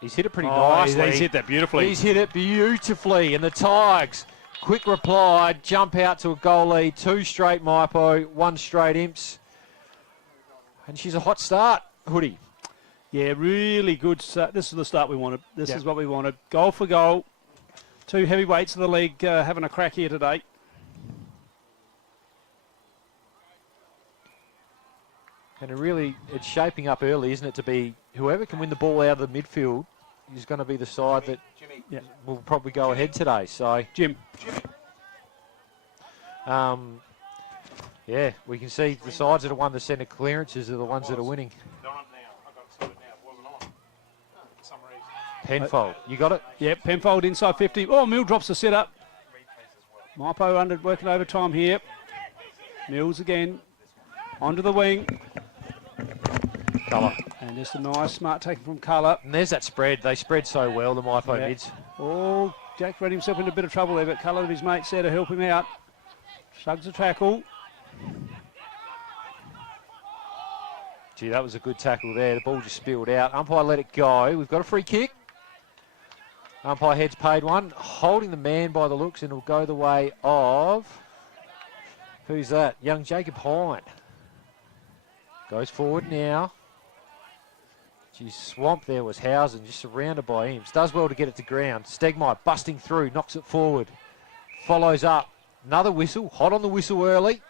He's hit it pretty nicely. He's hit that beautifully. He's hit it beautifully. And the Tigers, quick reply, jump out to a goal lead. 2 straight Mypo, 1 straight Imps. And she's a hot start, Hoodie. Yeah, really good start. This is the start we wanted. This is what we wanted. Goal for goal. 2 heavyweights of the league having a crack here today. And it's shaping up early, isn't it, to be whoever can win the ball out of the midfield is going to be the side that will probably go ahead today. So, Jim. Yeah, we can see the sides that have won the centre clearances are the ones that are winning. Penfold, you got it? Yep, Penfold inside 50. Oh, Mill drops the set-up. Mypo working overtime here. Mills again. Onto the wing. Colour. And just a nice, smart taking from Colour. And there's that spread. They spread so well, the Mypo mids. Oh, Jack ran himself into a bit of trouble there, but Colour and his mates there to help him out. Shrugs the tackle. Gee, that was a good tackle there. The ball just spilled out. Umpire let it go. We've got a free kick. Umpire heads paid one. Holding the man by the looks, and it'll go the way of... Who's that? Young Jacob Hine. Goes forward now. Geez, swamp there was Housen, just surrounded by Imps. Does well to get it to ground. Stegmaier busting through, knocks it forward. Follows up. Another whistle. Hot on the whistle early.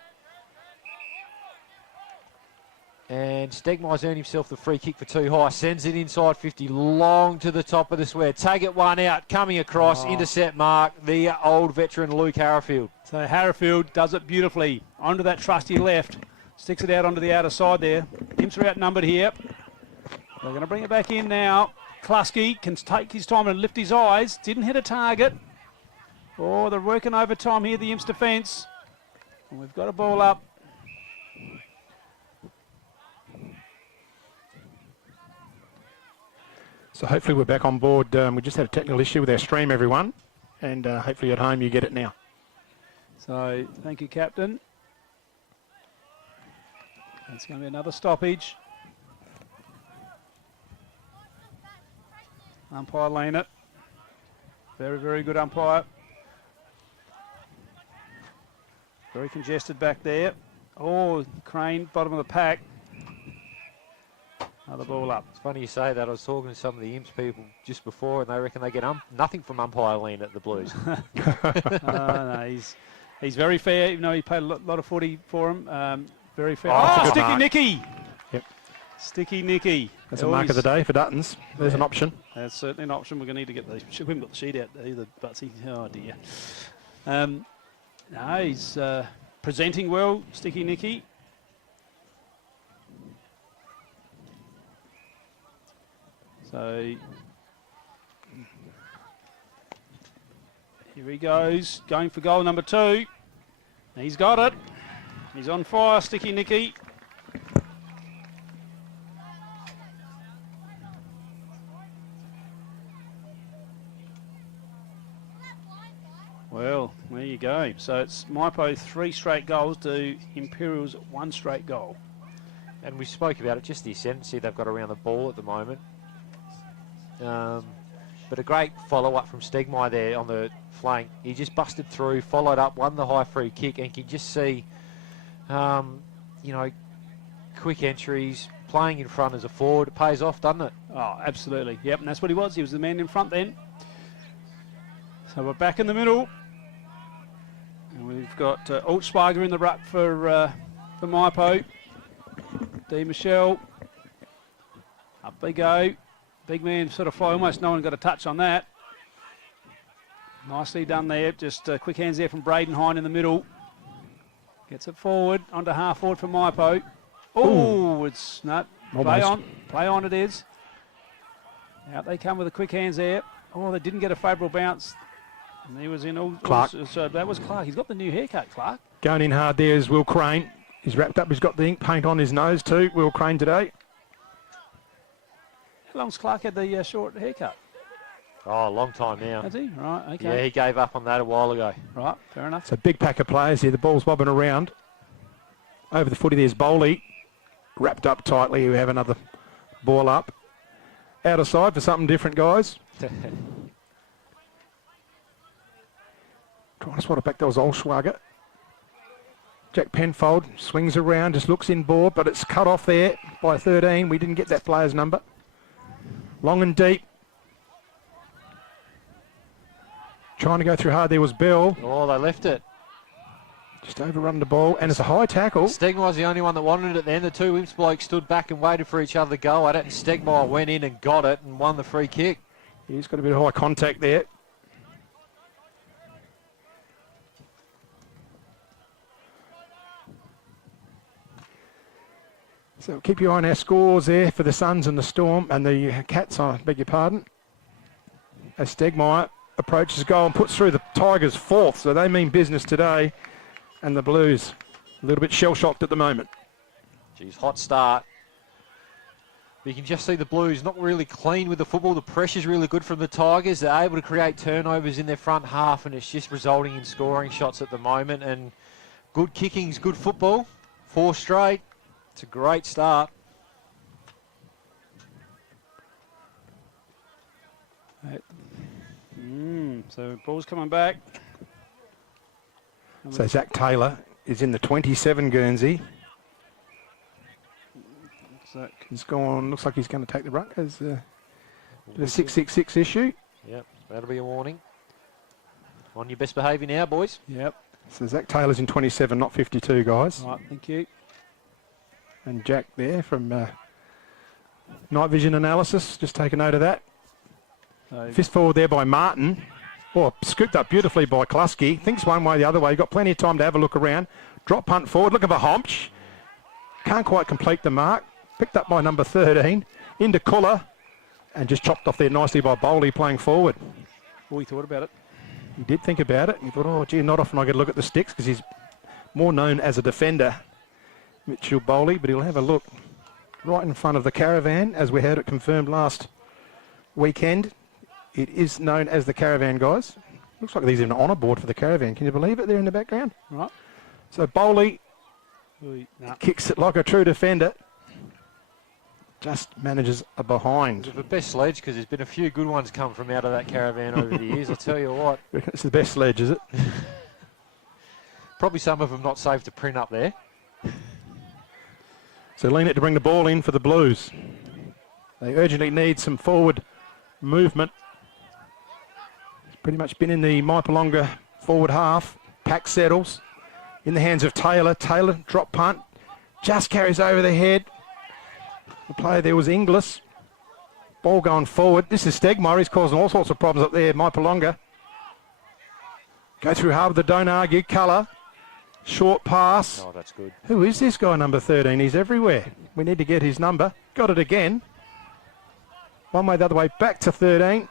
And Stegmaier's earned himself the free kick for 2 high. Sends it inside 50, long to the top of the square. Taggart one out, coming across, intercept mark, the old veteran Luke Harrifield. So Harrifield does it beautifully. Onto that trusty left. Sticks it out onto the outer side there. Imps are outnumbered here. They're going to bring it back in now. Klusky can take his time and lift his eyes. Didn't hit a target. Oh, they're working overtime here, the Imps defence. And we've got a ball up. So hopefully we're back on board. We just had a technical issue with our stream, everyone. And hopefully at home you get it now. So thank you, Captain. It's going to be another stoppage. Umpire lane it. Very, very good umpire. Very congested back there. Oh, Crane, bottom of the pack. Another ball up. It's funny you say that. I was talking to some of the Imps people just before, and they reckon they get nothing from umpire lane at the Blues. No, he's very fair, even though he played a lot of footy for him. Very fair. Oh, Sticky mark. Nicky! Yep. Sticky Nicky. That's a mark of the day for Duttons. There's an option. That's certainly an option. We're going to need to get the... We haven't got the sheet out either, Butsy. Oh, dear. No, he's presenting well, Sticky Nicky. So... Here he goes, going for goal number 2. He's got it. He's on fire, Sticky Nicky. Well, there you go. So it's Mypo 3 straight goals to Imperials 1 straight goal. And we spoke about it, just the ascendancy they've got around the ball at the moment. But a great follow-up from Stegmaier there on the flank. He just busted through, followed up, won the high free kick, and can just see, you know, quick entries, playing in front as a forward. It pays off, doesn't it? Oh, absolutely. Yep, and that's what he was. He was the man in front then. So we're back in the middle. And we've got Altschwager in the ruck for Mypo. D. Michelle. Up they go. Big man sort of fly, almost no one got a touch on that. Nicely done there. Just quick hands there from Braden Hine in the middle. Gets it forward, onto half forward for Mypo. Oh, it's not. Play on it is. Out they come with the quick hands there. Oh, they didn't get a favourable bounce. And he was in all. Clark. So that was Clark. He's got the new haircut, Clark. Going in hard there is Will Crane. He's wrapped up. He's got the ink paint on his nose too. Will Crane today. How long's Clark had the short haircut? Oh, a long time now. Has he? Right, okay. Yeah, he gave up on that a while ago. Right, fair enough. So big pack of players here. The ball's bobbing around. Over the footy there's Bowley. Wrapped up tightly. We have another ball up. out of side for something different, guys. Trying to swat it back. That was Olschwager. Jack Penfold swings around, just looks in board, but it's cut off there by 13. We didn't get that player's number. Long and deep. Trying to go through hard. There was Bell. Oh, they left it. Just overrun the ball, and it's a high tackle. Stegmaier was the only one that wanted it then. The two Imps blokes stood back and waited for each other to go at it, and Stegmaier went in and got it and won the free kick. He's got a bit of high contact there. So keep your eye on our scores there for the Suns and the Storm and the Cats, I beg your pardon. As Stegmaier approaches goal and puts through the Tigers 4th, so they mean business today. And the Blues, a little bit shell-shocked at the moment. Geez, hot start. But you can just see the Blues not really clean with the football. The pressure's really good from the Tigers. They're able to create turnovers in their front half, and it's just resulting in scoring shots at the moment. And good kickings, good football. 4 straight. It's a great start. So ball's coming back. So Zach Taylor is in the 27 Guernsey. He's gone, looks like he's going to take the ruck as the 666 issue. Yep, that'll be a warning. On your best behaviour now, boys. Yep. So Zach Taylor's in 27, not 52, guys. Right, thank you. And Jack there from Night Vision Analysis, just take a note of that. Fist forward there by Martin. Oh, scooped up beautifully by Klusky. Thinks one way, the other way. Got plenty of time to have a look around. Drop punt forward. Look at the Homch. Can't quite complete the mark. Picked up by number 13. Into Kuller. And just chopped off there nicely by Bowley playing forward. Oh, he thought about it. He did think about it. He thought, oh, gee, not often I get a look at the sticks because he's more known as a defender, Mitchell Bowley. But he'll have a look right in front of the Caravan, as we had it confirmed last weekend. It is known as the Caravan, guys. Looks like there's even an honour board for the Caravan. Can you believe it there in the background? Right. So Bowley kicks it like a true defender. Just manages a behind. It's the best sledge because there's been a few good ones come from out of that Caravan over the years. I'll tell you what. It's the best sledge, is it? Probably some of them not safe to print up there. So lean it to bring the ball in for the Blues. They urgently need some forward movement. Pretty much been in the Mypolonga forward half. Pack settles in the hands of Taylor. Taylor drop punt. Just carries over the head. The player there was Inglis. Ball going forward. This is Stegmaier. He's causing all sorts of problems up there. Mypolonga. Go through hard with the don't argue. Colour. Short pass. Oh, that's good. Who is this guy, number 13? He's everywhere. We need to get his number. Got it again. One way, the other way. Back to 13.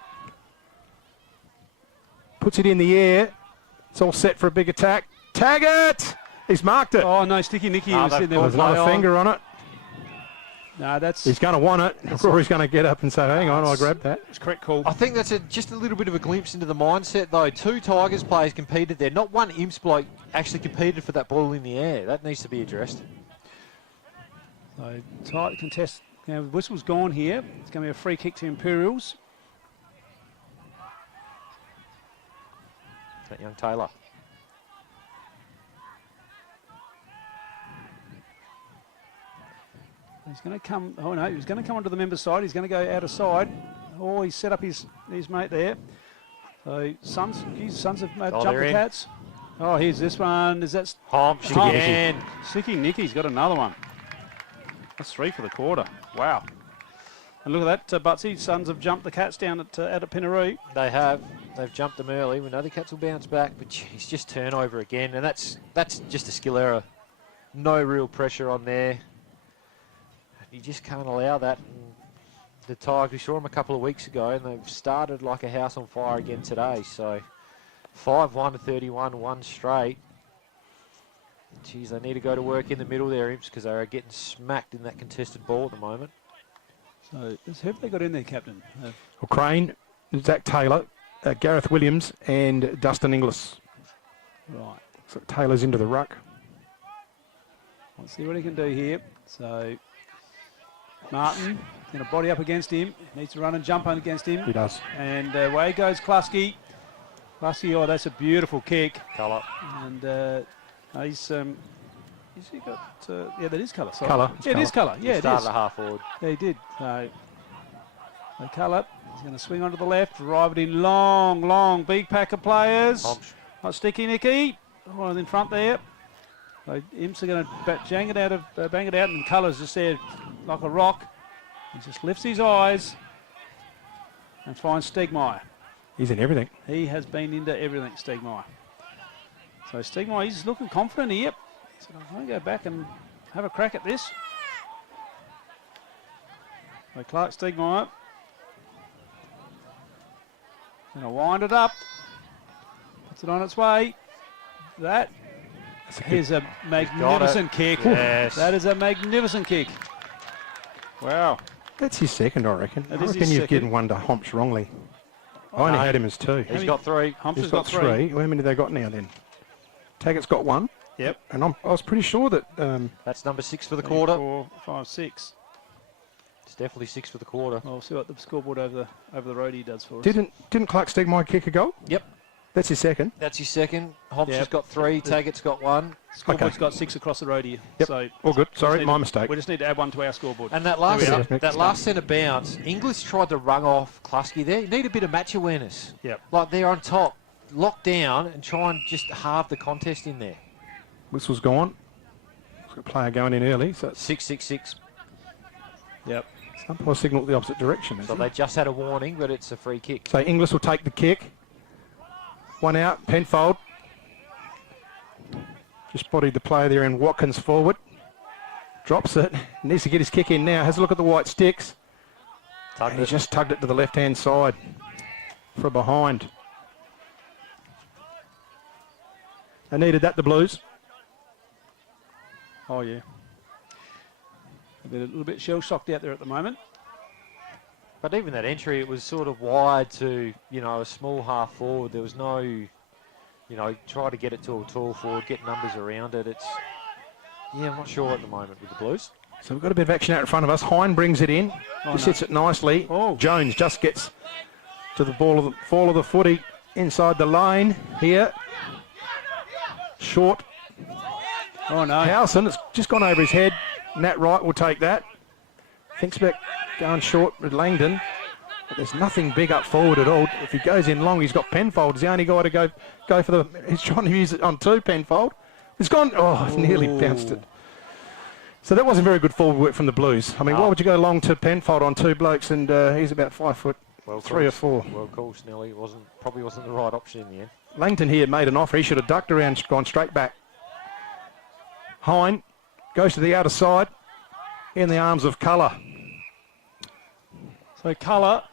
Puts it in the air. It's all set for a big attack. Taggart! He's marked it. Oh, no, Sticky Nicky was in there. There's another finger on it. No, that's... He's going to want it. Rory's going to get up and say, hang on, I'll grab that. It's correct call. I think that's just a little bit of a glimpse into the mindset, though. 2 Tigers players competed there. Not one Imps bloke actually competed for that ball in the air. That needs to be addressed. So, tight contest. Now, the whistle's gone here. It's going to be a free kick to Imperials. That young Taylor. He's going to come, oh no, he's going to come onto the member's side. He's going to go out of side. Oh, he's set up his mate there. So, Suns have jumped the Cats. Oh, here's this one. Is that... Homch again. Sticky Nicky's got another one. That's 3 for the quarter. Wow. And look at that, Butsy. Suns have jumped the Cats down at Pinaroo. They have. They've jumped them early. We know the Cats will bounce back, but geez, just turnover again. And that's just a skill error. No real pressure on there. You just can't allow that. And the Tigers, we saw them a couple of weeks ago, and they've started like a house on fire again today. So 5-1 to 31, 1 straight. Geez, they need to go to work in the middle there, Imps, because they are getting smacked in that contested ball at the moment. So who have they got in there, Captain? Well, Crane, Zach Taylor, Gareth Williams and Dustin Inglis. Right. So Taylor's into the ruck. Let's see what he can do here. So Martin going to body up against him. Needs to run and jump on against him. He does. And away goes Klusky. Klusky, oh, that's a beautiful kick. Colour. And he's he got, yeah, that is colour. Colour. Yeah, it is colour. Yeah, it Started is. a half forward. Yeah, he did. So, Colour, he's going to swing onto the left, drive it in long, big pack of players. Homps. Not Sticky Nicky. One in front there. So Imps are going to bang it out, and Colour's just there like a rock. He just lifts his eyes and finds Stegmaier. He's in everything. He has been into everything, Stegmaier. So Stegmaier, he's looking confident here. He said, I'm going to go back and have a crack at this. So Clark Stegmaier. Going to wind it up. Puts it on its way. That is a magnificent kick. Yes. That is a magnificent kick. Wow. That's his second, I reckon. That I is reckon his you've second. given one to Homps wrongly. I only had him as 2. He's got 3. Humps He's has got 3. How many have they got now then? Taggart's got 1. Yep. And I was pretty sure that That's number 6 for the quarter. 4, 5, 6. It's definitely 6 for the quarter. We'll see what the scoreboard over the roadie does for us. didn't Clark Stegmaier kick a goal? Yep. That's his second. That's his second. Hobbs Yep. has got 3. Taggart's got 1. Scoreboard's Okay. got 6 across the roadie. Yep. So All good. Sorry, need my to- mistake. we just need to add 1 to our scoreboard. And that There last we are. that last centre bounce, Inglis tried to rung off Klusky there. You need a bit of match awareness. Yep. Like they're on top, lock down and try and just halve the contest in there. Whistle's gone. It's got a player going in early, so it's 6-6-6. Yep. umpire signal the opposite direction. So Isn't they it? just had a warning, but it's a free kick. So Inglis will take the kick. 1 out, Penfold. Just bodied the player there in Watkins forward. Drops it. Needs to get his kick in now. Has a look at the white sticks. Tugged And he it. just tugged it to the left-hand side for behind. They needed that, the Blues. Oh, yeah. A little bit shell-shocked out there at the moment. But even that entry, it was sort of wide to, a small half forward. There was no, try to get it to a tall forward, get numbers around it. I'm not sure at the moment with the Blues. So we've got a bit of action out in front of us. Hine brings it in. Oh, Just no. hits it nicely. Oh. Jones just gets to the fall of the footy inside the lane here. Short. Oh, no. Howson, it's just gone over his head. Nat Wright will take that. Thinks about going short with Langdon. But there's nothing big up forward at all. If he goes in long, he's got Penfold. He's the only guy to go for the... He's trying to use it on 2, Penfold. It's gone... Oh, nearly bounced it. So that wasn't very good forward work from the Blues. I mean, why would you go long to Penfold on 2 blokes and he's about 5'3" or 4. Well, of course, Nelly probably wasn't the right option in the end. Langton here made an offer. He should have ducked around, gone straight back. Hine goes to the outer side in the arms of Colour. So Colour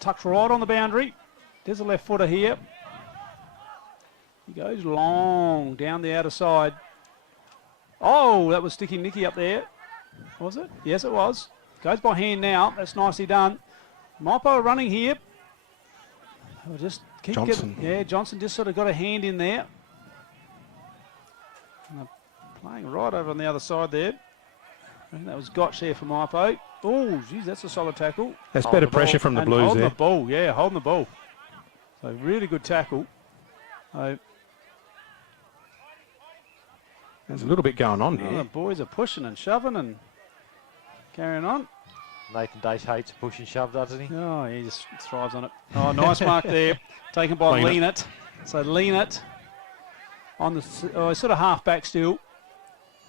tucks right on the boundary. There's a left footer here. He goes long down the outer side. Oh, that was Sticky Nicky up there. Was it? Yes, it was. Goes by hand now. That's nicely done. Mypo running here. I'll just keep Johnson. Johnson just sort of got a hand in there. And they're playing right over on the other side there. I think that was Gotch there for Mypo. Oh, geez, that's a solid tackle. That's Holding better the ball. pressure from the And Blues holding there. the ball, yeah, holding the ball. So really good tackle. There's a little bit going on The here. boys are pushing and shoving and carrying on. Nathan Dace hates a push and shove, doesn't he? Oh, he just thrives on it. Oh, nice mark there. Taken by Lean Lean It. So Lean It on the he's sort of half back still.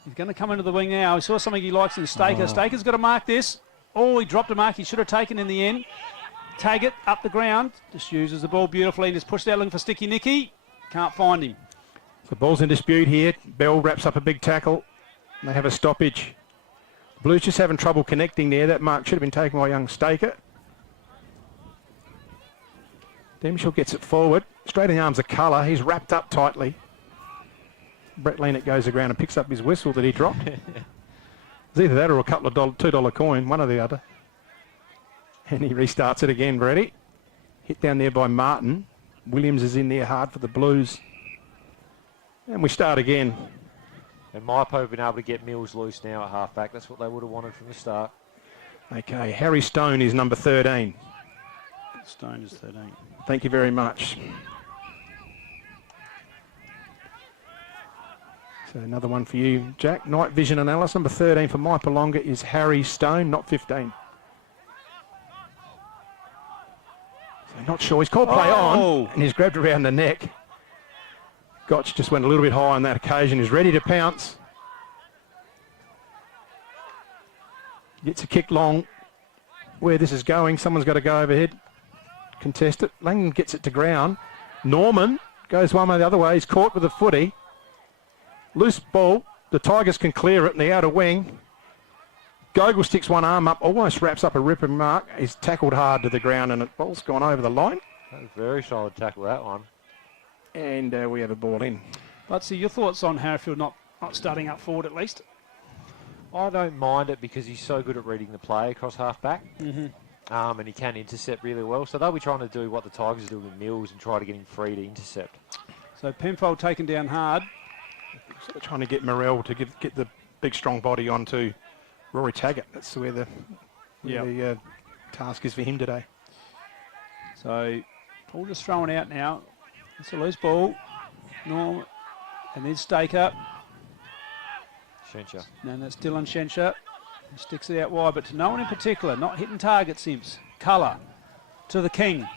He's going to come into the wing now. He saw something he likes in Staker. Staker's got to mark this. Oh, he dropped a mark he should have taken in the end. Taggart up the ground. Just uses the ball beautifully and just pushed out looking for Sticky Nicky. Can't find him. The ball's in dispute here. Bell wraps up a big tackle. And they have a stoppage. Blues just having trouble connecting there. That mark should have been taken by young Staker. Demshaw gets it forward. Straight in the arms of Colour. He's wrapped up tightly. Brett Leanett goes to the ground and picks up his whistle that he dropped. It's either that or a couple of $2 coin, one or the other. And he restarts it again, Brady. Hit down there by Martin. Williams is in there hard for the Blues. And we start again. And Mypo have been able to get Mills loose now at half-back. That's what they would have wanted from the start. Okay, Harry Stone is number 13. Stone is 13. Thank you very much. So another one for you, Jack. Night vision analysis. Number 13 for Mypolonga is Harry Stone, not 15. So not sure. He's called play on, and he's grabbed around the neck. Gotch just went a little bit high on that occasion. He's ready to pounce. Gets a kick long. Where this is going, someone's got to go overhead, contest it. Langdon gets it to ground. Norman goes one way the other way. He's caught with a footy. Loose ball. The Tigers can clear it in the outer wing. Gogol sticks one arm up, almost wraps up a ripping mark. He's tackled hard to the ground, and the ball's gone over the line. That was a very solid tackle, that one. And we have a ball in. Butsy, your thoughts on Harrifield not starting up forward at least? I don't mind it because he's so good at reading the play across half-back. Mm-hmm. And he can intercept really well. So they'll be trying to do what the Tigers do with Mills and try to get him free to intercept. So Penfold taken down hard. So trying to get Morrell to get the big strong body onto Rory Taggart. That's where the task is for him today. So Paul just throwing out now. It's a loose ball. Norm, and then Staker. Shencher. And that's Dylan Shencher. He sticks it out wide, but to no one in particular. Not hitting target, Sims. Colour to the King.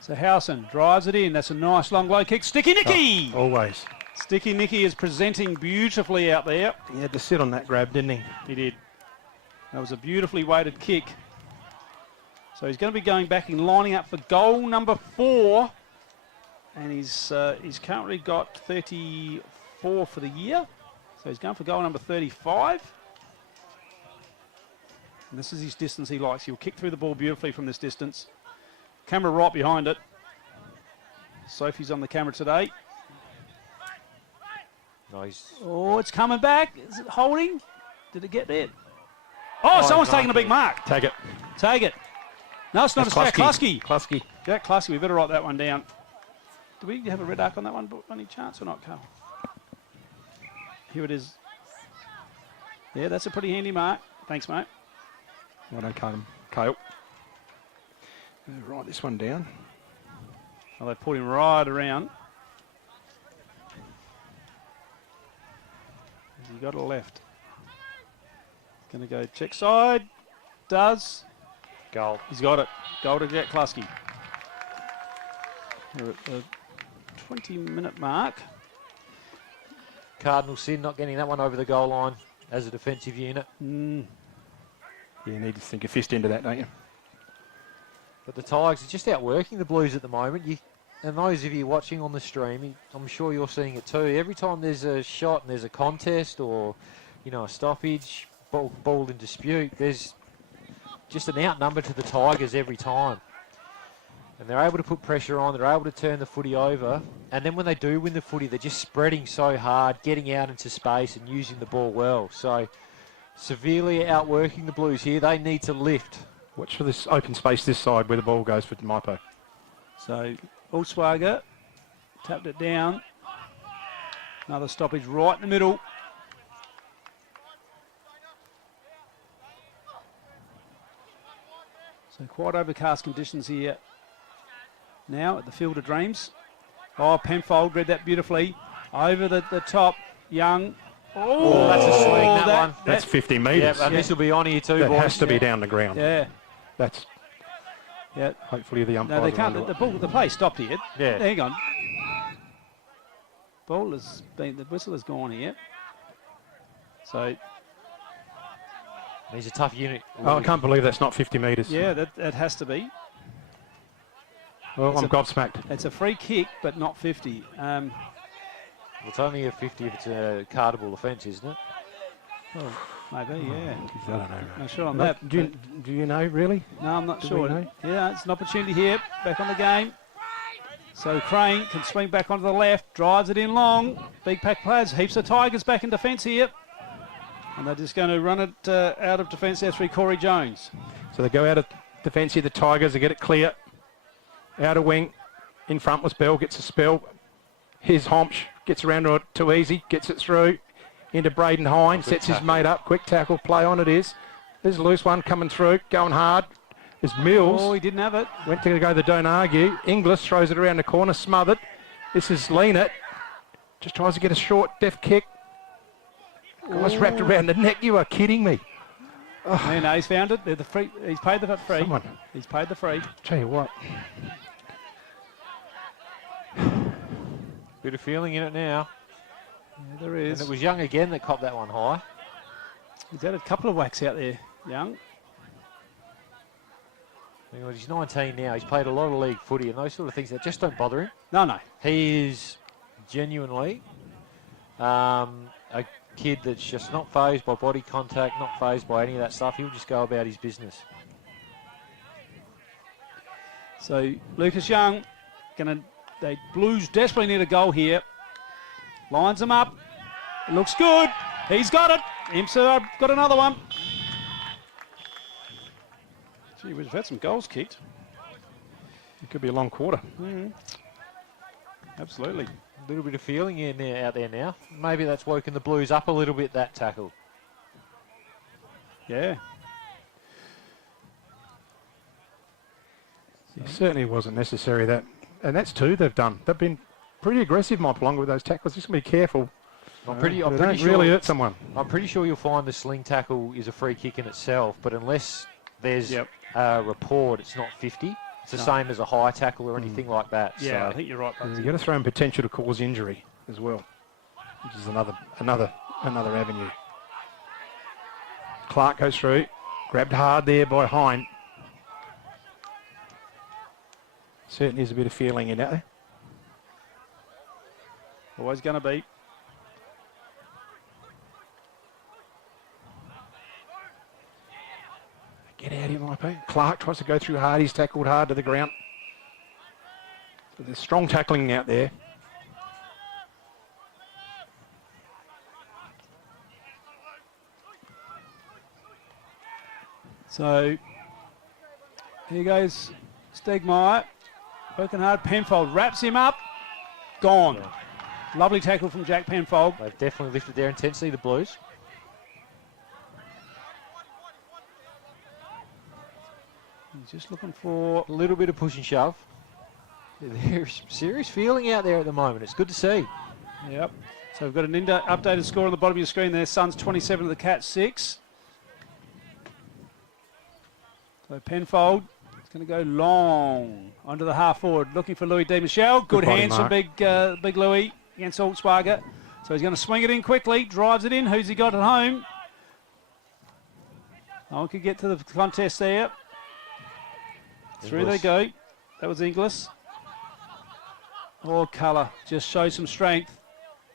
So Howson drives it in. That's a nice long low kick. Sticky Nicky! Oh, always. Sticky Nicky is presenting beautifully out there. He had to sit on that grab, didn't he? He did. That was a beautifully weighted kick. So he's going to be going back and lining up for goal number 4. And he's currently got 34 for the year. So he's going for goal number 35. And this is his distance he likes. He'll kick through the ball beautifully from this distance. Camera right behind it. Sophie's on the camera today. Nice. Oh, it's coming back. Is it holding? Did it get there? Oh, someone's taking a big mark. Taggart. Taggart. No, it's not. It's Jack Klusky. Klusky. Jack Klusky. We better write that one down. Do we have a red arc on that one by any chance or not, Carl? Here it is. Yeah, that's a pretty handy mark. Thanks, mate. Well done, Kale. Write this one down. Oh, they pulled him right around. Has he got a left? Going to go check side. Does. Goal. He's got it. Goal to Jack Klusky. We're at the 20-minute mark. Cardinal sin not getting that one over the goal line as a defensive unit. You need to sink a fist into that, don't you? But the Tigers are just outworking the Blues at the moment. And those of you watching on the stream, I'm sure you're seeing it too. Every time there's a shot and there's a contest or, a stoppage, ball in dispute, there's just an outnumber to the Tigers every time. And they're able to put pressure on, they're able to turn the footy over. And then when they do win the footy, they're just spreading so hard, getting out into space and using the ball well. So severely outworking the Blues here. They need to lift. Watch for this open space this side where the ball goes for Mypo. So Ulswager tapped it down. Another stoppage right in the middle. So quite overcast conditions here now at the Field of Dreams. Oh, Penfold read that beautifully. Over the top, Young. Oh, that's a swing, that one. That's 50 metres. Yeah, and this will be on here too, that boys. has to be down the ground. Yeah. That's hopefully the umpire. No, they can't. The play stopped here. Yeah. Hang on. Ball has been, the whistle has gone here. So. He's a tough unit. Oh, I can't believe that's not 50 metres. Yeah, that has to be. Well, I'm gobsmacked. It's a free kick, but not 50. Well, it's only a 50 if it's a cardable offence, isn't it? Oh, maybe, yeah. I don't know. Not sure on that. Do you know, really? No, I'm not Do sure. we know? Yeah, it's an opportunity here. Back on the game. So Crane can swing back onto the left, drives it in long. Big pack players, heaps of Tigers back in defence here. And they're just going to run it out of defence. That's Corey Jones. So they go out of defence here, the Tigers, they get it clear. Outer wing, in front was Bell, gets a spell. Here's Homsch, gets around to it too easy, gets it through into Braden Hine, sets his mate up, quick tackle, play on it is. There's a loose one coming through, going hard. There's Mills. Oh, he didn't have it. Went to go the don't argue. Inglis throws it around the corner, smothered. This is Leanett. Just tries to get a short, deft kick. Guy's wrapped around the neck. You are kidding me. Oh. No, he's found it. They're the free. He's paid the free. Someone. He's paid the free. Tell you what. Bit of feeling in it now. Yeah, there is. And it was Young again that copped that one high. He's had a couple of whacks out there, Young. He's 19 now. He's played a lot of league footy and those sort of things that just don't bother him. No. He is genuinely a kid that's just not fazed by body contact, not fazed by any of that stuff. He'll just go about his business. So Lucas Young, the Blues desperately need a goal here. Lines them up. It looks good. He's got it. Imsa got another one. Gee, we've had some goals kicked. It could be a long quarter. Absolutely. A little bit of feeling in there, out there now. Maybe that's woken the Blues up a little bit, that tackle. Yeah. It certainly wasn't necessary that. And that's two they've done. They've been pretty aggressive, Mypolonga, with those tackles. Just be careful. I'm pretty don't sure really hurt someone. I'm pretty sure you'll find the sling tackle is a free kick in itself, but unless there's a report, it's not 50. It's the same as a high tackle or anything like that. Yeah, so. I think you're right. You've got to throw in potential to cause injury as well, which is another avenue. Clark goes through, grabbed hard there by Hine. Certainly is a bit of feeling in that. Always going to be. Get out here, Mypo. Clark tries to go through hard. He's tackled hard to the ground. So there's strong tackling out there. So here goes Stegmaier. Working hard. Penfold wraps him up. Gone. Yeah. Lovely tackle from Jack Penfold. They've definitely lifted their intensity, the Blues. He's just looking for A little bit of push and shove. There's serious feeling out there at the moment. It's good to see. Yep. So we've got an updated score on the bottom of your screen there. Suns 27 to the Cats 6. So Penfold is going to go long onto the half forward, looking for Louis D. Michel. Good body hands from mark. big Louis against Altsparger. So he's going to swing it in quickly, drives it in. Who's he got at home? No one could get to the contest there. Through they go. That was Inglis. Oh, Colour just shows some strength.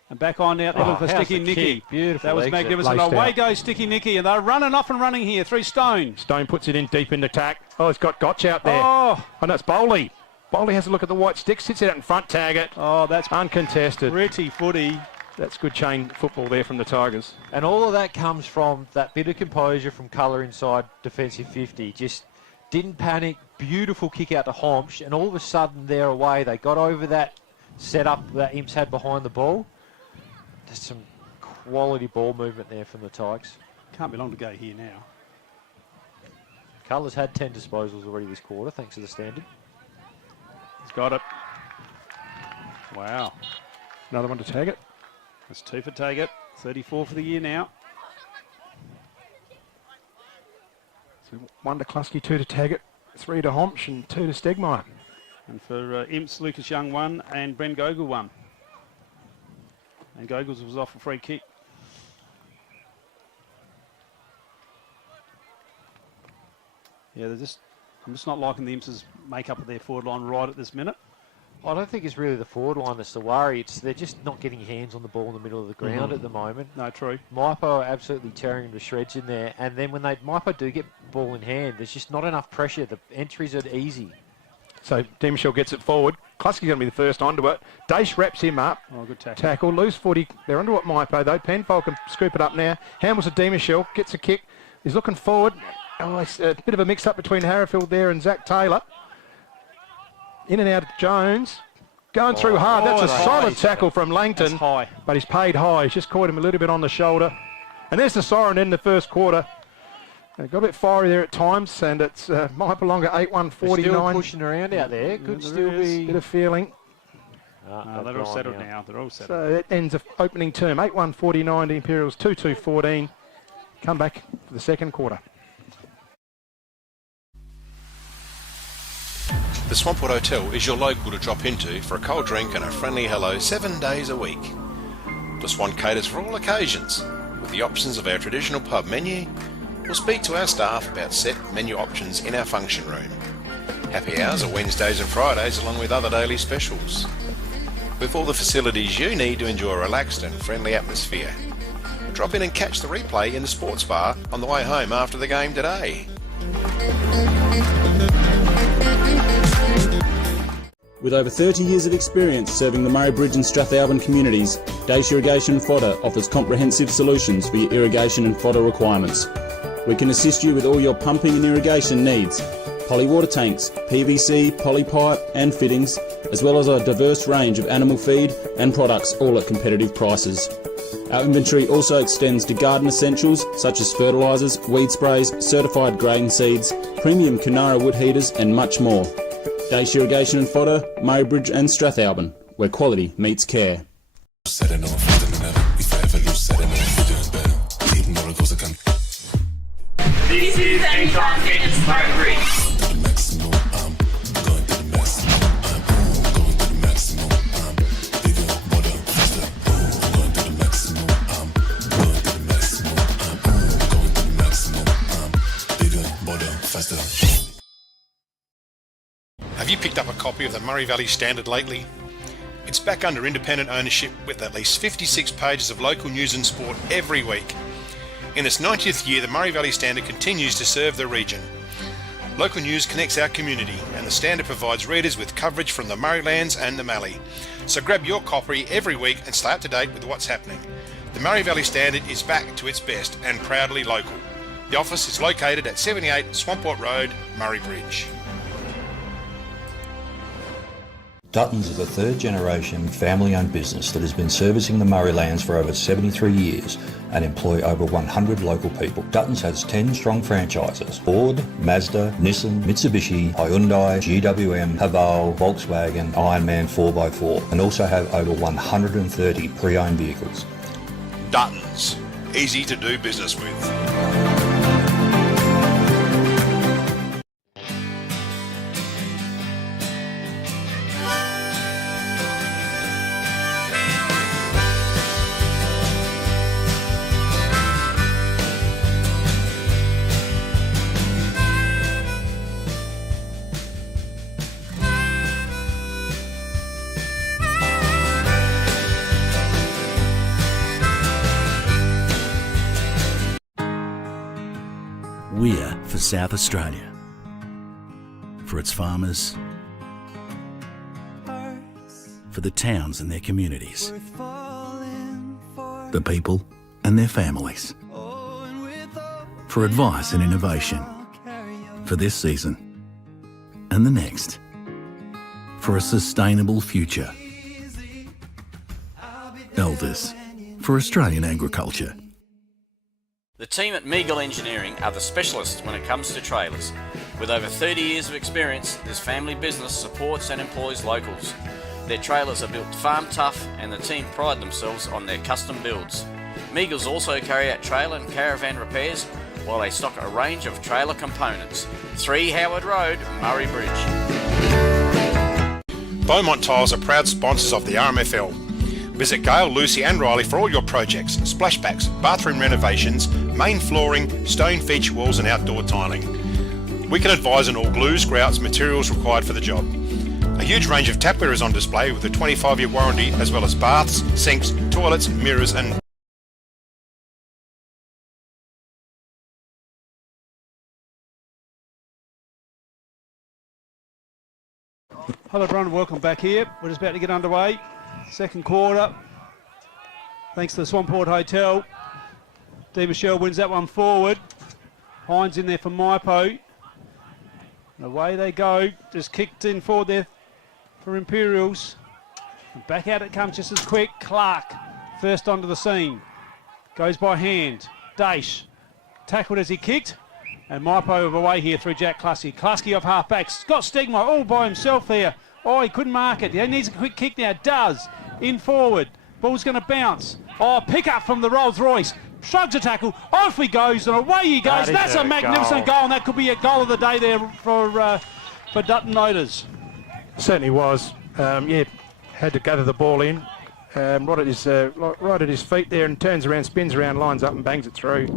And back on out there for Sticky Nicky. Beautiful. That was exit. magnificent. Away goes Sticky Nicky, and they're running off and running here. 3 Stone. Stone puts it in deep in attack. Oh, it's got Gotch out there. Oh, no, it's Bowley. Bowley has a look at the white stick, sits out in front, Taggart. oh, that's Uncontested. pretty footy. That's good chain football there from the Tigers. And all of that comes from that bit of composure from Colour inside defensive 50. Just didn't panic. Beautiful kick out to Homsch, and all of a sudden they're away. They got over that setup that Imps had behind the ball. There's some quality ball movement there from the Tigers. Can't be long to go here now. Colour's had 10 disposals already this quarter, thanks to the standard. He's got it. Wow. Another one to Taggart. That's 2 for Taggart. 34 for the year now. So 1 to Klasky, 2 to Taggart, 3 to Homsch, and 2 to Stegmaier. And for Imps, Lucas Young 1 and Bren Gogol 1. And Gogol's was off a free kick. Yeah, I'm just not liking the Imps' make-up of their forward line right at this minute. I don't think it's really the forward line that's the worry. They're just not getting hands on the ball in the middle of the ground at the moment. No, true. Mypo are absolutely tearing them to shreds in there. And then when Mypo do get ball in hand, there's just not enough pressure. The entries are easy. So Demichel gets it forward. Klasky's going to be the first onto it. Dace wraps him up. Oh, good tackle. Tackle, loose footy. They're onto it, Mypo, though. Penfold can scoop it up now. Hamels to Demichel, gets a kick. He's looking forward. Oh, it's a bit of a mix-up between Harrifield there and Zach Taylor. In and out of Jones. Going through hard. That's a solid tackle from Langton. That's high. But he's paid high. He's just caught him a little bit on the shoulder. And there's the siren in the first quarter. It got a bit fiery there at times, and it's Mypolonga 8-1-49. Still pushing around out there. Could still be... Bit of feeling. No, they're all settled now. They're all settled. So it ends the opening term, 8-1-49 to Imperials 2-2-14. Come back for the second quarter. The Swampwood Hotel is your local to drop into for a cold drink and a friendly hello 7 days a week. The Swan caters for all occasions, with the options of our traditional pub menu. We'll speak to our staff about set menu options in our function room. Happy hours are Wednesdays and Fridays along with other daily specials. With all the facilities you need to enjoy a relaxed and friendly atmosphere. Drop in and catch the replay in the sports bar on the way home after the game today. With over 30 years of experience serving the Murray Bridge and Strathalbyn communities, Dace Irrigation and Fodder offers comprehensive solutions for your irrigation and fodder requirements. We can assist you with all your pumping and irrigation needs, poly water tanks, PVC, polypipe and fittings, as well as a diverse range of animal feed and products, all at competitive prices. Our inventory also extends to garden essentials such as fertilisers, weed sprays, certified grain seeds, premium Kunara wood heaters and much more. Dace Irrigation and Fodder, Murray Bridge and Strathalbyn, where quality meets care. This is Anytime Fitness Murray Bridge. Have you picked up a copy of the Murray Valley Standard lately? It's back under independent ownership with at least 56 pages of local news and sport every week. In its 90th year, the Murray Valley Standard continues to serve the region. Local news connects our community, and the Standard provides readers with coverage from the Murraylands and the Mallee. So grab your copy every week and stay up to date with what's happening. The Murray Valley Standard is back to its best and proudly local. The office is located at 78 Swamport Road, Murray Bridge. Duttons is a third-generation family-owned business that has been servicing the Murraylands for over 73 years and employ over 100 local people. Duttons has 10 strong franchises: Ford, Mazda, Nissan, Mitsubishi, Hyundai, GWM, Haval, Volkswagen, Ironman 4x4, and also have over 130 pre-owned vehicles. Duttons, easy to do business with. We're for South Australia, for its farmers, for the towns and their communities, the people and their families, for advice and innovation, for this season and the next, for a sustainable future. Elders, for Australian agriculture. The team at Meagle Engineering are the specialists when it comes to trailers. With over 30 years of experience, this family business supports and employs locals. Their trailers are built farm tough and the team pride themselves on their custom builds. Meagles also carry out trailer and caravan repairs while they stock a range of trailer components. 3 Howard Road, Murray Bridge. Beaumont Tiles are proud sponsors of the RMFL. Visit Gail, Lucy and Riley for all your projects: splashbacks, bathroom renovations, main flooring, stone feature walls and outdoor tiling. We can advise on all glues, grouts, materials required for the job. A huge range of tapware is on display with a 25-year warranty, as well as baths, sinks, toilets, mirrors and... Hello everyone, welcome back here. We're just about to get underway. Second quarter. Thanks to the Swamport Hotel. D. Michelle wins that one forward. Hines in there for Mypo. And away they go. Just kicked in forward there for Imperials. And back out it comes just as quick. Clark first onto the scene. Goes by hand. Dace tackled as he kicked. And Mypo away here through Jack Clusky. Clusky off half back. Scott Stegmaier all by himself there. Oh, he couldn't mark it. He needs a quick kick now. Does. In forward. Ball's going to bounce. Oh, pick up from the Rolls Royce. Shrugs a tackle. Off he goes and away he goes. That's a magnificent goal. And that could be a goal of the day there for Dutton Motors. Certainly was. Had to gather the ball in. Right at his feet there and turns around, spins around, lines up and bangs it through.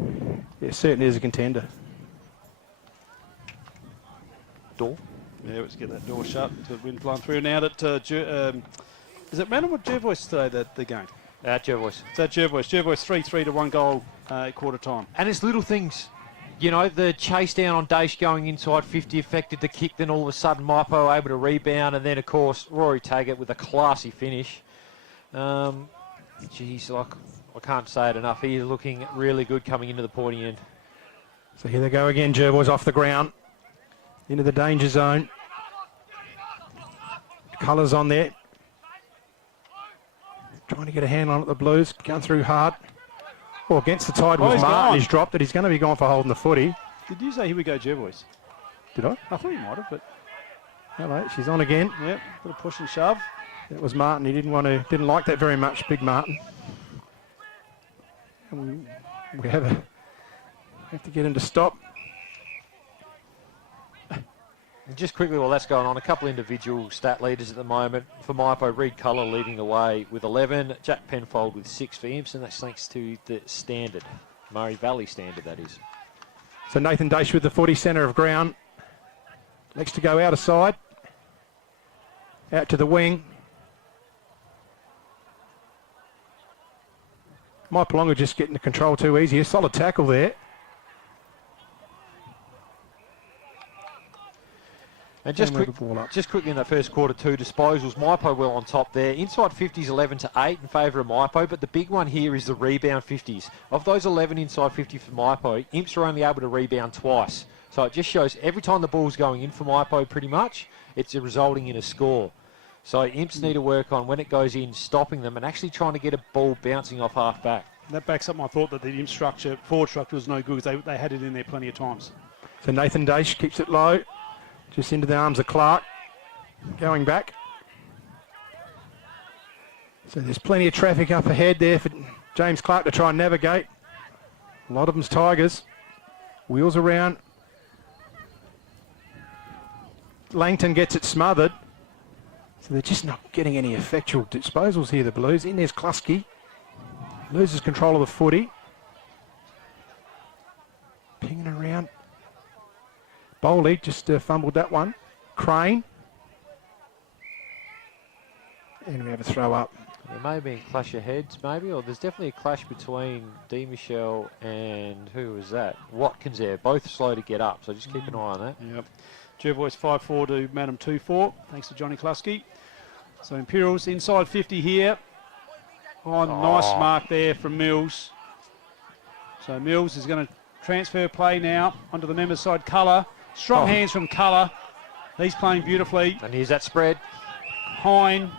Yeah, certainly is a contender. Door. Yeah, let's get that door shut. The wind blowing through now. That is it Random or Jervois today the game? Jervois. So Jervois 3-3 to 1 goal at quarter time. And it's little things. You know, the chase down on Daesh going inside 50 affected the kick, then all of a sudden Mypo able to rebound, and then of course Rory Taggart with a classy finish. Geez, like, I can't say it enough. He is looking really good coming into the pointy end. So here they go again, Jervois off the ground. Into the danger zone. Colours on there. Trying to get a hand on it, the Blues. Going through hard. Well, against the tide was Martin. He's dropped it. He's going to be gone for holding the footy. Did you say here we go, Jervois? Did I? I thought you might have, but... Hello, she's on again. Yep, bit of push and shove. That was Martin. He didn't like that very much, Big Martin. And we have to get him to stop. Just quickly while that's going on, a couple individual stat leaders at the moment. For Mypo, Reed Culler leading the way with 11, Jack Penfold with 6 for Imps, and that's thanks to the standard, Murray Valley standard, that is. So Nathan Daesh with the footy, centre of ground. Next to go out of side. Out to the wing. Mypolonga just getting the control too easy. A solid tackle there. And just quickly in that first quarter, 2 disposals. Mypo well on top there. Inside 50s 11-8 in favour of Mypo, but the big one here is the rebound 50s. Of those 11 inside 50 for Mypo, Imps are only able to rebound twice. So it just shows every time the ball's going in for Mypo pretty much, it's resulting in a score. So Imps need to work on when it goes in, stopping them and actually trying to get a ball bouncing off half back. That backs up my thought that the Imp forward structure was no good because they had it in there plenty of times. So Nathan Daesh keeps it low. Just into the arms of Clark. Going back. So there's plenty of traffic up ahead there for James Clark to try and navigate. A lot of them's Tigers. Wheels around. Langton gets it smothered. So they're just not getting any effectual disposals here, the Blues. In there's Klusky. Loses control of the footy. Pinging around. Bowley just fumbled that one. Crane. And we have a throw up. There may be a clash of heads, maybe, or there's definitely a clash between D. Michelle and who was that? Watkins there. Both slow to get up, so just keep an eye on that. Yep. Jervois 5-4 to Madam 2-4, thanks to Johnny Klusky. So Imperials inside 50 here. Oh, nice mark there from Mills. So Mills is going to transfer play now onto the members' side. Culler. Strong hands from Culler. He's playing beautifully. And here's that spread. Hine.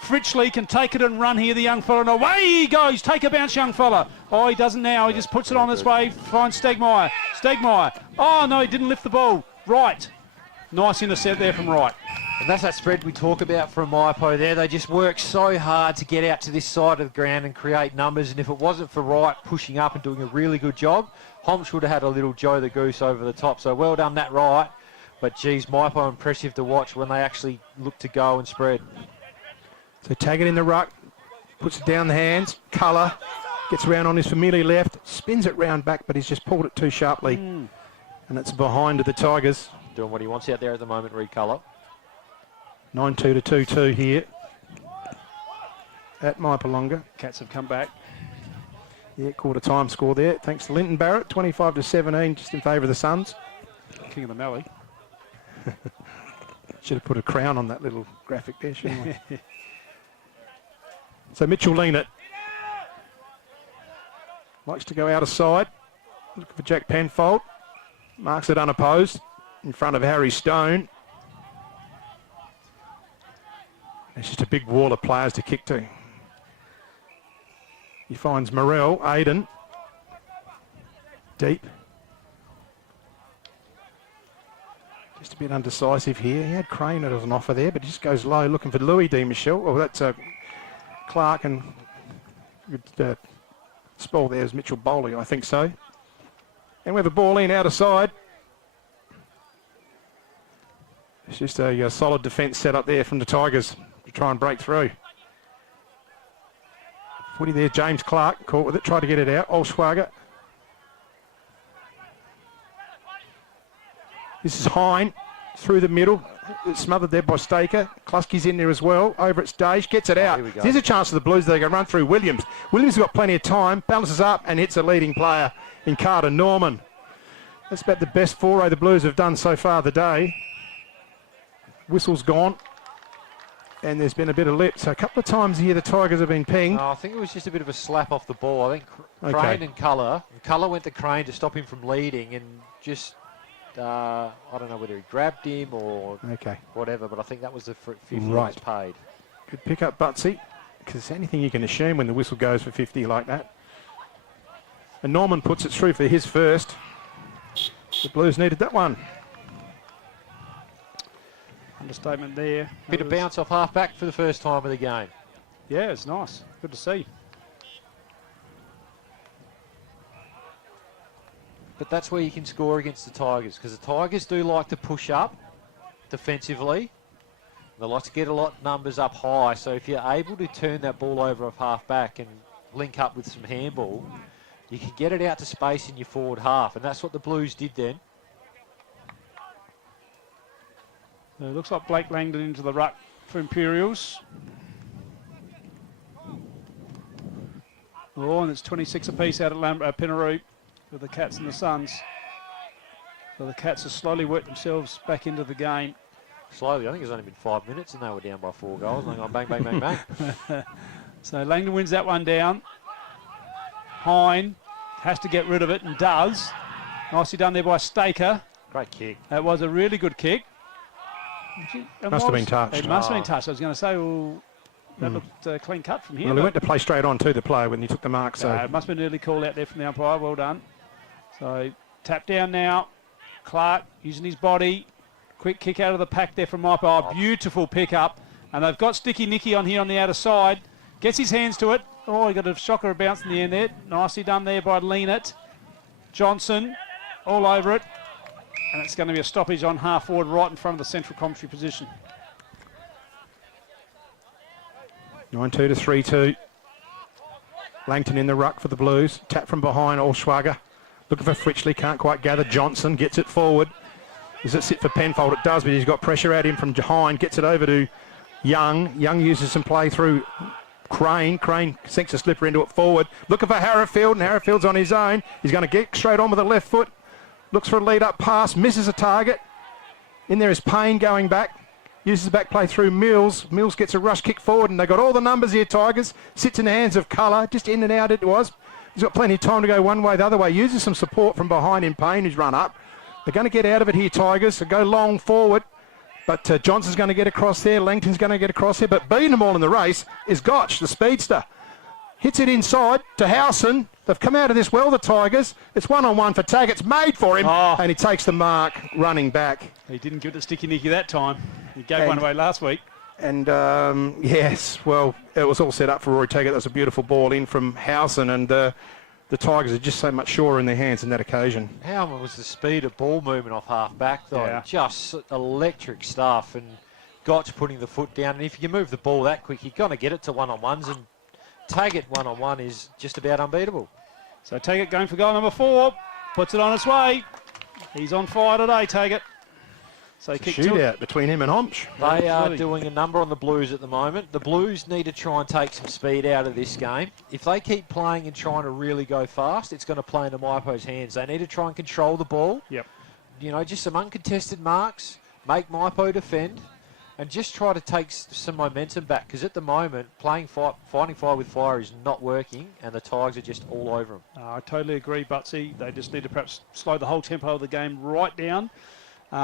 Fritchley can take it and run here, the young fella. And away he goes. Take a bounce, young fella. Oh, he doesn't now. He just puts it on his way. Finds Stegmaier. Stegmaier. Oh, no, he didn't lift the ball. Right. Nice intercept there from Wright. And that's that spread we talk about from Mypo there. They just work so hard to get out to this side of the ground and create numbers. And if it wasn't for Wright pushing up and doing a really good job, Homch would have had a little Joe the Goose over the top. So well done that Wright. But geez, Mypo impressive to watch when they actually look to go and spread. So Taggart in the ruck, puts it down the hands. Culler gets around on his familiar left, spins it round back, but he's just pulled it too sharply. And it's behind to the Tigers. Doing what he wants out there at the moment, Reed Culler. 9-2 to 2-2 here at Mypolonga. Cats have come back. Yeah, quarter time score there. Thanks to Linton Barrett, 25 to 17, just in favour of the Suns. King of the Mallee. Should have put a crown on that little graphic there, shouldn't we? So Mitchell Leanett likes to go out of side. Looking for Jack Penfold. Marks it unopposed in front of Harry Stone. It's just a big wall of players to kick to. He finds Morrell, Aiden. Deep. bit undecisive here. He had Crane as an offer there, but he just goes low looking for Louis D. Michel. Oh, that's Clark, and good spell there is Mitchell Bowley, I think so. And we have a ball in out of side. It's just a solid defence set up there from the Tigers to try and break through. Footy there, James Clark caught with it, tried to get it out. Olschwager. This is Hine through the middle. It's smothered there by Staker. Klusky's in there as well. Over it's Dage. Gets it out. There's a chance for the Blues. They can run through Williams. Williams has got plenty of time. Balances up and hits a leading player in Carter Norman. That's about the best foray the Blues have done so far the day. Whistle's gone. And there's been a bit of lip. So a couple of times here the Tigers have been pinged. I think it was just a bit of a slap off the ball. I think Crane and Colour. Colour went to Crane to stop him from leading and just... I don't know whether he grabbed him or whatever, but I think that was the 50 was paid. Good pick up, Butsy, because it's anything you can assume when the whistle goes for 50 like that. And Norman puts it through for his first. The Blues needed that one. Understatement there. Bit of bounce off half-back for the first time of the game. Yeah, it's nice. Good to see. But that's where you can score against the Tigers, because the Tigers do like to push up defensively. They like to get a lot of numbers up high, so if you're able to turn that ball over off half-back and link up with some handball, you can get it out to space in your forward half, and that's what the Blues did then. It looks like Blake Langdon into the ruck for Imperials. Oh, and it's 26 apiece out at Pinaroo with the Cats and the Suns. So the Cats have slowly worked themselves back into the game. Slowly, I think it's only been 5 minutes and they were down by 4 goals. And they're going bang, bang, bang, bang. So Langdon wins that one down. Hine has to get rid of it and does. Nicely done there by Staker. Great kick. That was a really good kick. Must have been touched. It must have been touched. I was going to say, well, that looked clean cut from here. Well, he went to play straight on to the player when he took the mark. So it must have been an early call out there from the umpire. Well done. So tap down now. Clark using his body. Quick kick out of the pack there from Mypolonga. Oh, beautiful pick up. And they've got Sticky Nicky on here on the outer side. Gets his hands to it. Oh, he got a shocker bounce in the end there. Nicely done there by Leanett. Johnson all over it. And it's going to be a stoppage on half forward right in front of the central commentary position. 9-2 to 3-2. Langton in the ruck for the Blues. Tap from behind, Olschwager. Looking for Fritchley, can't quite gather. Johnson gets it forward. Does it sit for Penfold? It does, but he's got pressure at him from behind. Gets it over to Young. Young uses some play through Crane. Crane sinks a slipper into it forward. Looking for Harrowfield, and Harrowfield's on his own. He's going to get straight on with the left foot. Looks for a lead-up pass, misses a target. In there is Payne going back. Uses the back play through Mills. Mills gets a rush kick forward, and they've got all the numbers here, Tigers. Sits in the hands of Colour. Just in and out it was. He's got plenty of time to go one way, the other way. Uses some support from behind in Payne, who's run up. They're going to get out of it here, Tigers. So go long forward. But Johnson's going to get across there. Langton's going to get across here. But beating them all in the race is Gotch, the speedster. Hits it inside to Howson. They've come out of this well, the Tigers. It's one-on-one for Taggart. It's made for him. Oh. And he takes the mark running back. He didn't give it to Sticky Nicky that time. He gave one away last week. And, yes, well, it was all set up for Rory Taggart. That was a beautiful ball in from Howson. And the Tigers are just so much surer in their hands on that occasion. How was the speed of ball movement off half-back, though? Yeah. Just electric stuff. And Gotch putting the foot down. And if you move the ball that quick, you're going to get it to one-on-ones. And Taggart one-on-one is just about unbeatable. So Taggart going for goal number 4. Puts it on its way. He's on fire today, Taggart. So it's a shootout between him and Homch. They are doing a number on the Blues at the moment. The Blues need to try and take some speed out of this game. If they keep playing and trying to really go fast, it's going to play into Mypo's hands. They need to try and control the ball. Yep. You know, just some uncontested marks, make Mypo defend, and just try to take some momentum back. Because at the moment, fighting fire with fire is not working, and the Tigers are just all over them. I totally agree, Butsy. They just need to perhaps slow the whole tempo of the game right down.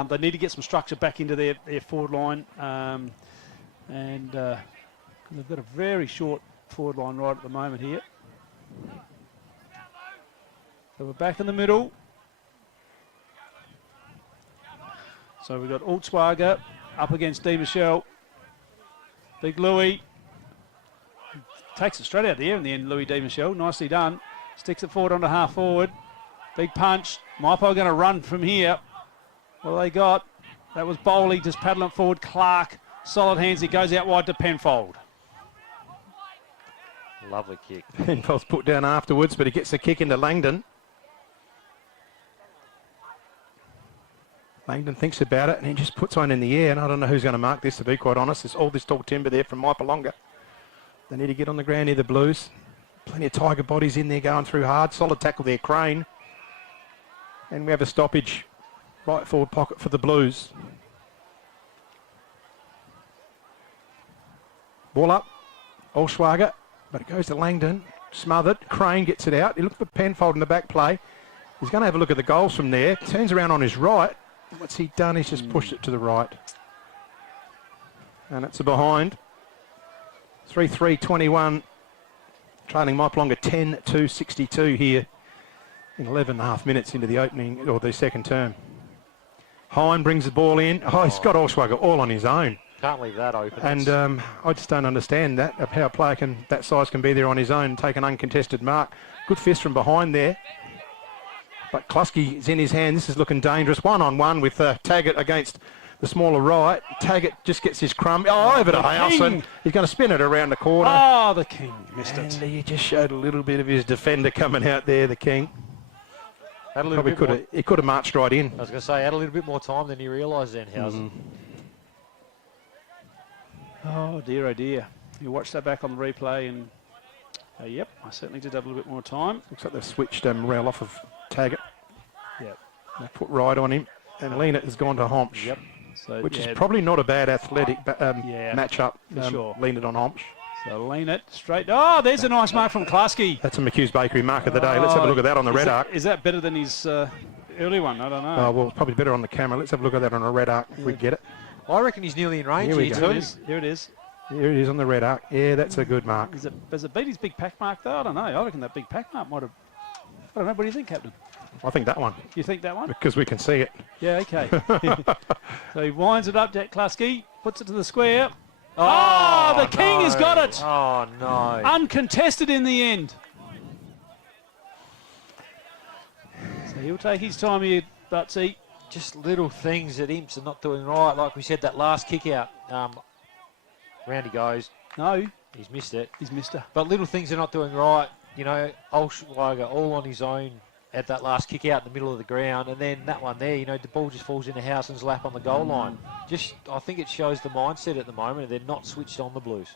They need to get some structure back into their forward line. They've got a very short forward line right at the moment here. So we're back in the middle. So we've got Altswager up against Di Michelle. Big Louis. Takes it straight out the air in the end, Louis Di Michelle. Nicely done. Sticks it forward onto half forward. Big punch. Mypo going to run from here. What they got? That was Bowley just paddling forward. Clark, solid hands. He goes out wide to Penfold. Lovely kick. Penfold's put down afterwards, but he gets the kick into Langdon. Langdon thinks about it and he just puts one in the air, and I don't know who's going to mark this, to be quite honest. There's all this tall timber there from Mypolonga. They need to get on the ground near the Blues. Plenty of Tiger bodies in there going through hard. Solid tackle there, Crane. And we have a stoppage. Right forward pocket for the Blues. Ball up. Olschwager. But it goes to Langdon. Smothered. Crane gets it out. He looks for Penfold in the back play. He's going to have a look at the goals from there. Turns around on his right. What's he done? He's just pushed it to the right. And it's a behind. 3-3-21. Trailing Mypolonga 10-62 here in 11.5 minutes into the opening, or the second term. Hine brings the ball in. Oh, he's got Olschwager all on his own. Can't leave that open. And I just don't understand that, of how a player that size can be there on his own and take an uncontested mark. Good fist from behind there. But Klusky is in his hand. This is looking dangerous. One-on-one with Taggart against the smaller right. Taggart just gets his crumb. Oh, over to Howson. He's going to spin it around the corner. Oh, the King missed it. And he just showed a little bit of his defender coming out there, the King. Probably he could have marched right in. I was going to say, had a little bit more time than he realised then, Howson. Oh, dear, oh, dear. You watch that back on the replay and, yep, I certainly did have a little bit more time. Looks like they've switched rail off of Taggart. Yep. They put right on him. And Lena has gone to Homsch. Yep. So, which is probably not a bad athletic matchup. Sure. Leaned on Homsch. So lean it straight. Oh, there's a nice mark from Klasky. That's a McHugh's Bakery mark of the day. Let's have a look at that on the red arc. Is that better than his early one? I don't know. Oh, well, it's probably better on the camera. Let's have a look at that on a red arc if we get it. I reckon he's nearly in range Here we here go. too. Here it is. Here it is on the red arc. Yeah, that's a good mark. Does it beat his big pack mark though? I don't know. I reckon that big pack mark might have. I don't know. What do you think, Captain? I think that one. You think that one? Because we can see it. Yeah, okay. So he winds it up, Jack Klasky, puts it to the square. Oh, the King has got it. Oh, no. Uncontested in the end. So he'll take his time here, Butsy. Just little things that Imps are not doing right. Like we said, that last kick out. Round he goes. No. He's missed it. He's missed it. But little things are not doing right. You know, Olschwager all on his own at that last kick out in the middle of the ground, and then that one there, you know, the ball just falls into Howson's lap on the goal line. Just, I think it shows the mindset at the moment. They're not switched on, the Blues.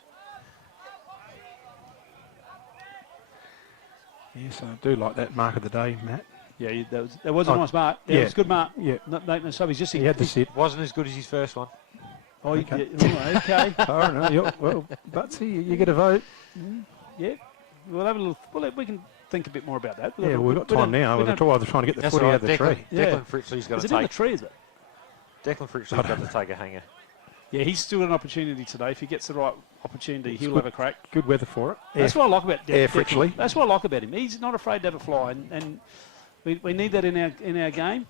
Yes, I do like that mark of the day, Matt. Yeah, that was a nice mark. Yeah, it was a good mark. Yeah. He had the sit. Wasn't as good as his first one. Oh, Okay. Okay. Oh, no, well, Butsy, you get a vote. Yeah. We'll have a little. We can think a bit more about that. Yeah, we've got time now. We're trying to get the footy out of the tree. Declan Fritzley's got to take. Is it in the tree, is it? Declan Fritzley's got to take a hanger. Yeah, he's still got an opportunity today. If he gets the right opportunity, he'll have a crack. Good weather for it. That's what I like about Fritzley. That's what I like about him. He's not afraid to have a fly, and we need that in our game.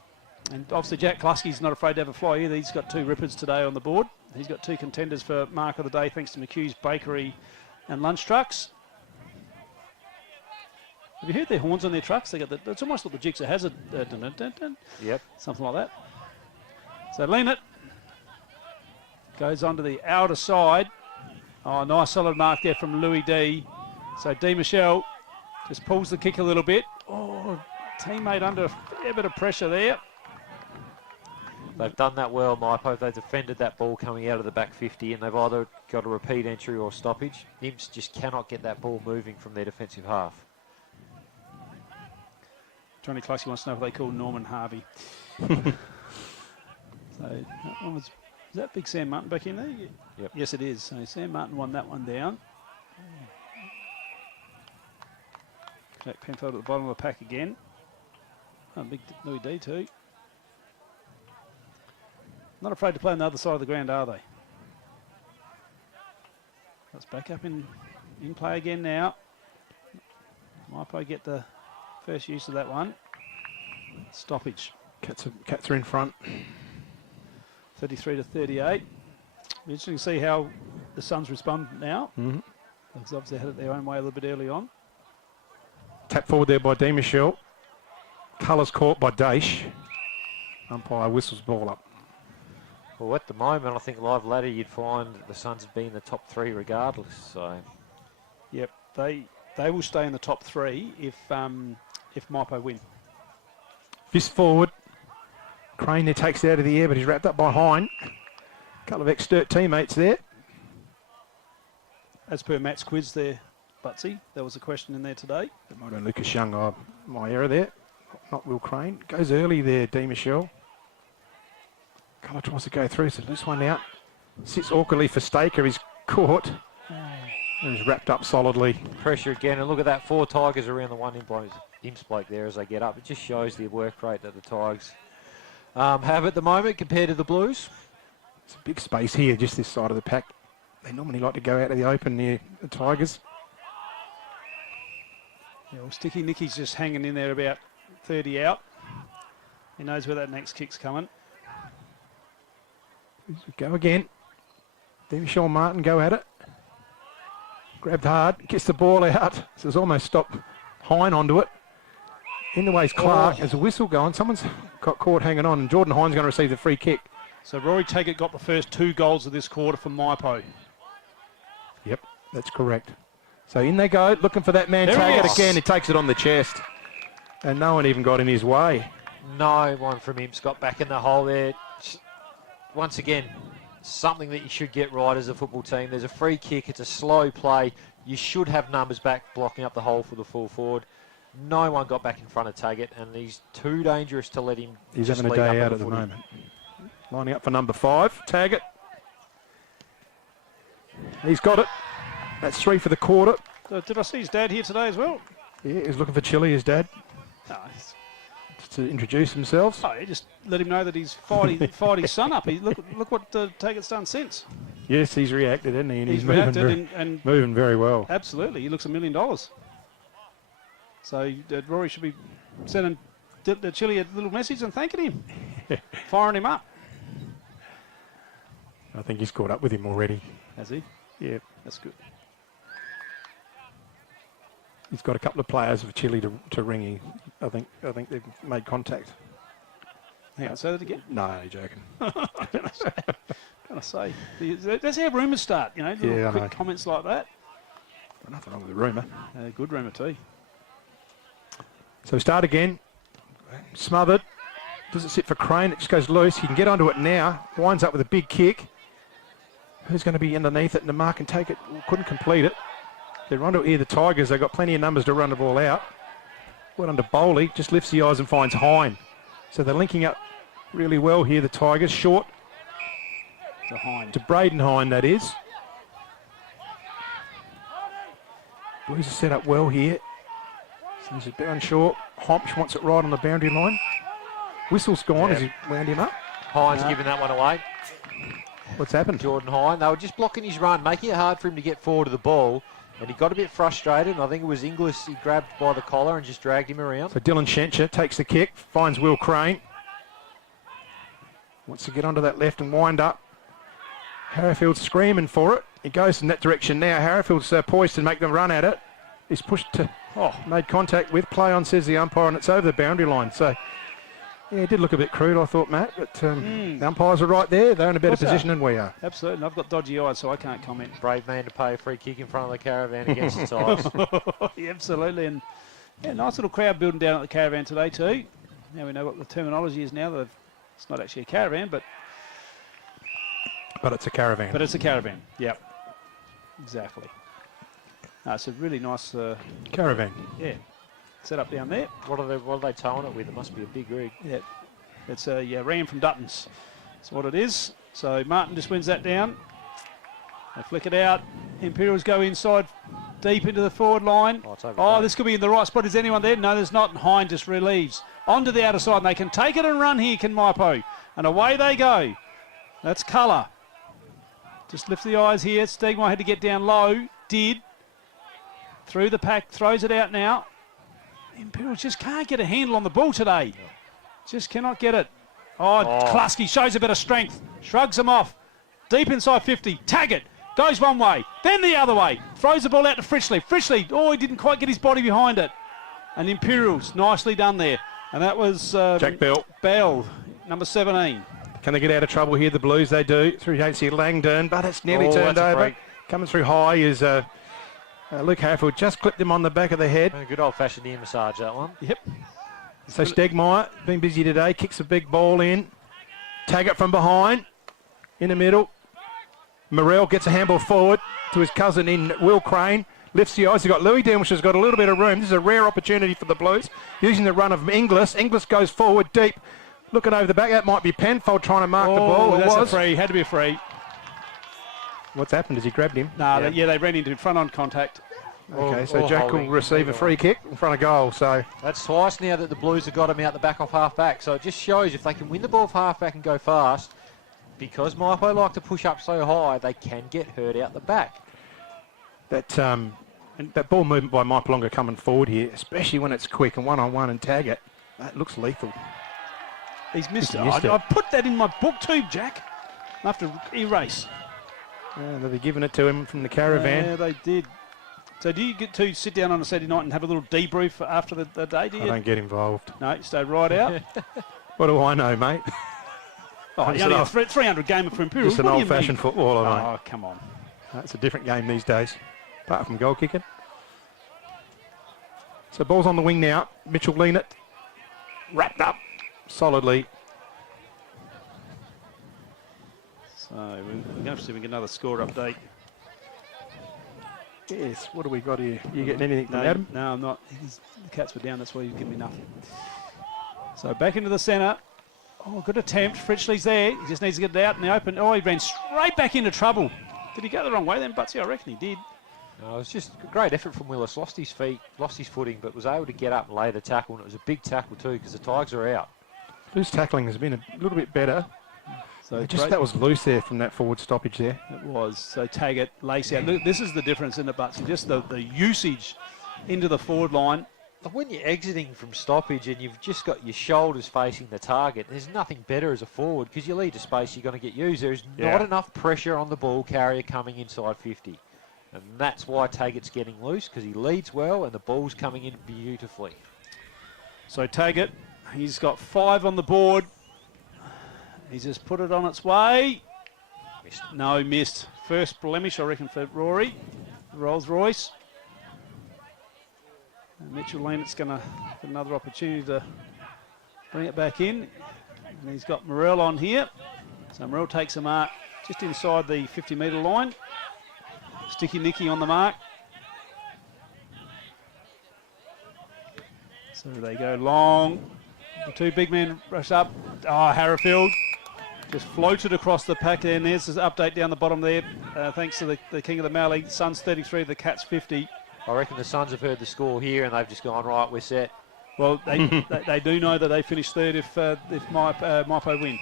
And obviously Jack Klusky's not afraid to have a fly either. He's got 2 rippers today on the board. He's got 2 contenders for mark of the day, thanks to McHugh's Bakery and Lunch Trucks. Have you heard their horns on their trucks? They got it's almost like the Jigsaw Hazard. Dun, dun, dun, dun. Yep. Something like that. So lean it. Goes onto the outer side. Oh, nice solid mark there from Louis D. So Di Michelle just pulls the kick a little bit. Oh, teammate under a fair bit of pressure there. They've done that well, Mypo. They've defended that ball coming out of the back 50, and they've either got a repeat entry or stoppage. Imps just cannot get that ball moving from their defensive half. Johnny Klusky wants to know if they call Norman Harvey. So that one was that Big Sam Martin back in there? Yep. Yes, it is. So Sam Martin won that one down. Jack Penfold at the bottom of the pack again. Oh, big Louis D too. Not afraid to play on the other side of the ground, are they? Let's back up in play again now. Mypo get the first use of that one. Stoppage. Cats are in front. 33 to 38. Interesting to see how the Suns respond now. Mm-hmm. Because obviously they had it their own way a little bit early on. Tap forward there by Di Michelle. Colours caught by Daesh. Umpire whistles ball up. Well, at the moment, I think live ladder, you'd find the Suns would be in the top 3 regardless. So, Yep, they will stay in the top 3 if Mypo win. Fist forward. Crane there takes it out of the air, but he's wrapped up by Hine. A couple of ex-Sturt teammates there. As per Matt's quiz there, Butsy, there was a question in there today. It might have been Lucas Young. Oh, my error there. Not Will Crane. Goes early there, Di Michelle. Colour tries to go through, so loose one out. Sits awkwardly for Staker. He's caught. And he's wrapped up solidly. pressure again. And look at that, 4 Tigers around the one imps bloke there as they get up. It just shows the work rate that the Tigers have at the moment compared to the Blues. It's a big space here, just this side of the pack. They normally like to go out of the open near the Tigers. Yeah, well, Sticky Nicky's just hanging in there about 30 out. He knows where that next kick's coming. Go again. Michelle Martin go at it. Grabbed hard, gets the ball out. So it's almost stopped Hine onto it. In the way is Clark. There's a whistle going. Someone's got caught hanging on, and Jordan Hine's going to receive the free kick. So Rory Taggart got the first 2 goals of this quarter from Mypo. Yep, that's correct. So in they go, looking for that man Taggart again. He takes it on the chest. And no one even got in his way. No one from Imps got back in the hole there. Once again, something that you should get right as a football team. There's a free kick. It's a slow play. You should have numbers back blocking up the hole for the full forward. No one got back in front of Taggart, and he's too dangerous to let him. He's having a day out at the moment. Lining up for number 5, Taggart. He's got it. That's 3 for the quarter. Did I see his dad here today as well? Yeah, he's looking for Chili, his dad, No, to introduce themselves. oh, he just let him know that he's fired his son up. Look what Taggart's done since. Yes, he's reacted, hasn't he? And He's moving reacted and moving very well. absolutely, he looks $1 million. So Rory should be sending the Chili a little message and thanking him, firing him up. I think he's caught up with him already. Has he? Yeah, That's good. he's got a couple of players for Chile to ring him. I think they've made contact. Hang on, say that again. No, you're joking. Can I say? That's how rumours start, you know, little Yeah, I quick know. comments like that. Nothing wrong with the rumour. Good rumour too. So start again. Smothered. Doesn't sit for Crane. It just goes loose. He can get onto it now. Winds up with a big kick. Who's going to be underneath it in the mark and take it? Couldn't complete it. They're onto it here, the Tigers. They've got plenty of numbers to run the ball out. Went under Bowley. Just lifts the eyes and finds Hine. So they're linking up really well here, the Tigers. Short To Hine. to Braden Hine, that is. Blues are set up well here. So he's a bit unsure. Homps wants it right on the boundary line. Whistle's gone as he wound him up. Hine's giving that one away. What's happened? Jordan Hine. They were just blocking his run, making it hard for him to get forward to the ball. And he got a bit frustrated. And I think it was Inglis he grabbed by the collar and just dragged him around. So Dylan Shencher takes the kick, finds Will Crane. Wants to get onto that left and wind up. Harrowfield's screaming for it. He goes in that direction now. Harrowfield's poised to make them run at it. He's pushed to, made contact with, play on, says the umpire, and it's over the boundary line. So, yeah, it did look a bit crude, I thought, Matt, but the umpires are right there. They're in a better position than we are. Absolutely, and I've got dodgy eyes, so I can't comment. Brave man to pay a free kick in front of the Caravan against the Tigers. Yeah, absolutely, and nice little crowd building down at the Caravan today too. Now we know what the terminology is now. It's not actually a caravan, but it's a Caravan. But it's a Caravan, yep. Exactly. It's a really nice... Caravan. Yeah, set up down there. What are they towing it with? It must be a big rig. Yeah, it's a ram from Dutton's. That's what it is. So Martin just wins that down. They flick it out. Imperials go inside, deep into the forward line. This could be in the right spot. Is anyone there? No, there's not. And Hine just relieves. Onto the outer side, and they can take it and run here, can Mypo. And away they go. That's colour. Just lift the eyes here. Stegmaier had to get down low. Did. Through the pack, throws it out now. Imperials just can't get a handle on the ball today. Just cannot get it. Oh, Klasky shows a bit of strength. Shrugs him off. Deep inside 50. Taggart goes one way, then the other way. Throws the ball out to Fritchley. Fritchley, he didn't quite get his body behind it. And Imperials, nicely done there. And that was Jack Bell. Bell, number 17. Can they get out of trouble here? The Blues, they do. Through HC Langdon, but it's nearly turned over. Break. Coming through high is Luke Hayfield. Just clipped him on the back of the head. A good old-fashioned ear massage, that one. Yep. So Stegmeyer, been busy today, kicks a big ball in. Taggart from behind, in the middle. Morrell gets a handball forward to his cousin in Will Crane. Lifts the eyes. You've got Louis Denwish has got a little bit of room. This is a rare opportunity for the Blues. Using the run of Inglis. Inglis goes forward deep. Looking over the back. That might be Penfold trying to mark the ball. That's a free. Had to be a free. What's happened? Has he grabbed him? No, they ran into front-on contact. Okay, so Jack will receive a free kick in front of goal. So that's twice now that the Blues have got him out the back off half-back. So it just shows if they can win the ball off half-back and go fast, because Mypo like to push up so high, they can get hurt out the back. That ball movement by Mypolonga coming forward here, especially when it's quick and one-on-one and Taggart, that looks lethal. He's missed it. I put that in my book too, Jack. I have to erase. Yeah, they'll be giving it to him from the caravan. Yeah, they did. So do you get to sit down on a Saturday night and have a little debrief after the day, do you? I don't get involved. No, you stay right out. What do I know, mate? You're only a 300 gamer for Imperials. Just an old-fashioned footballer, mate. Oh, come on. That's a different game these days, apart from goal kicking. So ball's on the wing now. Mitchell Leanett wrapped up solidly. So we're going to see if we can get another score update. Yes, what do we got here? You getting anything from Adam? No, I'm not. The Cats were down, that's why he's giving me nothing. So back into the centre. Oh, good attempt. Fritchley's there. He just needs to get it out in the open. Oh, he ran straight back into trouble. Did he go the wrong way then, Butsy? I reckon he did. No, it was just a great effort from Willis. Lost his feet, lost his footing, but was able to get up and lay the tackle. And it was a big tackle too, because the Tigers are out. Loose tackling has been a little bit better. So just that was loose there from that forward stoppage there. It was. So Taggart, Lacey out. Look, this is the difference in the Butsy. Just the usage into the forward line. When you're exiting from stoppage and you've just got your shoulders facing the target, there's nothing better as a forward, because you lead to space, you're going to get used. There's not enough pressure on the ball carrier coming inside 50. And that's why Taggart's getting loose, because he leads well and the ball's coming in beautifully. So Taggart, he's got 5 on the board. He's just put it on its way. Missed. No, missed. First blemish, I reckon, for Rory. Rolls Royce. And Mitchell Leanett's going to get another opportunity to bring it back in. And he's got Morrell on here. So Morrell takes a mark just inside the 50-metre line. Sticky Nicky on the mark. So they go long. The 2 big men rush up. Oh, Harrifield just floated across the pack there. And there's this update down the bottom there. Thanks to the King of the Mallee. Suns 33, the Cats 50. I reckon the Suns have heard the score here and they've just gone, right, we're set. Well, they do know that they finish third if Mypo win.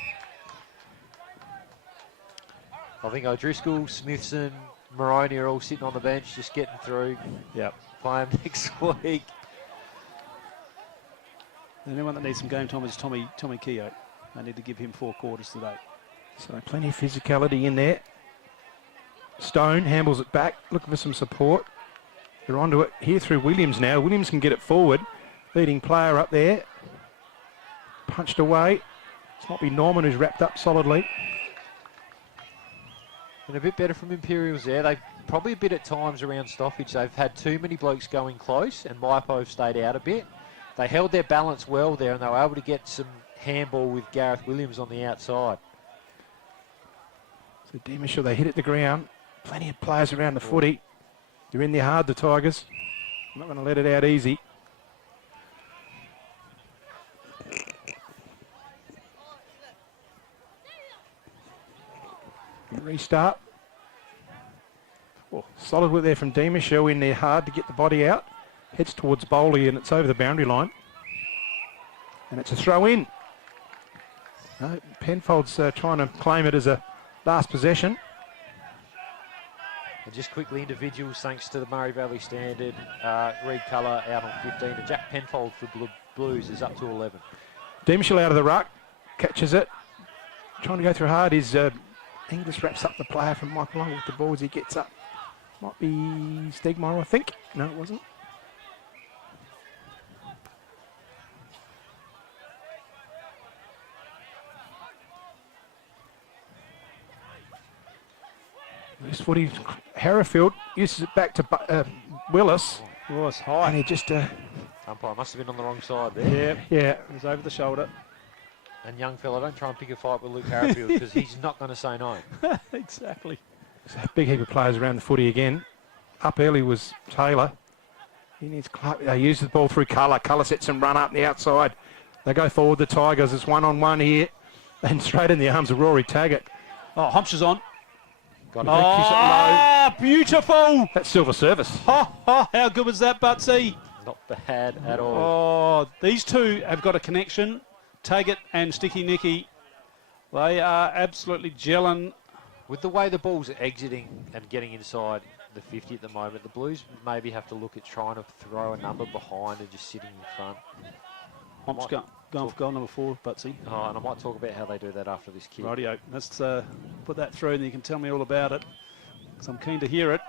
I think O'Driscoll, Smithson, Moroney are all sitting on the bench, just getting through. Yep. Play them next week. The only one that needs some game time is Tommy Keogh. They need to give him 4 quarters today. So plenty of physicality in there. Stone handles it back, looking for some support. They're onto it here through Williams now. Williams can get it forward. Leading player up there. Punched away. This might be Norman who's wrapped up solidly. And a bit better from Imperials there. They've probably a bit at times around stoppage. They've had too many blokes going close and Mypo have stayed out a bit. They held their balance well there and they were able to get some handball with Gareth Williams on the outside. So Demishaw, they hit it the ground. Plenty of players around the footy. They're in there hard, the Tigers. I'm not going to let it out easy. Restart. Oh, solid work there from Demishaw in there hard to get the body out. Heads towards Bowley and it's over the boundary line. And it's a throw in. No, Penfold's trying to claim it as a last possession. And just quickly, individuals, thanks to the Murray Valley Standard, Reed Colour out on 15, and Jack Penfold for Blues is up to 11. Demishaw out of the ruck, catches it. Trying to go through hard is Inglis wraps up the player from Mypolonga with the ball as he gets up. Might be Stegmaier, I think. No, it wasn't. This footy, Herrifield uses it back to Willis. Oh, it's high. And he just... Umpire must have been on the wrong side there. yeah. It was over the shoulder. And young fella, don't try and pick a fight with Luke Harrifield because he's not going to say no. Exactly. There's a big heap of players around the footy again. Up early was Taylor. He needs Clark. They use the ball through Colour. Colour sets him run up the outside. They go forward, the Tigers. It's 1-on-1 here. And straight in the arms of Rory Taggart. Oh, Humpshires on. Got it. Oh, beautiful. That's silver service. How good was that, Butsy? Not bad at all. Oh, these two have got a connection. Taggart and Sticky Nicky. They are absolutely gelling. With the way the ball's exiting and getting inside the 50 at the moment, the Blues maybe have to look at trying to throw a number behind and just sitting in front. Hump's going for goal number 4, Butsy. Oh, and I might talk about how they do that after this kick. Rightio. Let's put that through and you can tell me all about it, because I'm keen to hear it.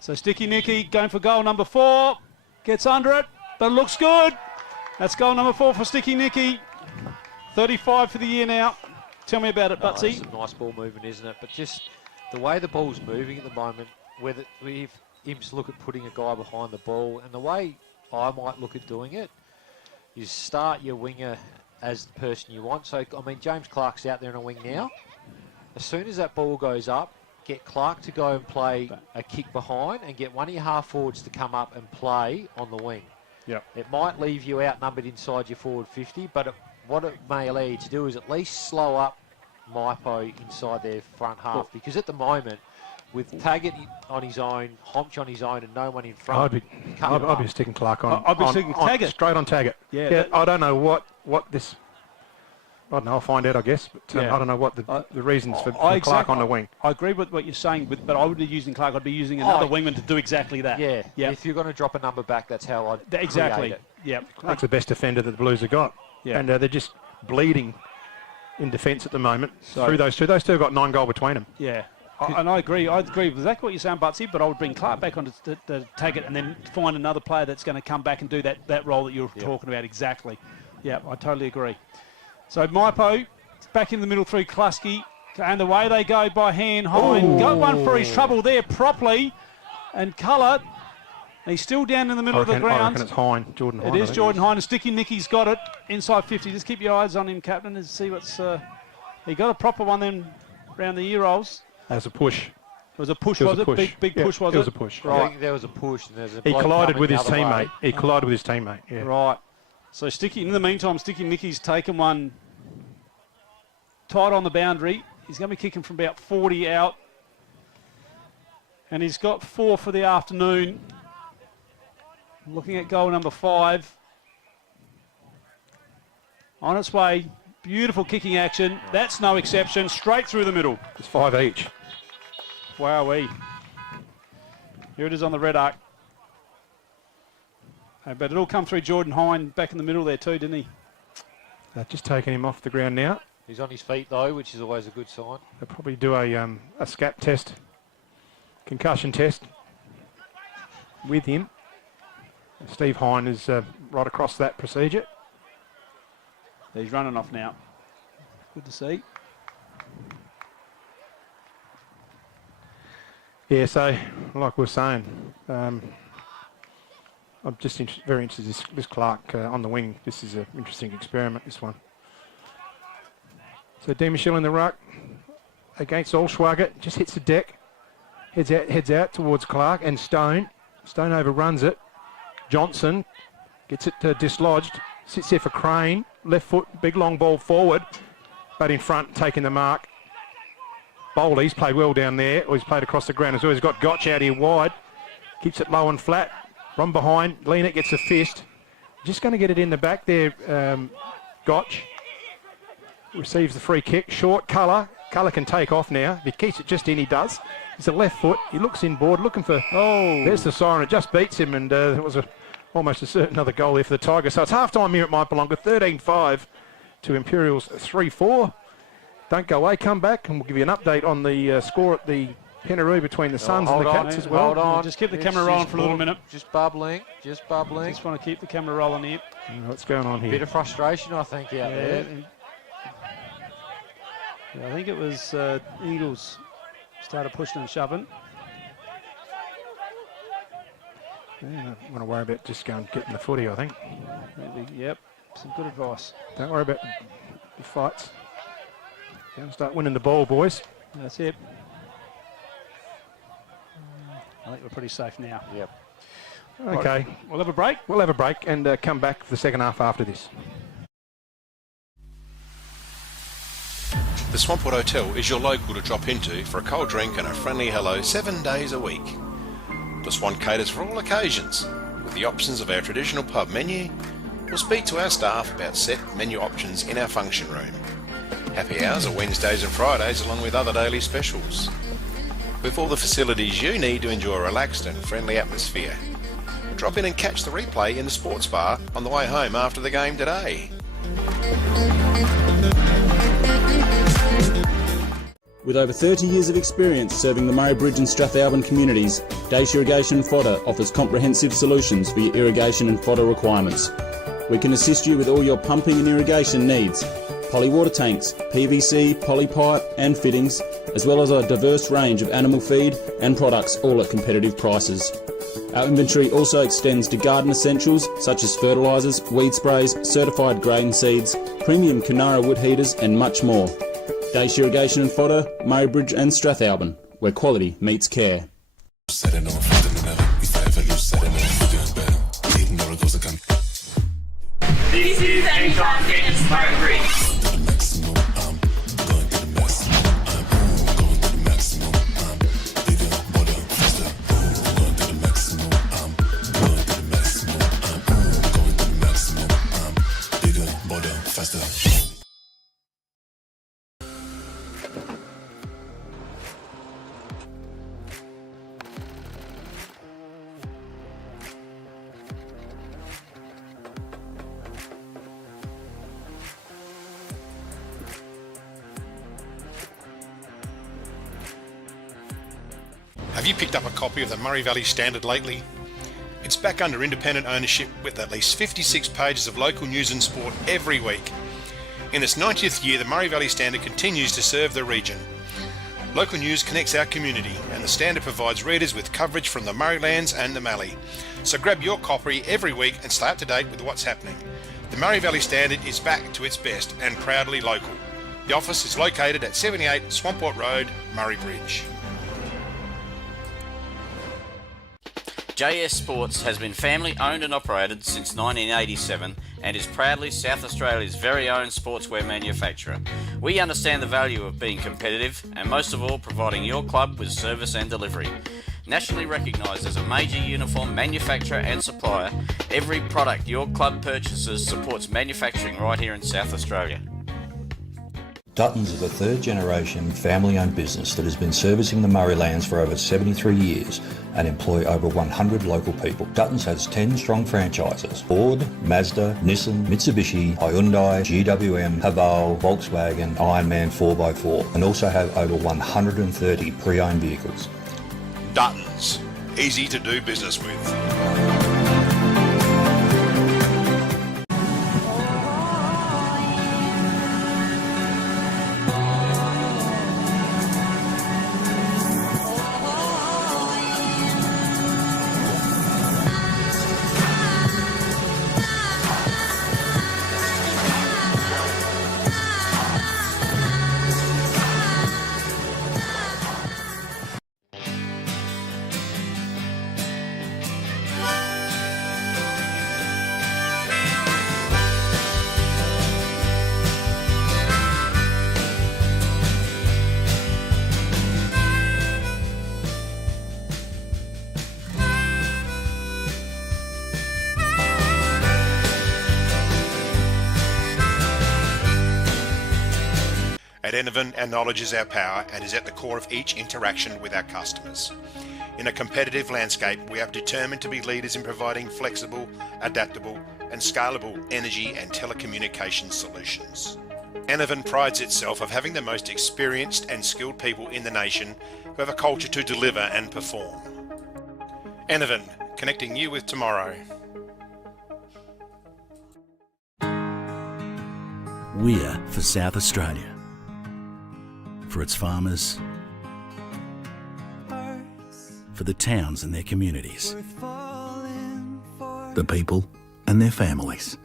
So Sticky Nicky going for goal number 4. Gets under it, but it looks good. That's goal number 4 for Sticky Nicky. 35 for the year now. Tell me about it, Butsy. It's a nice ball movement, isn't it? But just the way the ball's moving at the moment, whether if Imps look at putting a guy behind the ball, and the way I might look at doing it is start your winger as the person you want. So, I mean, James Clark's out there in a wing now. As soon as that ball goes up, get Clark to go and play a kick behind and get one of your half forwards to come up and play on the wing. Yep. It might leave you outnumbered inside your forward 50, but what it may allow you to do is at least slow up Mypo inside their front half, because at the moment, with Taggart on his own, Homch on his own, and no one in front, I'd be sticking Clark on. I'd be sticking Taggart. Straight on Taggart. Yeah. I don't know what this... I don't know, I'll find out, I guess. But I don't know what the reasons for Clark on the wing. I agree with what you're saying, but I would be using Clark. I'd be using another wingman to do exactly that. Yeah. Yeah. If you're going to drop a number back, that's how I'd Exactly. create it. Yeah. Clark's the best defender that the Blues have got. Yeah. And they're just bleeding in defence at the moment. So, through those two. Those two have got 9 goals between them. Yeah. And I agree. I agree with exactly what you're saying, Butsy, but I would bring Clark back onto the Taggart and then find another player that's going to come back and do that role that you're talking about exactly. Yeah, I totally agree. So Mypo back in the middle through Klasky, and the way they go by hand, Hine got one for his trouble there properly, and Colour, he's still down in the middle of the ground. I reckon it's Hine, Jordan Hine. It is Jordan Hine, and Sticky Nicky's got it inside 50. Just keep your eyes on him, Captain, and see what's... he got a proper one then round the ear rolls. That was a push. It was a push, was it? Big push, was it? It was a push. I think there was a push. And he collided with his teammate. He collided with his teammate, yeah. Right. So in the meantime, Sticky Nicky's taken one tight on the boundary. He's going to be kicking from about 40 out. And he's got 4 for the afternoon. Looking at goal number 5. On its way. Beautiful kicking action. That's no exception. Straight through the middle. It's 5 each. Wowee. Here it is on the red arc. But it all come through Jordan Hine back in the middle there too, didn't he? They're just taking him off the ground now. He's on his feet though, which is always a good sign. They'll probably do a SCAP test, concussion test with him. Steve Hine is right across that procedure. He's running off now. Good to see. Yeah, so like we were saying, I'm just very interested in this Clark on the wing. This is an interesting experiment, this one. So Demichel in the ruck against Olschwager, just hits the deck, heads out towards Clark and Stone. Stone overruns it. Johnson gets it dislodged, sits there for Crane, left foot, big long ball forward, but in front, taking the mark. Bowley's played well down there, or he's played across the ground as well. He's got Gotch out here wide, keeps it low and flat, from behind, Leonard gets a fist. Just going to get it in the back there, Gotch. Receives the free kick, short, Colour can take off now. If he keeps it just in, he does. It's a left foot, he looks inboard, looking for, there's the siren, it just beats him, and it was almost a certain other goal there for the Tigers. So it's half-time here at Mypolonga, 13-5 to Imperials 3-4. Don't go away, come back, and we'll give you an update on the score at the Penaroo between the Suns and the Cats as well. Hold on. Just keep the camera rolling for a little minute. Just bubbling. Just bubbling. Just want to keep the camera rolling here. What's going on here? Bit of frustration, I think, out there. Yeah, I think it was Eagles started pushing and shoving. Yeah, don't want to worry about just going getting the footy, I think. Yep, some good advice. Don't worry about the fights. Going to start winning the ball, boys. That's it. I think we're pretty safe now. Yep. Okay. Right, we'll have a break. We'll have a break and come back for the second half after this. The Swampwood Hotel is your local to drop into for a cold drink and a friendly hello 7 days a week. The Swan caters for all occasions, with the options of our traditional pub menu. We'll speak to our staff about set menu options in our function room. Happy hours are Wednesdays and Fridays along with other daily specials. With all the facilities you need to enjoy a relaxed and friendly atmosphere. Drop in and catch the replay in the sports bar on the way home after the game today. With over 30 years of experience serving the Murray Bridge and Strathalbyn communities, Dace Irrigation Fodder offers comprehensive solutions for your irrigation and fodder requirements. We can assist you with all your pumping and irrigation needs, poly water tanks, PVC, poly pipe and fittings, as well as a diverse range of animal feed and products, all at competitive prices. Our inventory also extends to garden essentials such as fertilisers, weed sprays, certified grain seeds, premium Canara wood heaters and much more. Dace Irrigation and Fodder, Murray Bridge and Strathalbyn, where quality meets care. This is Anytime Fitness Murray Bridge. Have you picked up a copy of the Murray Valley Standard lately? It's back under independent ownership with at least 56 pages of local news and sport every week. In its 90th year, the Murray Valley Standard continues to serve the region. Local news connects our community, and the Standard provides readers with coverage from the Murraylands and the Mallee. So grab your copy every week and stay up to date with what's happening. The Murray Valley Standard is back to its best and proudly local. The office is located at 78 Swampwood Road, Murray Bridge. JS Sports has been family owned and operated since 1987 and is proudly South Australia's very own sportswear manufacturer. We understand the value of being competitive and most of all providing your club with service and delivery. Nationally recognised as a major uniform manufacturer and supplier, every product your club purchases supports manufacturing right here in South Australia. Duttons is a third-generation family-owned business that has been servicing the Murraylands for over 73 years and employ over 100 local people. Duttons has 10 strong franchises: Ford, Mazda, Nissan, Mitsubishi, Hyundai, GWM, Haval, Volkswagen, Ironman 4x4, and also have over 130 pre-owned vehicles. Duttons, easy to do business with. At Enervin, our knowledge is our power and is at the core of each interaction with our customers. In a competitive landscape, we are determined to be leaders in providing flexible, adaptable, and scalable energy and telecommunications solutions. Enervin prides itself of having the most experienced and skilled people in the nation who have a culture to deliver and perform. Enervin, connecting you with tomorrow. We're for South Australia. For its farmers. For the towns and their communities. The people and their families.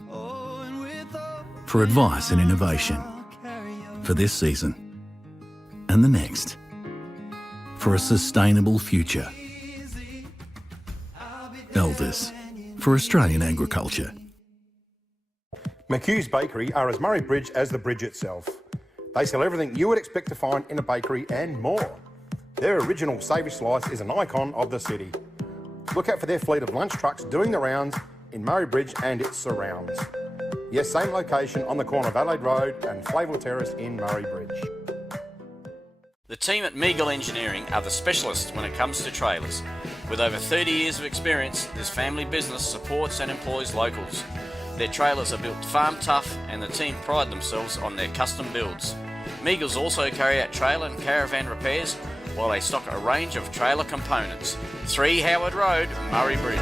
For advice and innovation. For this season and the next. For a sustainable future. Elders. For Australian agriculture. McHugh's Bakery are as Murray Bridge as the bridge itself. They sell everything you would expect to find in a bakery and more. Their original savoury slice is an icon of the city. Look out for their fleet of lunch trucks doing the rounds in Murray Bridge and its surrounds. Yes, same location on the corner of Adelaide Road and Flavell Terrace in Murray Bridge. The team at Meagle Engineering are the specialists when it comes to trailers. With over 30 years of experience, this family business supports and employs locals. Their trailers are built farm tough and the team pride themselves on their custom builds. Meagles also carry out trailer and caravan repairs while they stock a range of trailer components. 3 Howard Road, Murray Bridge.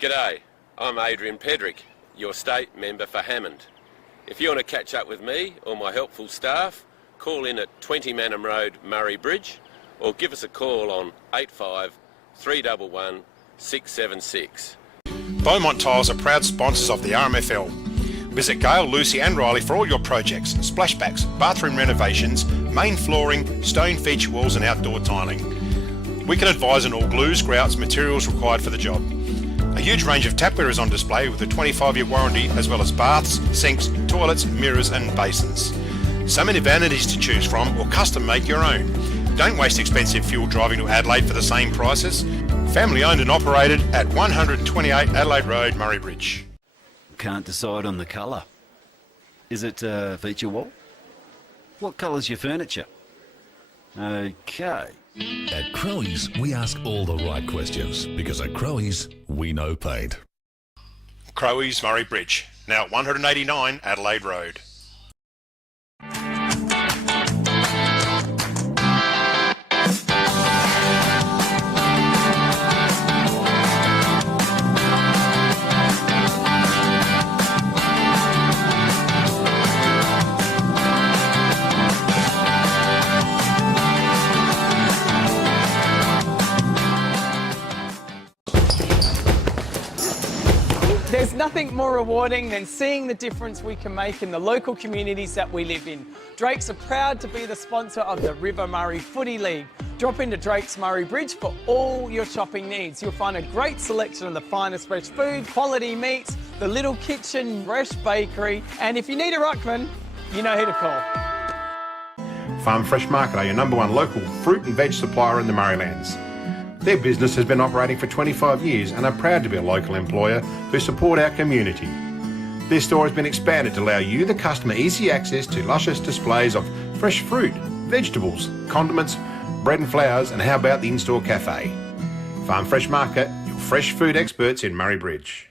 G'day, I'm Adrian Pedrick, your state member for Hammond. If you want to catch up with me or my helpful staff, call in at 20 Manham Road, Murray Bridge, or give us a call on 85 311 676. Beaumont Tiles are proud sponsors of the RMFL. Visit Gail, Lucy and Riley for all your projects, splashbacks, bathroom renovations, main flooring, stone feature walls and outdoor tiling. We can advise on all glues, grouts, materials required for the job. A huge range of tapware is on display with a 25-year warranty, as well as baths, sinks, toilets, mirrors and basins. So many vanities to choose from, or custom make your own. Don't waste expensive fuel driving to Adelaide for the same prices. Family owned and operated at 128 Adelaide Road, Murray Bridge. Can't decide on the colour. Is it feature wall? What colour's your furniture? Okay. At Crowe's, we ask all the right questions because at Crowe's, we know paint. Crowe's, Murray Bridge, now at 189 Adelaide Road. There's nothing more rewarding than seeing the difference we can make in the local communities that we live in. Drake's are proud to be the sponsor of the River Murray Footy League. Drop into Drake's Murray Bridge for all your shopping needs. You'll find a great selection of the finest fresh food, quality meats, the little kitchen, fresh bakery, and if you need a ruckman, you know who to call. Farm Fresh Market are your #1 local fruit and veg supplier in the Murraylands. Their business has been operating for 25 years and are proud to be a local employer who support our community. Their store has been expanded to allow you, the customer, easy access to luscious displays of fresh fruit, vegetables, condiments, bread and flowers, and how about the in-store cafe? Farm Fresh Market, your fresh food experts in Murray Bridge.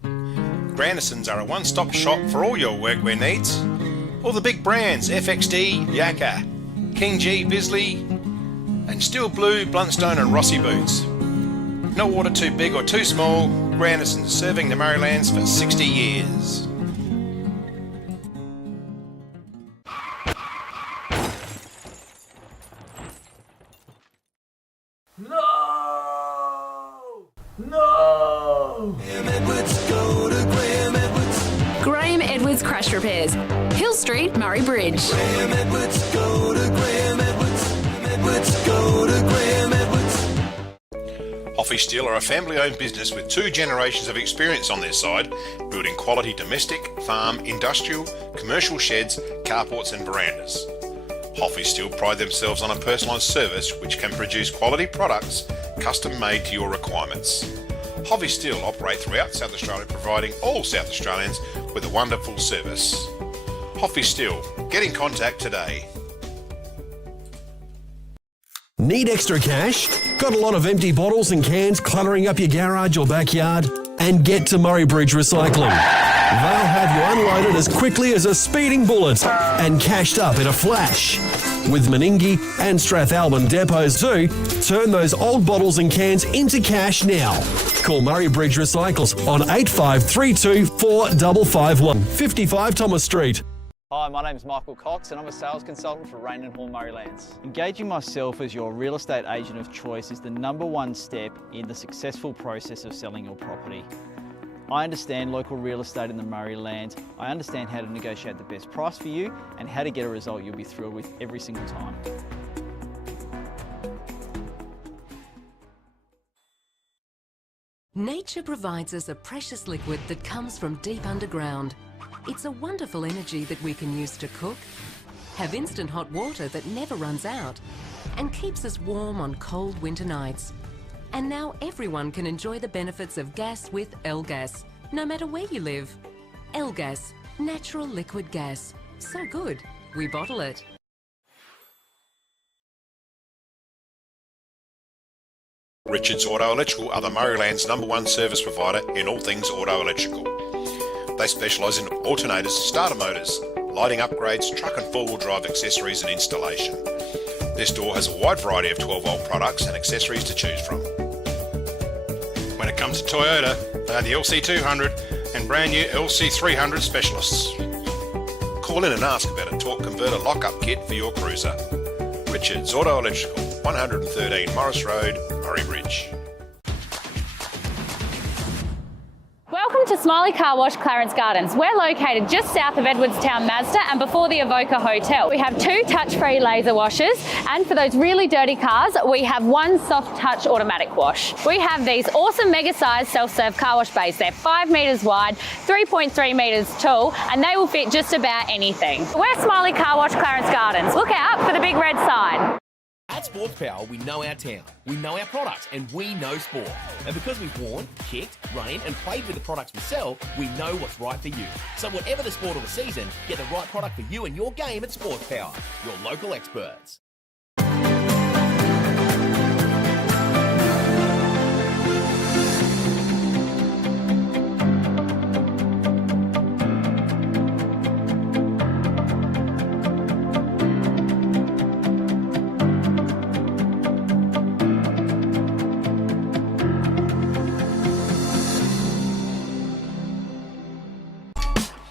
Grandisons are a one-stop shop for all your workwear needs. All the big brands, FXD, Yakka, King G, Bisley, and Steel Blue, Bluntstone and Rossi boots. No order too big or too small, Grandisons serving the Murraylands for 60 years. No! Graham Edwards Crash Repairs, Hill Street, Murray Bridge. Graham Edwards, go to Graham Edwards. Go to Graham Edwards. Hoffy Steel are a family-owned business with 2 generations of experience on their side, building quality domestic, farm, industrial, commercial sheds, carports and verandas. Hoffy Steel pride themselves on a personalised service which can produce quality products custom-made to your requirements. Hoffy Steel operate throughout South Australia, providing all South Australians with a wonderful service. Hoffy Steel, get in contact today. Need extra cash? Got a lot of empty bottles and cans cluttering up your garage or backyard? and get to Murray Bridge Recycling. They'll have you unloaded as quickly as a speeding bullet and cashed up in a flash. With Meningie and Strathalbyn depots too, turn those old bottles and cans into cash now. Call Murray Bridge Recycles on 8532 4551 55 Thomas Street. Hi, my name is Michael Cox and I'm a sales consultant for Rain and Hall Murraylands. Engaging myself as your real estate agent of choice is the #1 step in the successful process of selling your property. I understand local real estate in the Murraylands. I understand how to negotiate the best price for you and how to get a result you'll be thrilled with every single time. Nature provides us a precious liquid that comes from deep underground. It's a wonderful energy that we can use to cook, have instant hot water that never runs out, and keeps us warm on cold winter nights. And now everyone can enjoy the benefits of gas with L-Gas, no matter where you live. L-Gas, natural liquid gas. So good, we bottle it. Richards Auto Electrical are the Murrayland's #1 service provider in all things auto electrical. They specialise in alternators, starter motors, lighting upgrades, truck and four-wheel drive accessories and installation. Their store has a wide variety of 12-volt products and accessories to choose from. When it comes to Toyota, they are the LC200 and brand new LC300 specialists. Call in and ask about a torque converter lock-up kit for your cruiser. Richards Auto Electrical, 113 Morris Road, Murray Bridge. Welcome to Smiley Car Wash, Clarence Gardens. We're located just south of Edwardstown Mazda and before the Evoca Hotel. We have 2 touch-free laser washers, and for those really dirty cars, we have 1 soft touch automatic wash. We have these awesome mega-sized self-serve car wash bays. They're 5 metres wide, 3.3 metres tall, and they will fit just about anything. We're Smiley Car Wash, Clarence Gardens. Look out for the big red sign. At Sports Power, we know our town, we know our products, and we know sport. And because we've worn, kicked, run and played with the products we sell, we know what's right for you. So whatever the sport or the season, get the right product for you and your game at Sports Power, your local experts.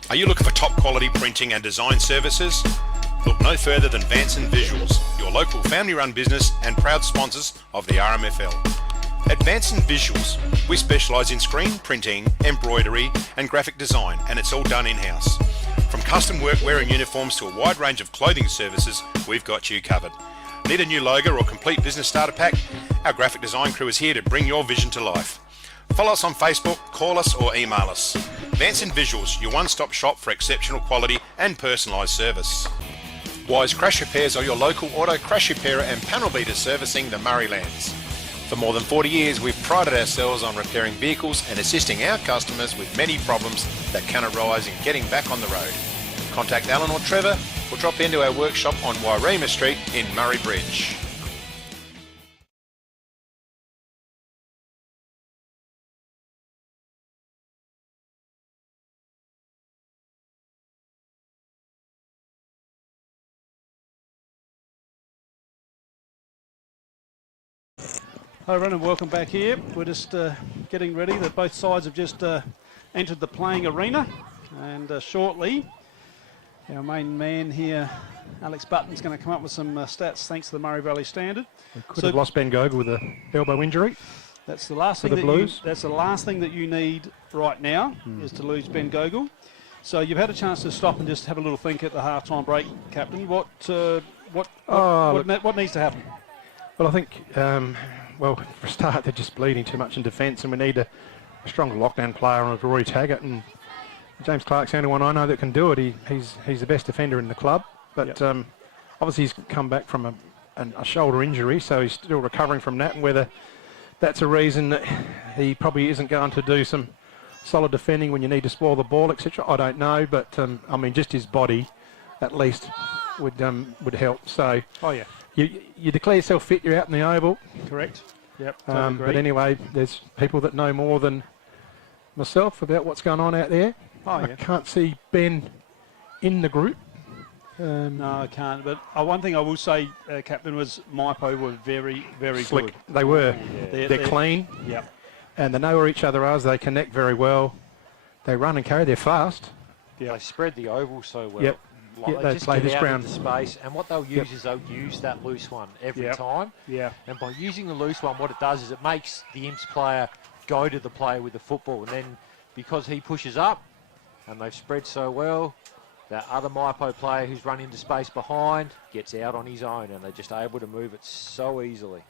Are you looking for top quality printing and design services? Look no further than Vanson Visuals, your local family-run business and proud sponsors of the RMFL. At Vanson Visuals, we specialise in screen printing, embroidery and graphic design, and it's all done in-house. From custom workwear and uniforms to a wide range of clothing services, we've got you covered. Need a new logo or complete business starter pack? Our graphic design crew is here to bring your vision to life. Follow us on Facebook, call us or email us. Vanson Visuals, your one-stop shop for exceptional quality and personalised service. Wise Crash Repairs are your local auto crash repairer and panel beater servicing the Murraylands. For more than 40 years, we've prided ourselves on repairing vehicles and assisting our customers with many problems that can arise in getting back on the road. Contact Alan or Trevor or drop into our workshop on Wairema Street in Murray Bridge. Hi everyone and welcome back here. We're just getting ready. That both sides have just entered the playing arena, and shortly our main man here, Alex Button's going to come up with some stats thanks to the Murray Valley Standard. We could have lost Ben Gogol with an elbow injury. That's the last for thing the Blues. that's the last thing that you need right now is to lose Ben Gogol. So you've had a chance to stop and just have a little think at the half-time break, Captain. What needs to happen? Well, I think, well, for a start, they're just bleeding too much in defence, and we need a stronger lockdown player on Rory Taggart. And James Clark's the only one I know that can do it. He's the best defender in the club, but obviously he's come back from a shoulder injury, so he's still recovering from that. And whether that's a reason that he probably isn't going to do some solid defending when you need to spoil the ball, etc., I don't know. But I mean, just his body, at least, would help. So. Oh yeah. You declare yourself fit, you're out in the oval. Correct. Yep. Totally agree. But anyway, there's people that know more than myself about what's going on out there. Oh, I yeah. can't see Ben in the group. No, I can't. But one thing I will say, Captain, was Mypo were very, very Slick. good. They were. Yeah. They're clean. Yeah. And they know where each other are. They connect very well. They run and carry. They're fast. They spread the oval so well. Yep. Like, Yeah, they they just play get this out ground. into space, and what they'll use Yep. is they'll use that loose one every Yep. time. Yeah. And by using the loose one, what it does is it makes the Imps player go to the player with the football, and then because he pushes up, and they've spread so well, that other Mypo player who's run into space behind gets out on his own, and they're just able to move it so easily.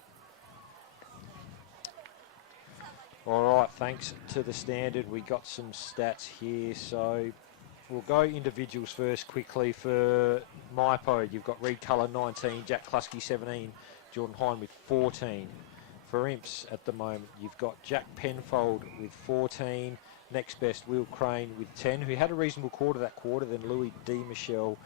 All right, thanks to the standard, we got some stats here. So we'll go individuals first quickly. For Mypo, you've got Reed Culler 19, Jack Klusky 17, Jordan Hine with 14. For Imps at the moment, you've got Jack Penfold with 14. Next best, Will Crane with 10, who had a reasonable quarter that quarter, then Louis D. Michel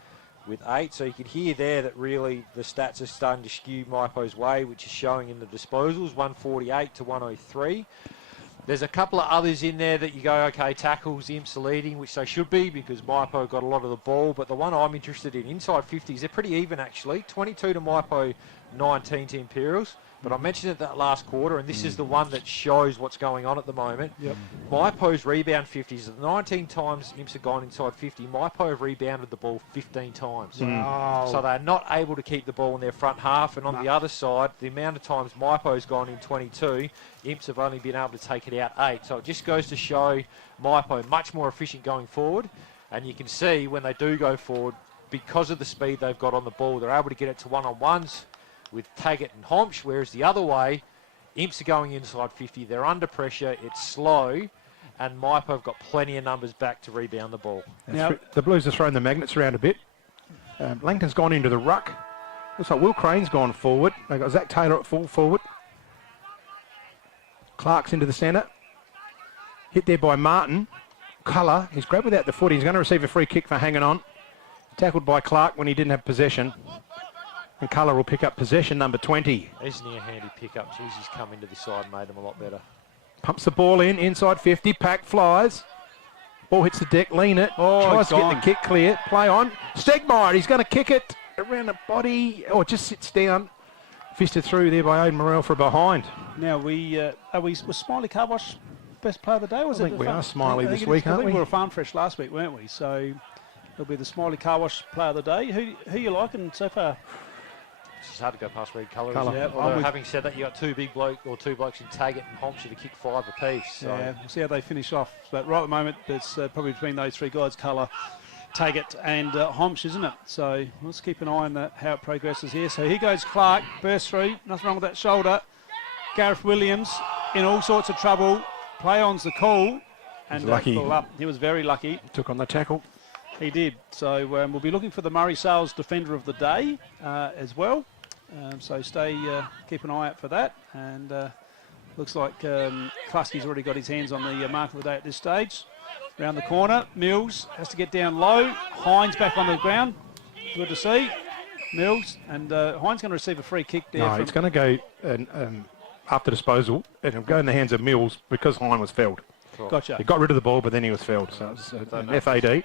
with 8. So you can hear there that really the stats are starting to skew Mypo's way, which is showing in the disposals, 148 to 103. There's a couple of others in there that you go, okay, tackles, Imps are leading, which they should be because Mypo got a lot of the ball. But the one I'm interested in, inside 50s, they're pretty even actually. 22 to Mypo, 19 to Imperials. But I mentioned it that last quarter, and this is the one that shows what's going on at the moment. Yep. Mypo's rebound 50s. 19 times Imps have gone inside 50. Mypo have rebounded the ball 15 times. Wow. So they're not able to keep the ball in their front half. And on the other side, the amount of times Mypo's gone in 22, Imps have only been able to take it out 8. So it just goes to show Mypo much more efficient going forward. And you can see when they do go forward, because of the speed they've got on the ball, they're able to get it to one-on-ones with Taggart and Homsch, whereas the other way, Imps are going inside 50, they're under pressure, it's slow, and Mypo have got plenty of numbers back to rebound the ball. Now, the Blues are throwing the magnets around a bit. Langton's gone into the ruck. Looks like Will Crane's gone forward. They've got Zach Taylor at full forward. Clark's into the centre. Hit there by Martin. Culler, he's grabbed without the foot. He's going to receive a free kick for hanging on. Tackled by Clark when he didn't have possession. And Culler will pick up possession, number 20. Isn't he a handy pickup? Jeez, he's come into the side and made him a lot better. Pumps the ball in, inside 50, Pack flies. Ball hits the deck, lean it. Tries to get the kick clear. Play on. Stegmeyer, he's going to kick it around the body. Oh, it just sits down. Fisted through there by Aidan Morrell for a behind. Now, was Smiley Car Wash best player of the day? Was I think we are Smiley this week, aren't we? We were Farm Fresh last week, weren't we? So it'll be the Smiley Car Wash player of the day. Who you liking so far? It's hard to go past Reed Culler. Yeah, although having said that, you got two blokes in Taggart and Homsch to kick 5 apiece. So. Yeah, we'll see how they finish off. But right at the moment, it's probably between those three guys, Culler, Taggart and Homsch, isn't it? So let's keep an eye on that, how it progresses here. So here goes Clark, burst through, nothing wrong with that shoulder. Gareth Williams in all sorts of trouble. Play on's the call. And lucky. Pull up. He was very lucky. Took on the tackle. He did. So we'll be looking for the Murray Sales Defender of the Day as well. So keep an eye out for that. And looks like Klusky's already got his hands on the mark of the day at this stage. Round the corner, Mills has to get down low. Hines back on the ground. Good to see. Mills, and Hines going to receive a free kick there. No, it's going to go after disposal. It'll go in the hands of Mills because Hines was felled. Gotcha. He got rid of the ball, but then he was felled. So it's an FAD.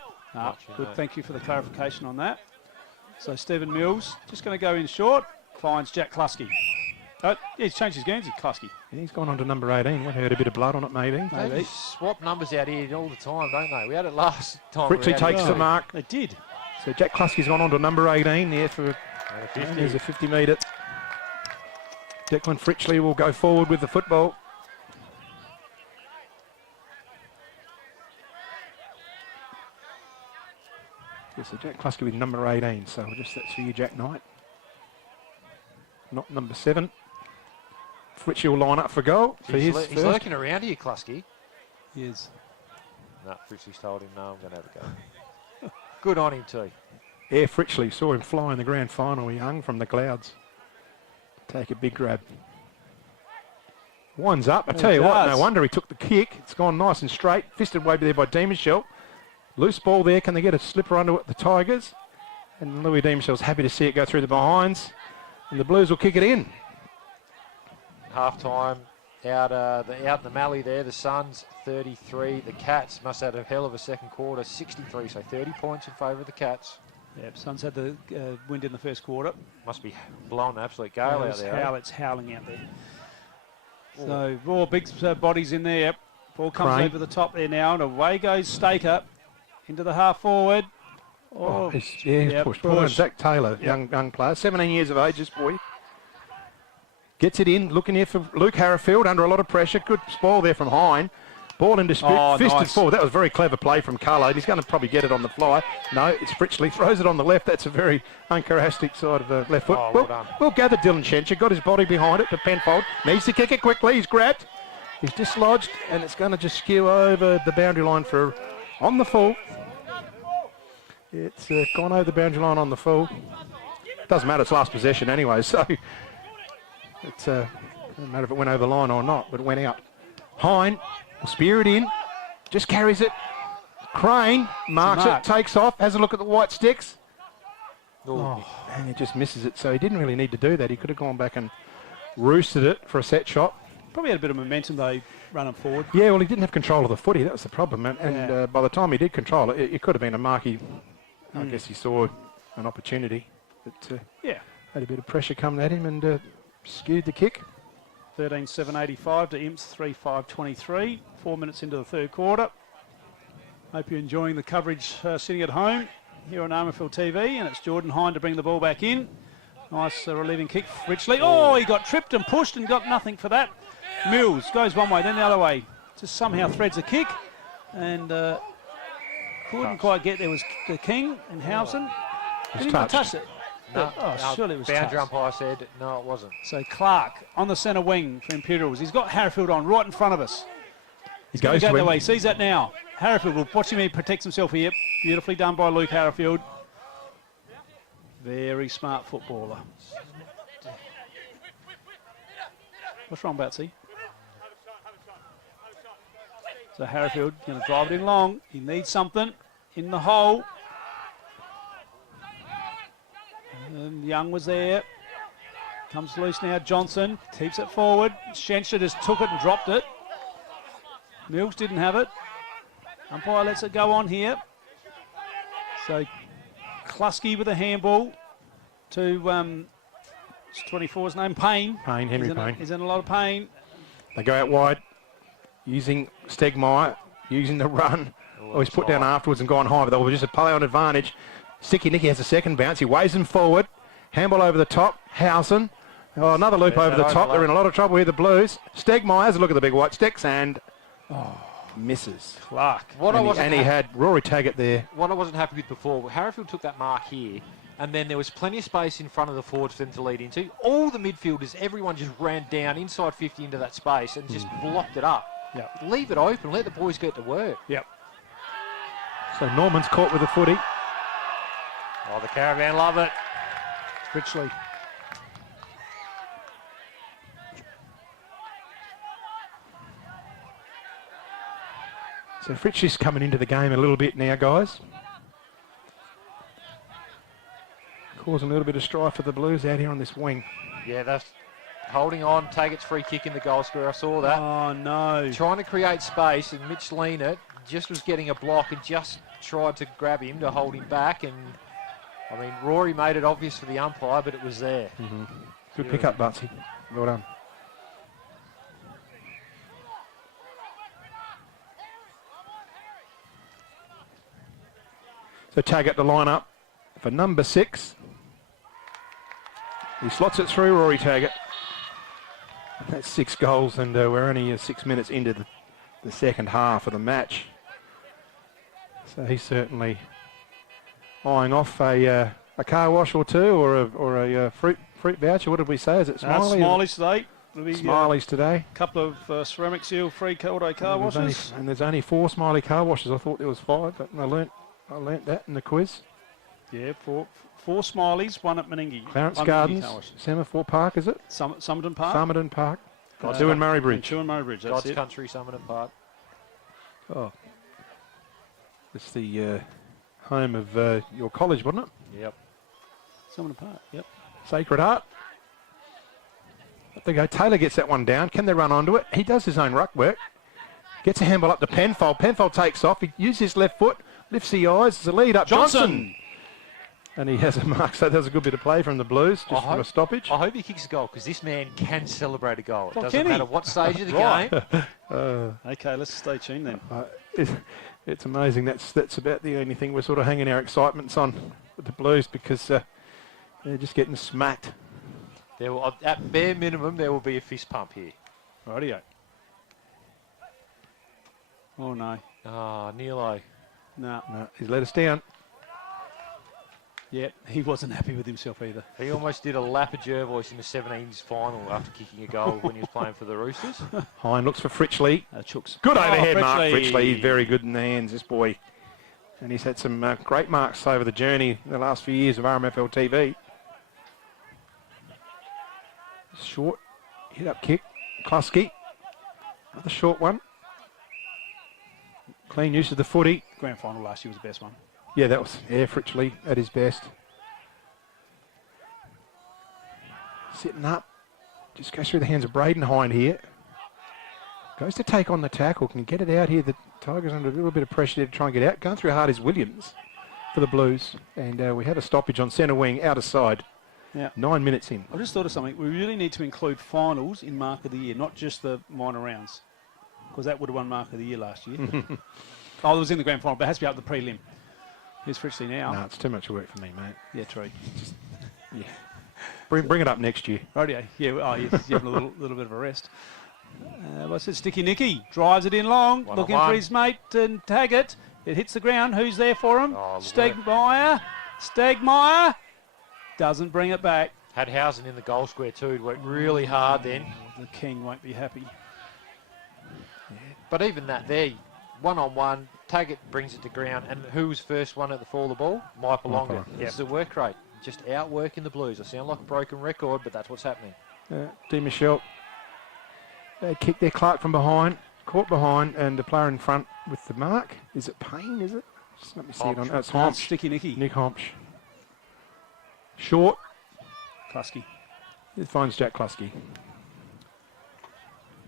Good, thank you for the clarification on that. So Stephen Mills just going to go in short. Finds Jack Klusky. He's changed his Guernsey, Klusky. Yeah, he's gone on to number 18. What, heard a bit of blood on it, maybe? They swap numbers out here all the time, don't they? We had it last time. Fritchie takes the mark. They did. So Jack Klusky's gone on to number 18 there for 50. There's a 50 metre. Declan Fritchley will go forward with the football. Yes, so Jack Klusky with number 18. So that's for you, Jack Knight. Not number 7. Fritchie will line up for goal. He's lurking around here, Klusky. He is. No, Fritchley's told him, no, I'm going to have a go. Good on him too. Yeah, Fritchley saw him fly in the grand final. He hung from the clouds. Take a big grab. One's up. I tell you what, no wonder he took the kick. It's gone nice and straight. Fisted way there by Demonshell. Loose ball there. Can they get a slipper under it, the Tigers? And Louis Demonshell's happy to see it go through the behinds. And the Blues will kick it in. Half time, out in the Mallee there. The Suns 33. The Cats must have had a hell of a second quarter, 63. So 30 points in favour of the Cats. Yep, Suns had the wind in the first quarter. Must be blowing an absolute gale out there. It's howling out there. So raw big bodies in there. Ball comes Crane. over the top there now, and away goes Staker into the half forward. He's pushed. Well done, Zach Taylor, young player, 17 years of age, this boy. Gets it in, looking here for Luke Harrifield under a lot of pressure. Good spoil there from Hine. Ball in dispute, fisted nice. forward. That was very clever play from Carlo. He's going to probably get it on the fly. No, it's Fritchley. Throws it on the left. That's a very uncharacteristic side of the left foot. Well done. Well gathered, Dylan Shencher. Got his body behind it, but Penfold needs to kick it quickly. He's grabbed. He's dislodged, and it's going to just skew over the boundary line for on the full. It's gone over the boundary line on the full. Doesn't matter, it's last possession anyway, so it's doesn't matter if it went over the line or not, but it went out. Hine will spear it in, just carries it. Crane marks it, takes off, has a look at the white sticks. And he just misses it, so he didn't really need to do that. He could have gone back and roosted it for a set shot. Probably had a bit of momentum though, running forward. Yeah, well, he didn't have control of the footy. That was the problem. And by the time he did control it, it could have been a marquee. I guess he saw an opportunity. But had a bit of pressure coming at him and skewed the kick. 13-7-85 to Imps 3-5-23. 4 minutes into the third quarter. Hope you're enjoying the coverage sitting at home here on Armourfield TV. And it's Jordan Hine to bring the ball back in. Nice relieving kick, Richley. Oh, he got tripped and pushed and got nothing for that. Mills goes one way, then the other way. Just somehow threads a kick. And couldn't quite get there. Was the King and Housen. Didn't even touch it. No, surely it was boundary touched. umpire said no, it wasn't. So Clark on the centre wing for Imperials. He's got Harrifield on right in front of us. He goes to to the him. way. Sees that now. Harrifield will watch him. He protects himself here. Beautifully done by Luke Harrifield. Very smart footballer. What's wrong, Batsy? So Harrifield going to drive it in long. He needs something in the hole. And Young was there. Comes loose now. Johnson keeps it forward. Shencher just took it and dropped it. Mills didn't have it. Umpire lets it go on here. So Klusky with a handball to 24's name, Payne. Henry Payne. He's in a lot of pain. They go out wide, using Stegmeyer, using the run. He's put down afterwards and gone high, but they were just a play on advantage. Sticky Nicky has a second bounce. He waves them forward. Handball over the top. Housen. Oh, another loop over the top. They're in a lot of trouble here, the Blues. Stegmeyer has a look at the big white sticks and misses. Clark. And he had Rory Taggart there. What I wasn't happy with before, Harrifield took that mark here, and then there was plenty of space in front of the forwards for them to lead into. All the midfielders, everyone just ran down inside 50 into that space and just blocked it up. Yep. Leave it open. Let the boys get to work. Yep. So Norman's caught with the footy. Oh, the Caravan love it. Richley. So Fritchie's coming into the game a little bit now, guys. Causing a little bit of strife for the Blues out here on this wing. Yeah, that's holding on. Taggart's free kick in the goal square. I saw that. Oh, no. Trying to create space, and Mitch Leanert just was getting a block and just tried to grab him to hold him back. And, I mean, Rory made it obvious for the umpire, but it was there. Good pick up, Butsy. Well done. So Taggart to line up for number 6. He slots it through, Rory Taggart. That's 6 goals, and we're only 6 minutes into the second half of the match. So he's certainly eyeing off a car wash or two, or a fruit voucher. What did we say? Is it Smiley? Smileys today. Smileys today. A couple of ceramic seal free Caldo car washes. And there's only 4 Smiley car washes. I thought there was 5, but I learnt that in the quiz. Yeah, four Smileys, one at Meningie. Clarence Gardens, Semaphore Park, is it? Somerton Park. Somerton Park. Two in Murray Bridge. Two in Murray Bridge, that's God's it. Country, Somerton Park. Oh. It's the home of your college, wasn't it? Yep. Somerton Park, yep. Sacred Heart. Up they go. Taylor gets that one down. Can they run onto it? He does his own ruck work. Gets a handball up to Penfold. Penfold takes off. He uses his left foot, lifts the eyes. There's a lead up. Johnson! And he has a mark. So that was a good bit of play from the Blues, just from a stoppage. I hope he kicks a goal, because this man can celebrate a goal. It Well, doesn't can he? matter what stage of the game. Okay, let's stay tuned then. It's amazing. That's about the only thing we're sort of hanging our excitements on with the Blues, because they're just getting smacked. There will, at bare minimum, there will be a fist pump here. Rightio. Oh, no. Ah, Nilo. No. No, he's let us down. Yeah, he wasn't happy with himself either. He almost did a lap of Jervois in the 17s final after kicking a goal when he was playing for the Roosters. Hine looks for Fritchley. Chooks. Good overhead Fritchley. mark, Fritchley. He's very good in the hands, this boy. And he's had some great marks over the journey in the last few years of RMFL TV. Short, hit up kick. Klusky. Another short one. Clean use of the footy. Grand final last year was the best one. Yeah, that was Fritchley at his best. Sitting up. Just goes through the hands of Braden Hine here. Goes to take on the tackle. Can get it out here. The Tigers under a little bit of pressure there to try and get out. Going through hard is Williams for the Blues. And we have a stoppage on centre wing, out of side. Yeah. 9 minutes in. I just thought of something. We really need to include finals in Mark of the Year, not just the minor rounds, because that would have won Mark of the Year last year. Oh, it was in the grand final, but it has to be up the prelim. Here's Fritchley now. No, it's too much work for me, mate. Yeah, true. Yeah. Bring it up next year. Rightio. Yeah, oh, you're having a little bit of a rest. What's it? Sticky Nicky drives it in long, looking for his mate and Taggart. It hits the ground. Who's there for him? Stegmeyer. Stegmeyer doesn't bring it back. Had Housen in the goal square too. It worked really hard then. The King won't be happy. But even that there, one-on-one, Taggart brings it to ground. And who was first one at the fall of the ball? Mypolonga. This is a work rate. Just outworking the Blues. I sound like a broken record, but that's what's happening. D. Michelle. They kick their Clark from behind. Caught behind, and the player in front with the mark. Is it Payne, is it? Just let me see it on. It's Homsch. Sticky Nicky. Nick Homsch. Short. Klusky. It finds Jack Klusky.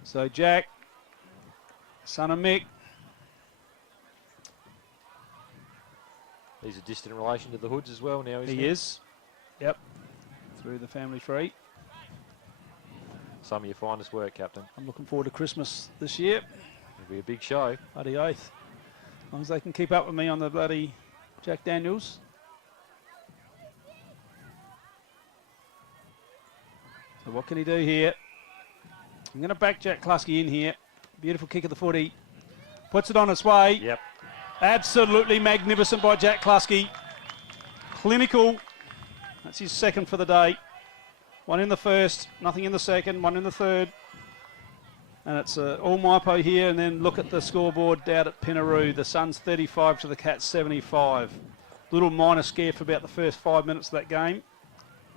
So Jack, son of Mick. He's a distant relation to the Hoods as well now, isn't he? He is. Yep. Through the family tree. Some of your finest work, Captain. I'm looking forward to Christmas this year. It'll be a big show. Bloody oath. As long as they can keep up with me on the bloody Jack Daniels. So what can he do here? I'm going to back Jack Klusky in here. Beautiful kick of the footy. Puts it on its way. Yep. Absolutely magnificent by Jack Klusky. Clinical. That's his second for the day. One in the first, nothing in the second, one in the third. And it's all Mypo here, and then look at the scoreboard down at Pinaroo. The Suns 35 to the Cats 75. Little minor scare for about the first 5 minutes of that game.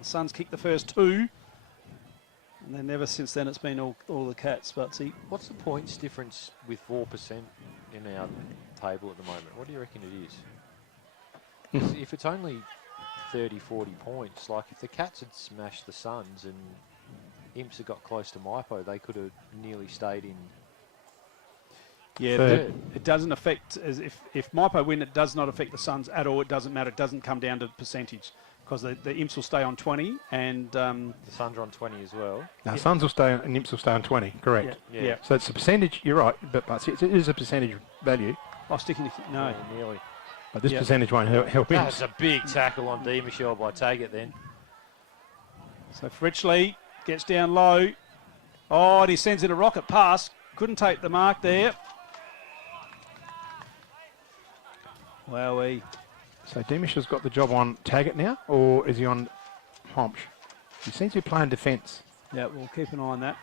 The Suns kicked the first two. And then ever since then it's been all the Cats. But see, what's the points difference with 4% in our table at the moment? What do you reckon it is? 'Cause if it's only 30, 40 points, like if the Cats had smashed the Suns and Imps had got close to Mypo, they could have nearly stayed in. Yeah, it doesn't affect, as if Mypo win, it does not affect the Suns at all. It doesn't matter. It doesn't come down to percentage because the Imps will stay on 20 and the Suns are on 20 as well. Now, Suns will stay on, and Imps will stay on 20, correct? Yeah. So it's a percentage, you're right, but it is a percentage value. Oh, sticking no. Yeah, nearly. But this percentage won't help him. That's a big tackle on D. Michelle by Taggart then. So Fritchley gets down low. Oh, and he sends it a rocket pass. Couldn't take the mark there. Wowee. So Demish has got the job on Taggart now, or is he on Homsch? He seems to be playing defence. Yeah, we'll keep an eye on that.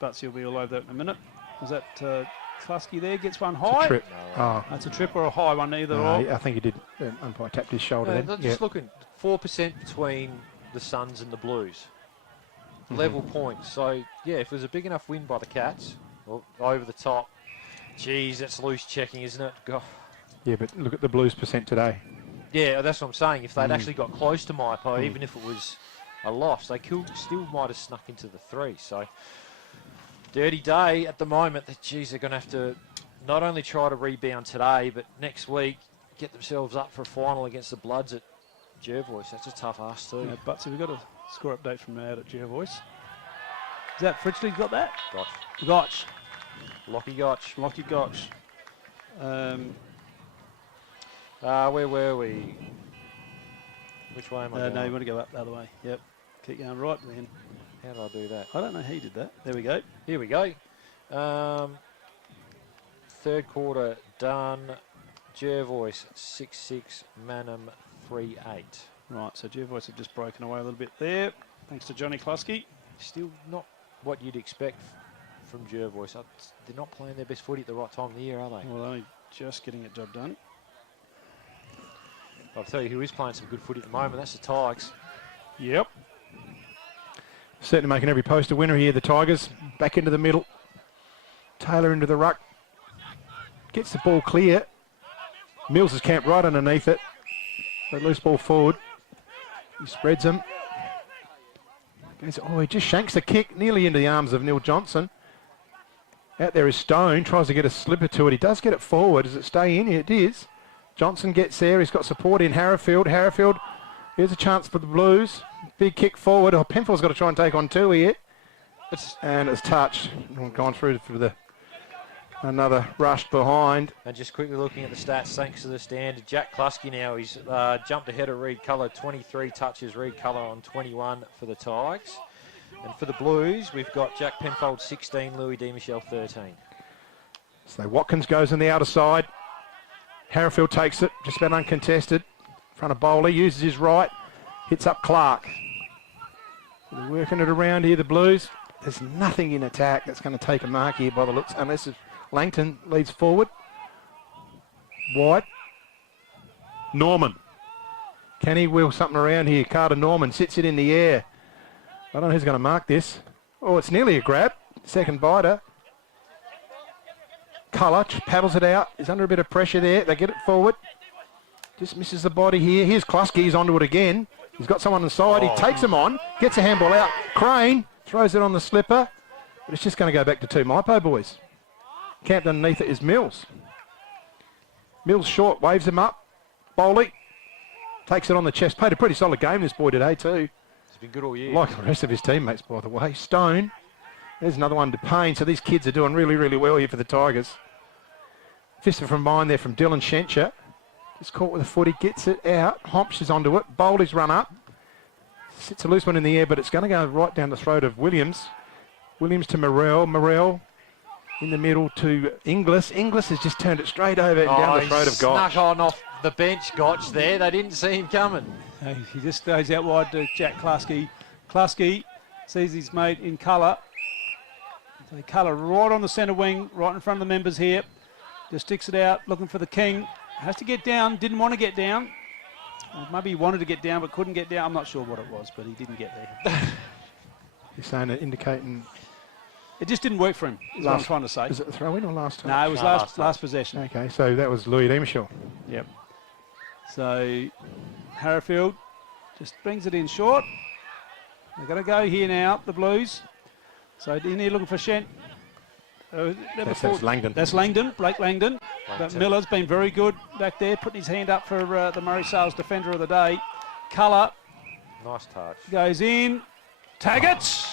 Butsy will be all over that in a minute. Was that Klusky there? Gets one high? It's a trip. That's a trip or a high one, either or. I think he did. Umpire tapped his shoulder then. Just looking, 4% between the Suns and the Blues. Level points. So, yeah, if it was a big enough win by the Cats, or over the top, geez, that's loose checking, isn't it? God. Yeah, but look at the Blues percent today. Yeah, that's what I'm saying. If they'd actually got close to Mypo, even if it was a loss. They still might have snuck into the 3. So dirty day at the moment. Geez, they're going to have to not only try to rebound today, but next week get themselves up for a final against the Bloods at Jervois. That's a tough ask too. Yeah, but so we've got a score update from out at Jervois. Is that Fritchley got that? Gotch. Gotch. Lockie Gotch. Where were we? Which way am I going? No, you want to go up the other way. Yep. Keep going right then. How did I do that? I don't know how you did that. There we go. Here we go. Third quarter done. Jervois 6-6, Manham 3-8. Right, so Jervois have just broken away a little bit there, thanks to Johnny Klusky. Still not what you'd expect from Jervois. They're not playing their best footy at the right time of the year, are they? Well, only just getting a job done. I'll tell you who is playing some good footy at the moment. That's the Tigers. Yep. Certainly making every post a winner here, the Tigers. Back into the middle. Taylor into the ruck. Gets the ball clear. Mills is camped right underneath it. A loose ball forward. He spreads them. He just shanks the kick nearly into the arms of Neil Johnson. Out there is Stone. Tries to get a slipper to it. He does get it forward. Does it stay in? It is. Johnson gets there. He's got support in Harrifield. Harrifield, here's a chance for the Blues. Big kick forward. Oh, Penfold's got to try and take on 2 here. And it's touched. Gone through for the another rush behind. And just quickly looking at the stats, thanks to the standard, Jack Klusky now, he's jumped ahead of Reed Colour, 23 touches, Reed Colour on 21 for the Tigers. And for the Blues, we've got Jack Penfold 16, Louis D. Michel 13. So Watkins goes on the outer side. Harrifield takes it, just about uncontested. In front of Bowley, uses his right, hits up Clark. They're working it around here, the Blues. There's nothing in attack that's going to take a mark here by the looks, unless Langton leads forward. Wide. Norman. Can he wheel something around here? Carter Norman sits it in the air. I don't know who's going to mark this. Oh, it's nearly a grab. Second biter. Colour paddles it out. He's under a bit of pressure there. They get it forward. Just misses the body here. Here's Klusky. He's onto it again. He's got someone on the side. He takes him on. Gets a handball out. Crane throws it on the slipper. But it's just going to go back to 2 Mypo boys. Camped underneath it is Mills. Mills short. Waves him up. Bowley takes it on the chest. Played a pretty solid game, this boy today too. He's been good all year. Like the rest of his teammates, by the way. Stone. There's another one to Payne. So these kids are doing really, really well here for the Tigers. Fister from behind there from Dylan Shencher. Just caught with a foot. He gets it out. Homps is onto it. Bowley's run up. Sits a loose one in the air, but it's going to go right down the throat of Williams. Williams to Morrell. Morrell in the middle to Inglis. Inglis has just turned it straight over and down the throat of Gotch. Snuck on off the bench, Gotch there. They didn't see him coming. He just goes out wide to Jack Klusky. Klusky sees his mate in Colour. So Colour right on the centre wing, right in front of the members here. Just sticks it out, looking for the king. Has to get down, didn't want to get down. Or maybe he wanted to get down but couldn't get down. I'm not sure what it was, but he didn't get there. You're saying it indicating... It just didn't work for him, is what I'm trying to say. Was it a throw-in or last time? No, it was last possession. Okay, so that was Louis Demichel. Yep. So Harrifield just brings it in short. They're going to go here now, the Blues. So in here looking for Shent. That's Langdon. That's Langdon, Blake Langdon. But Miller's been very good back there, putting his hand up for the Murray Sales Defender of the Day. Colour. Nice touch. Goes in. Taggart.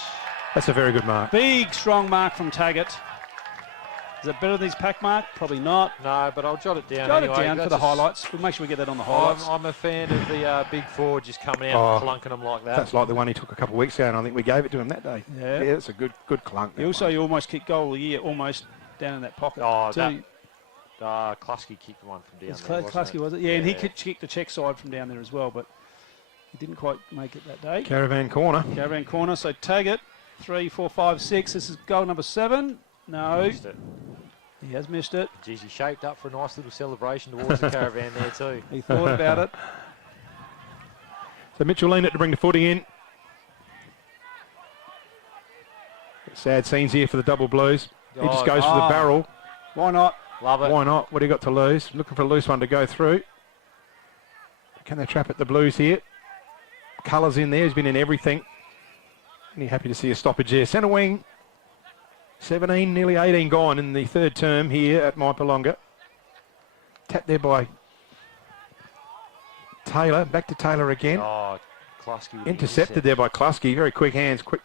That's a very good mark. Big, strong mark from Taggart. Is it better than his pack mark? Probably not. No, but I'll jot it down Jot anyway. it down for the highlights. We'll make sure we get that on the highlights. I'm a fan of the big forward just coming out and clunking them like that. That's like the one he took a couple of weeks ago, and I think we gave it to him that day. Yeah, it's a good clunk. He almost kicked goal of the year, almost down in that pocket. Klusky kicked one from down there, Klusky, was it? Yeah, and he kicked the check side from down there as well, but he didn't quite make it that day. Caravan corner. Caravan corner. So Taggart, 3, 4, 5, 6. This is goal number 7. No. Missed it. He has missed it. Geez, he shaped up for a nice little celebration towards the Caravan there too. He thought about it. So Mitchell leaned it to bring the footy in. Sad scenes here for the double Blues. He just goes for the barrel. Why not? Love it. Why not? What do you got to lose? Looking for a loose one to go through. Can they trap at the Blues here? Colours in there. He's been in everything. And you're happy to see a stoppage there. Centre wing. 17, nearly 18 gone in the third term here at Mypolonga. Tapped there by Taylor. Back to Taylor again. Oh, Klasky Intercepted there by Klasky. Very quick hands. Quick.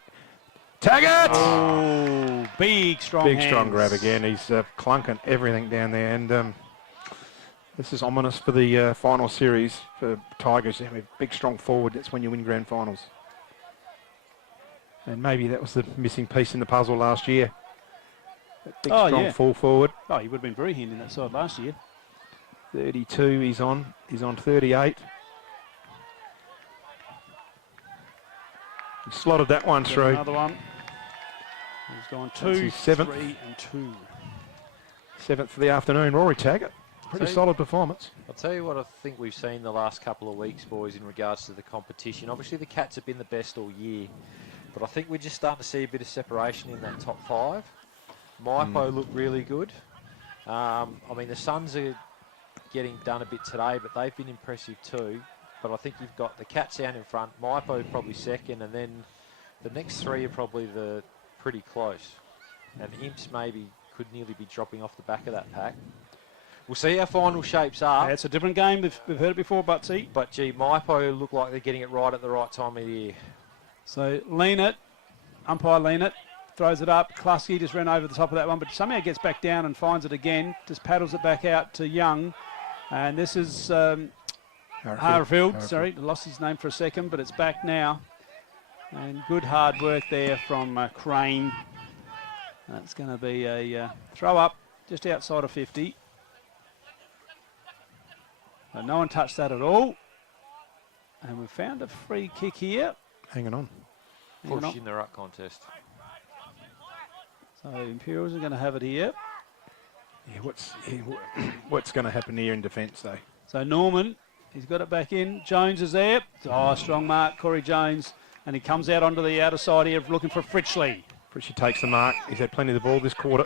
Taggart! Oh, big strong Big hands. strong grab again. He's clunking everything down there. And this is ominous for the final series for Tigers. They have a big strong forward. That's when you win grand finals. And maybe that was the missing piece in the puzzle last year. That big strong full forward. Oh, he would have been very handy in that side last year. 32 he's on. He's on 38. He slotted that one through. Another one. He's gone That's 2, his 7th. 3 and 2. 7th for the afternoon. Rory Taggart. Pretty solid performance. I'll tell you what I think we've seen the last couple of weeks, boys, in regards to the competition. Obviously, the Cats have been the best all year, but I think we're just starting to see a bit of separation in that top 5. Mypo looked really good. I mean, the Suns are getting done a bit today, but they've been impressive too. But I think you've got the Cats out in front, Mypo probably second, and then the next 3 are probably pretty close. And Imps maybe could nearly be dropping off the back of that pack. We'll see how final shapes up. Yeah, it's a different game. We've heard it before, Butsy. But, gee, Mypo look like they're getting it right at the right time of the year. So, lean it. Umpire lean it. Throws it up. Klasky just ran over the top of that one, but somehow gets back down and finds it again. Just paddles it back out to Young. And this is Harfield. Sorry, lost his name for a second, but it's back now. And good hard work there from Crane. That's going to be a throw up just outside of 50. And no one touched that at all. And we've found a free kick here. Hanging on. Push in the ruck contest. So Imperials are going to have it here. Yeah, what's going to happen here in defence, though? So Norman, he's got it back in. Jones is there. Oh, strong mark, Corey Jones. And he comes out onto the outer side here looking for Fritchley. Fritchley takes the mark. He's had plenty of the ball this quarter.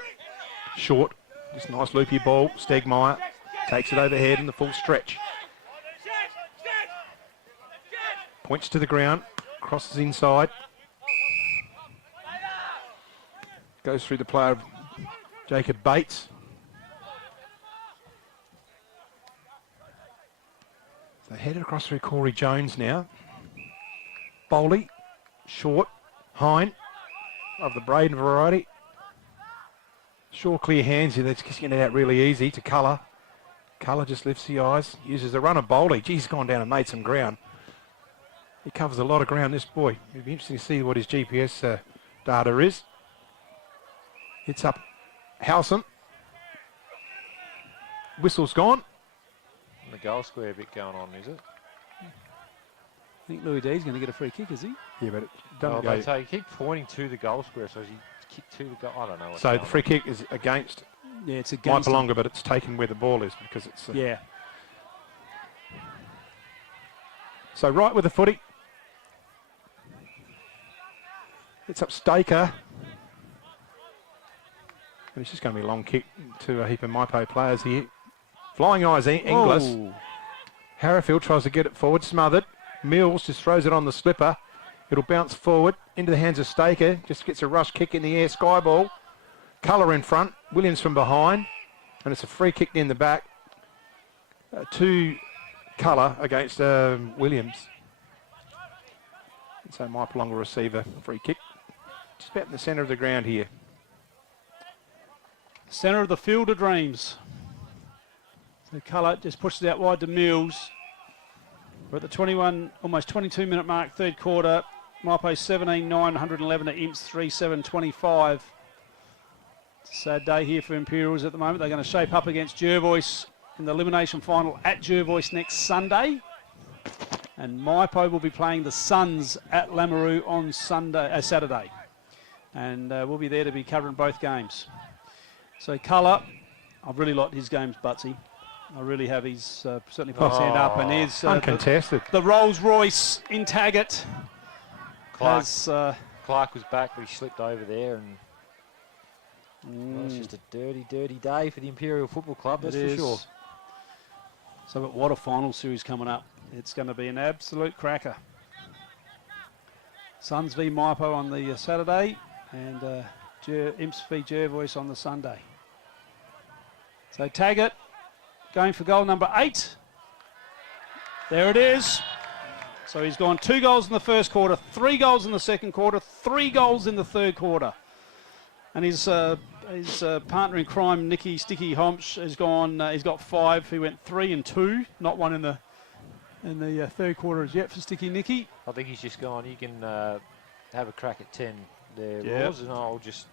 Short. Just nice loopy ball. Stegmeyer takes it overhead in the full stretch. Points to the ground. Crosses inside. Goes through the player of Jacob Bates. So headed across through Corey Jones now. Bowley, short, Hine of the Braden variety. Short, clear hands here. That's kissing it out really easy to Colour. Colour just lifts the eyes, uses the run of Bowley. Gee, he's gone down and made some ground. He covers a lot of ground, this boy. It'd be interesting to see what his GPS data is. Hits up Howson. Whistle's gone. The goal square bit going on, is it? I think Louis D's going to get a free kick, is he? Yeah, but it doesn't go. So you keep pointing to the goal square, so he kicked to the goal. I don't know. What's So the free kick is against. Yeah, it's against Mypolonga, but it's taken where the ball is because it's. Yeah. So right with the footy. It's up Staker. And it's just going to be a long kick to a heap of Mypo players here. Flying eyes, Inglis. Oh. Harrifield tries to get it forward, smothered. Mills just throws it on the slipper. It'll bounce forward into the hands of Staker. Just gets a rush kick in the air, sky ball. Colour in front, Williams from behind. And it's a free kick in the back to Colour against Williams. And so Mypolonga will receive a free kick. Just about in the centre of the ground here. Centre of the field of dreams. So Colour just pushes it out wide to Mills. We're at the 21, almost 22 minute mark, third quarter. Mypo 17, 9, 111 to Imps 3, 7, 25. It's a sad day here for Imperials at the moment. They're going to shape up against Jervois in the elimination final at Jervois next Sunday. And Mypo will be playing the Suns at Lamoureux on Saturday. And we'll be there to be covering both games. So Colour, I've really liked his games, Butsy. I really have. He's certainly put his hand up, and here's uncontested. The Rolls Royce in Taggart. Clark was back, but he slipped over there, and well, it's just a dirty, dirty day for the Imperial Football Club, that's for sure. So, but what a final series coming up. It's going to be an absolute cracker. Suns v Mypo on the Saturday, and Imps v Jervois on the Sunday. So Taggart going for goal number 8. There it is. So he's gone 2 goals in the first quarter, 3 goals in the second quarter, 3 goals in the third quarter. And his partner in crime, Nicky Sticky Homsch, has gone. He's got 5. He went 3 and 2, not one in the third quarter as yet for Sticky Nicky. I think he's just gone. You can have a crack at 10 there, Yep. Roz, and I'll just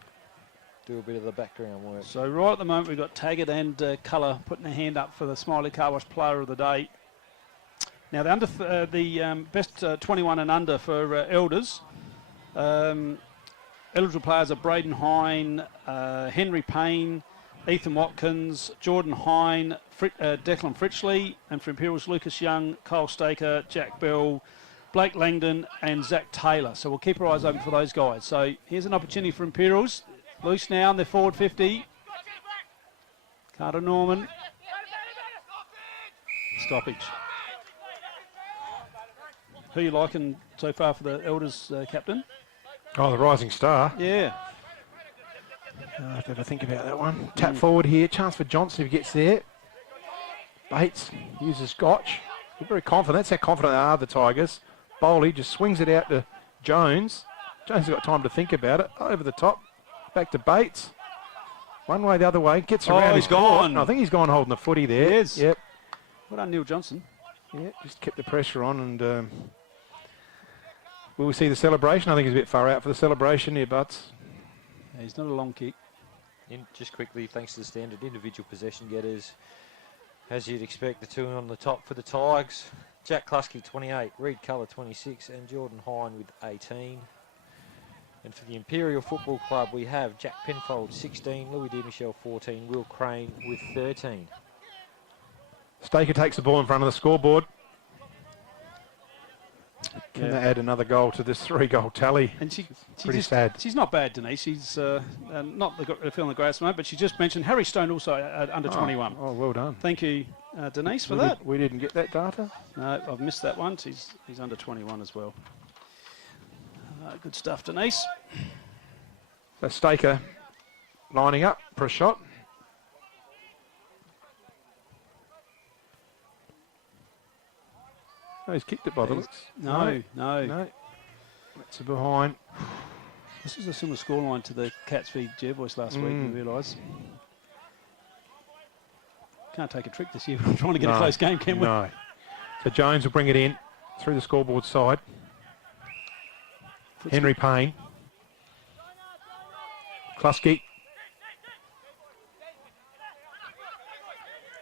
do a bit of the background work. So right at the moment we've got Taggart and Colour putting a hand up for the Smiley Car Wash Player of the Day. Now the best 21 and under for Elders. Eligible players are Braden Hine, Henry Payne, Ethan Watkins, Jordan Hine, Declan Fritchley, and for Imperials, Lucas Young, Kyle Staker, Jack Bell, Blake Langdon, and Zach Taylor. So we'll keep our eyes open for those guys. So here's an opportunity for Imperials. Loose now in their forward 50. Carter Norman. Stoppage. Who are you liking so far for the Elders captain? Oh, the rising star. Yeah. I have to have a think about that one. Tap forward here. Chance for Johnson if he gets there. Bates uses Scotch. They're very confident. That's how confident they are, the Tigers. Bowley just swings it out to Jones. Jones has got time to think about it. Over the top. Back to Bates. One way, the other way. Gets around. He's his court. gone. I think he's gone holding the footy there. He is. Yep. Well done, Neil Johnson. Yeah, just kept the pressure on, and will we see the celebration? I think he's a bit far out for the celebration here, Butts. Yeah, he's not a long kick. Just quickly, thanks to the standard individual possession getters, as you'd expect, the two on the top for the Tigers. Jack Klusky, 28, Reed Colour, 26, and Jordan Hine with 18. And for the Imperial Football Club, we have Jack Penfold, 16, Louis D. Michel, 14, Will Crane with 13. Staker takes the ball in front of the scoreboard. Can they add another goal to this 3-goal tally? And she pretty just, sad. She's not bad, Denise. She's not feeling the grass moment, but she just mentioned Harry Stone also under 21. Oh, well done. Thank you, Denise, for that. We didn't get that data. No, I've missed that one. He's under 21 as well. Good stuff, Denise. So Staker lining up for a shot. Oh, he's kicked it by the looks. No. That's a behind. This is a similar scoreline to the Cats v Jervois last week, we realise. Can't take a trick this year. We're trying to get a close game, can we? No. So Jones will bring it in through the scoreboard side. Henry Payne. Klusky.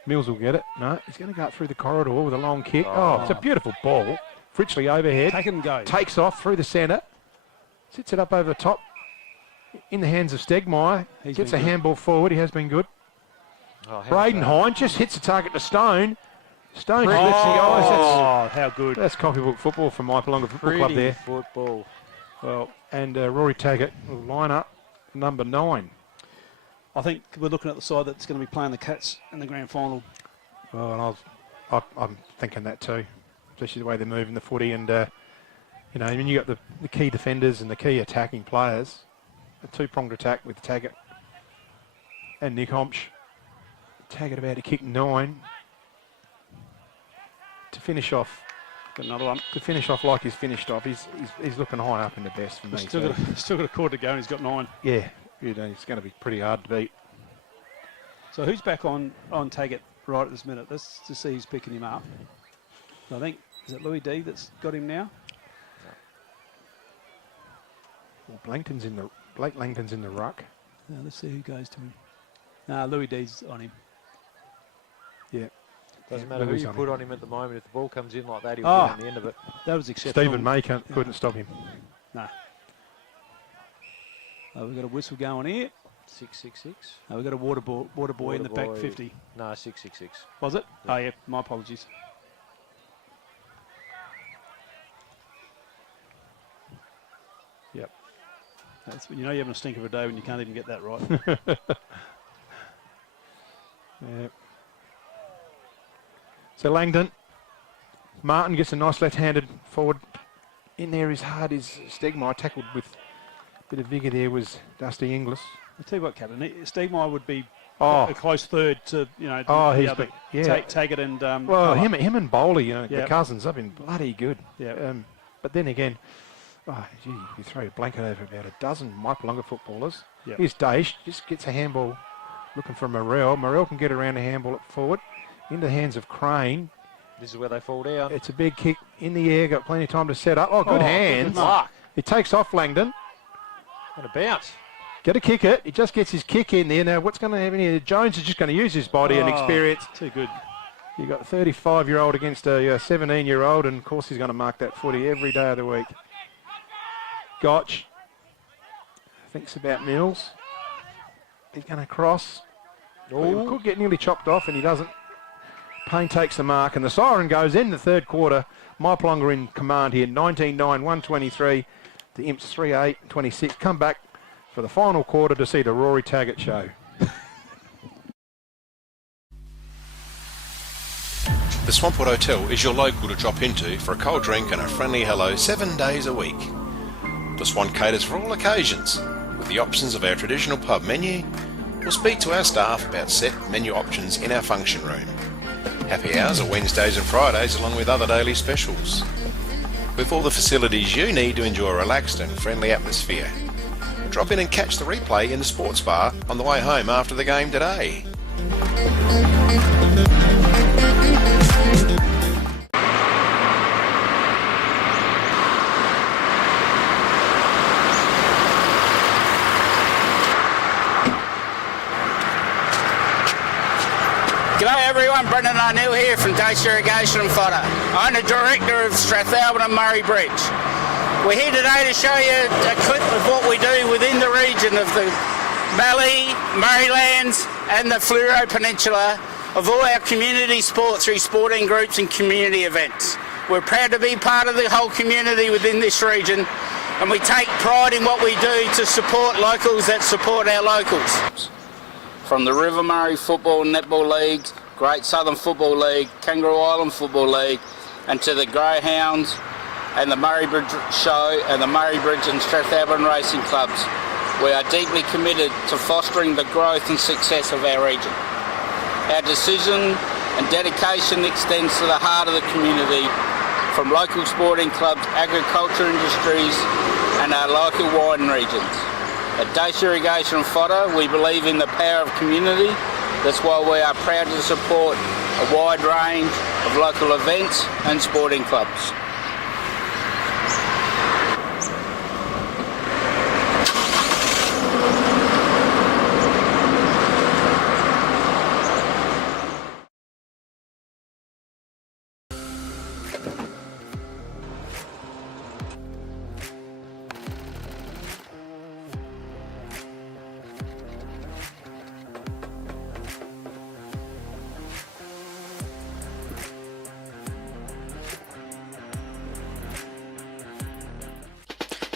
Mills will get it. No, he's going to go up through the corridor with a long kick. Oh, it's a beautiful ball. Fritchley overhead. Take it and go. Takes off through the centre. Sits it up over the top. In the hands of Stegmaier. Gets a handball forward. He has been good. Braden Hine just hits the target to Stone. Stone lets the guys. Oh, how good. That's copybook football from Mypolonga Football Club there. Football. Well, and Rory Taggart will line up number 9. I think we're looking at the side that's going to be playing the Cats in the grand final. Oh, and I'm thinking that too, especially the way they're moving the footy. And, you know, I mean, you got the key defenders and the key attacking players. A two-pronged attack with Taggart and Nick Homsch. Taggart about to kick 9 to finish off. Got another one. To finish off like he's finished off. He's looking high up in the best for me. Still got a quarter to go and he's got 9. Yeah, you know, it's going to be pretty hard to beat. So who's back on Taggart right at this minute? Let's just see who's picking him up. I think, is it Louis D that's got him now? Well, Blake Langton's in the ruck. Now let's see who goes to him. Louis D's on him. Yeah. Doesn't matter who you put on him at the moment. If the ball comes in like that, he'll be on the end of it. That was exceptional. Stephen May couldn't stop him. No. We've got a whistle going here. 666. We've got a water boy in the back 50. No, 666. Was it? Yeah. Oh, yeah. My apologies. Yep. That's when you know you're having a stink of a day when you can't even get that right. Yeah. So Langdon, Martin gets a nice left-handed forward in there is hard is Stegmaier. Tackled with a bit of vigour there was Dusty Inglis. I'll tell you what, Captain, Stegmaier would be Oh. a close third to, you know, Oh, the he's other. been, yeah. Taggart and well, Colour. him and Bowley, you know, the Yep. cousins, they've been bloody good. Yeah. But then again, oh, gee, you throw a blanket over about a dozen Mypolonga footballers. Yep. Here's Daish, just gets a handball looking for Morel. Morel can get around a handball up forward into the hands of Crane. This is where they fall down. It's a big kick in the air, got plenty of time to set up. Oh, good hands. Good luck. It takes off Langdon. What a bounce. Get a kick it. He just gets his kick in there. Now, what's going to happen here? Jones is just going to use his body and experience. Too good. You've got a 35-year-old against a 17-year-old, and of course he's going to mark that footy every day of the week. Gotch thinks about Mills. He's going to cross. He could get nearly chopped off, and he doesn't. Payne takes the mark, and the siren goes in the third quarter. Mypolonga in command here, 19-9, 123. The Imps 3-8, 26. Come back for the final quarter to see the Rory Taggart show. The Swampwood Hotel is your local to drop into for a cold drink and a friendly hello 7 days a week. The Swan caters for all occasions, with the options of our traditional pub menu. We'll speak to our staff about set menu options in our function room. Happy hours are Wednesdays and Fridays along with other daily specials. With all the facilities you need to enjoy a relaxed and friendly atmosphere. Drop in and catch the replay in the sports bar on the way home after the game today. G'day everyone, Brendan O'Neill here from Dace Irrigation and Fodder. I'm the Director of Strathalbyn and Murray Bridge. We're here today to show you a clip of what we do within the region of the Mallee, Murraylands and the Fleurieu Peninsula of all our community sports through sporting groups and community events. We're proud to be part of the whole community within this region, and we take pride in what we do to support locals that support our locals. From the River Murray Football and Netball Leagues, Great Southern Football League, Kangaroo Island Football League, and to the Greyhounds and the Murray Bridge Show and the Murray Bridge and Strathalbyn Racing Clubs. We are deeply committed to fostering the growth and success of our region. Our decision and dedication extends to the heart of the community, from local sporting clubs, agriculture industries, and our local wine regions. At Dace Irrigation and Fodder, we believe in the power of community. That's why we are proud to support a wide range of local events and sporting clubs.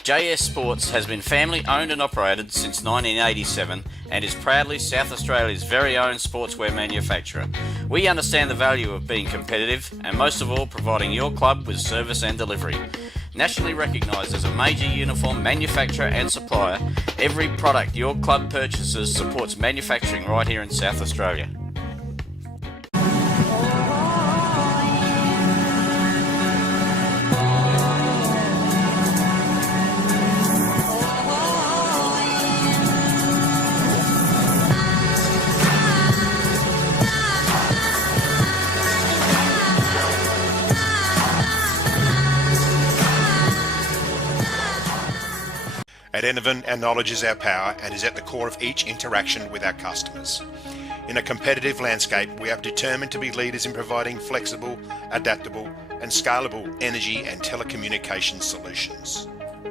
JS Sports has been family owned and operated since 1987 and is proudly South Australia's very own sportswear manufacturer. We understand the value of being competitive and most of all providing your club with service and delivery. Nationally recognised as a major uniform manufacturer and supplier, every product your club purchases supports manufacturing right here in South Australia. At Enervin, our knowledge is our power and is at the core of each interaction with our customers. In a competitive landscape, we are determined to be leaders in providing flexible, adaptable and scalable energy and telecommunications solutions.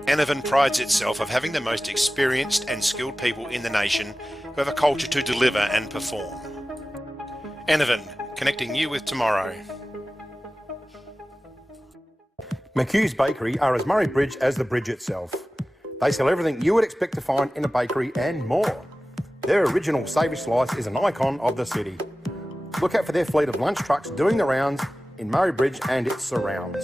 Enervin prides itself of having the most experienced and skilled people in the nation who have a culture to deliver and perform. Enervin, connecting you with tomorrow. McHugh's Bakery are as Murray Bridge as the bridge itself. They sell everything you would expect to find in a bakery and more. Their original savoury slice is an icon of the city. Look out for their fleet of lunch trucks doing the rounds in Murray Bridge and its surrounds.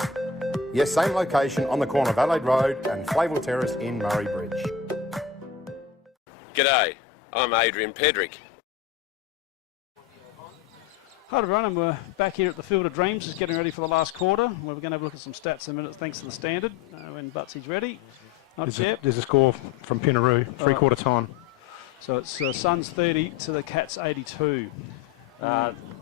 Yes, same location on the corner of Adelaide Road and Flavel Terrace in Murray Bridge. G'day, I'm Adrian Pedrick. Hi everyone, and we're back here at the Field of Dreams, just getting ready for the last quarter. We're going to have a look at some stats in a minute, thanks to the standard, when Butsy's ready. Not yet. There's a score from Pinaroo, three-quarter time. So it's Suns 30 to the Cats 82.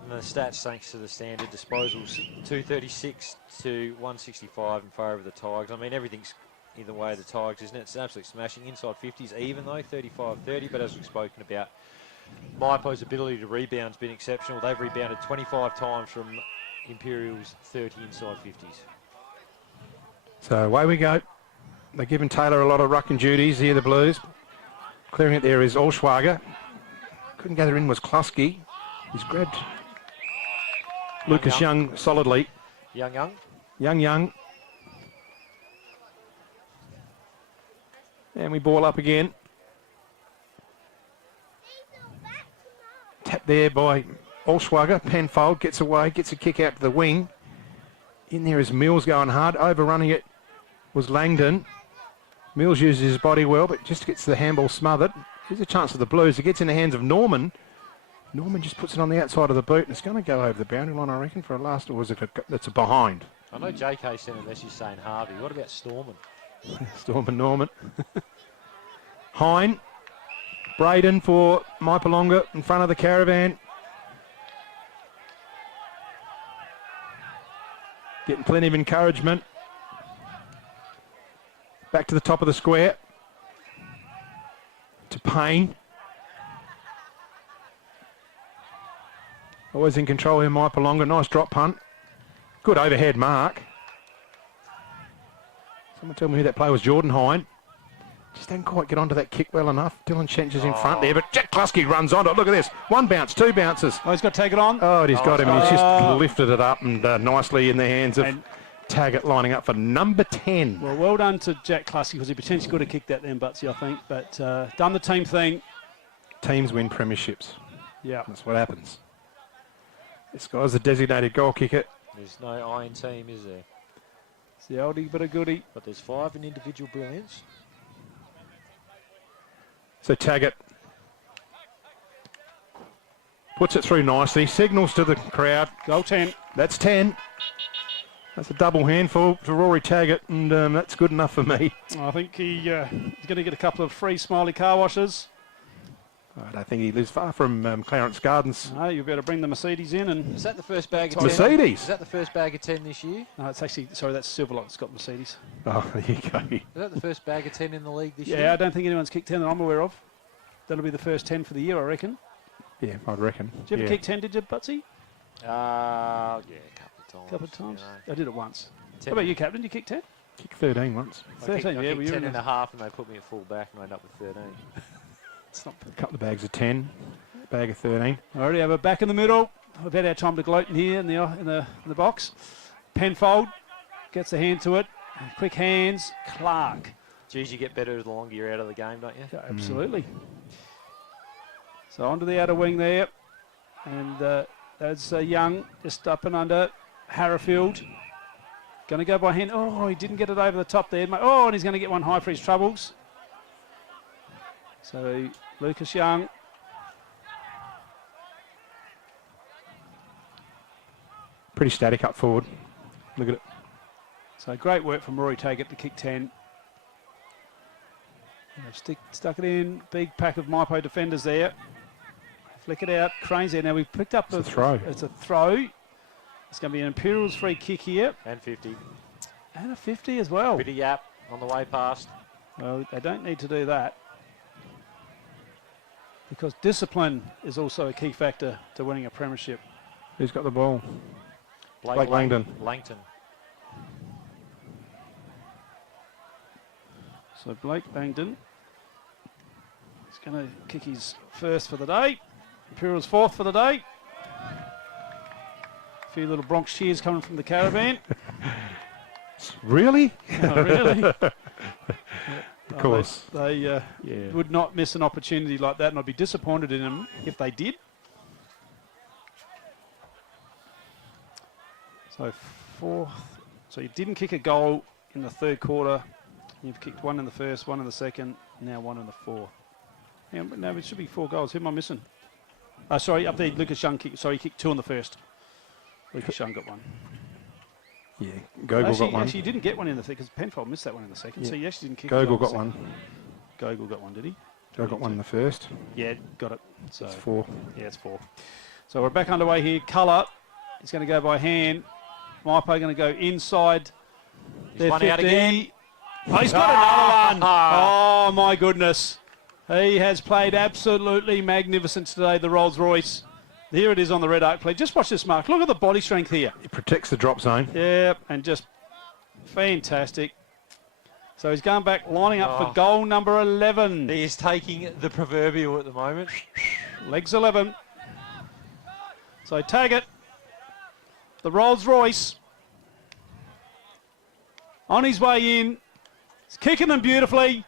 The stats, thanks to the standard disposals, 236 to 165 in favour of the Tigers. I mean, everything's in the way of the Tigers, isn't it? It's an absolute smashing. Inside 50s even, though, 35-30. But as we've spoken about, Mypo's ability to rebound has been exceptional. They've rebounded 25 times from Imperials' 30 inside 50s. So away we go. They're giving Taylor a lot of rucking duties here, the Blues. Clearing it there is Olschwager. Couldn't gather in was Klusky. He's grabbed Lucas Young solidly. Young. And we ball up again. Tap there by Olschwager. Penfold gets away, gets a kick out to the wing. In there is Mills going hard. Overrunning it was Langdon. Mills uses his body well, but just gets the handball smothered. Here's a chance for the Blues. It gets in the hands of Norman. Norman just puts it on the outside of the boot, and it's going to go over the boundary line, I reckon, for a last, or was it that's a behind? I know JK sent a message saying Harvey. What about Storman? Storman Norman. Hine. Braden for Mypolonga in front of the caravan. Getting plenty of encouragement. Back to the top of the square. To Payne. Always in control here, Mypolonga. Nice drop punt. Good overhead mark. Someone tell me who that player was. Jordan Hine. Just didn't quite get onto that kick well enough. Dylan Chench is in front there, but Jack Klusky runs on it. Look at this. One bounce, two bounces. Oh, he's got Taggart on. Oh, he's got him. He's just lifted it up and nicely in the hands of Taggart, lining up for number 10. Well done to Jack Klusky, because he potentially could have kicked that then, Butsy, I think. But done the team thing. Teams win premierships. Yeah. That's what happens. This guy's a designated goal kicker. There's no iron team, is there? It's the oldie but a goodie. But there's 5 in individual brilliance. So Taggart puts it through nicely, signals to the crowd. Goal 10. That's 10. That's a double handful to Rory Taggart, and that's good enough for me. I think he's going to get a couple of free Smiley car washes. I don't think he lives far from Clarence Gardens. No, you better bring the Mercedes in. And is that the first bag of 10? Mercedes? Is that the first bag of 10 this year? No, it's actually, sorry, that's Silverlock. It's got Mercedes. Oh, there you go. Is that the first bag of 10 in the league this year? Yeah, I don't think anyone's kicked 10 that I'm aware of. That'll be the first 10 for the year, I reckon. Yeah, I'd reckon. Did you ever kick 10, did you, Butsy? Yeah, a couple of times. I did it once. 10. What about you, Captain? Did you kick 10? Kicked 13 once. 13, I yeah. kicked 10 and a half, and they put me at full back, and I ended up with 13. It's not a couple of bags of 10, bag of 13. I already have a back in the middle. We've had our time to gloat in here in the box. Penfold gets a hand to it. Quick hands. Clark. Geez, you get better the longer you're out of the game, don't you? Yeah, absolutely. So onto the outer wing there. And that's Young just up and under. Harrafield. Going to go by hand. Oh, he didn't get it over the top there. Oh, and he's going to get one high for his troubles. So Lucas Young. Pretty static up forward. Look at it. So great work from Rory Taggart to kick 10. They've stuck it in. Big pack of Mypo defenders there. Flick it out. Crane's there. Now we've picked up a throw. It's a throw. It's going to be an Imperials free kick here. And 50. And a 50 as well. Bit of yap on the way past. Well, they don't need to do that, because discipline is also a key factor to winning a premiership. Who's got the ball? Blake Langdon. Langton. So Blake Langdon is going to kick his first for the day. Imperials fourth for the day. A few little Bronx cheers coming from the caravan. Really? Oh, really? Of course. They would not miss an opportunity like that, and I'd be disappointed in them if they did. So fourth So you didn't kick a goal in the third quarter. You've kicked one in the first, one in the second, now one in the fourth. Yeah, but no, it should be 4 goals. Who am I missing? Sorry, up there, Lucas Young kicked. Sorry, he kicked 2 in the first. Lucas Young got 1. Yeah, Gogol got 1. Actually, he didn't get one in the third because Penfold missed that one in the second. Yeah. So he actually didn't kick. Gogol got 1. Gogol got 1, did he? Gogol got 1 in the first. Yeah, got it. So it's 4. Yeah, it's 4. So we're back underway here. Colour is going to go by hand. Mypo going to go inside. He's one out again. Oh, he's got another one. Oh, my goodness. He has played absolutely magnificent today, the Rolls Royce. Here it is on the red arc play. Just watch this, Mark. Look at the body strength here. It protects the drop zone. Yep, and just fantastic. So he's going back, lining up for goal number 11. He is taking the proverbial at the moment. Legs 11. So Taggart, the Rolls Royce, on his way in. He's kicking them beautifully.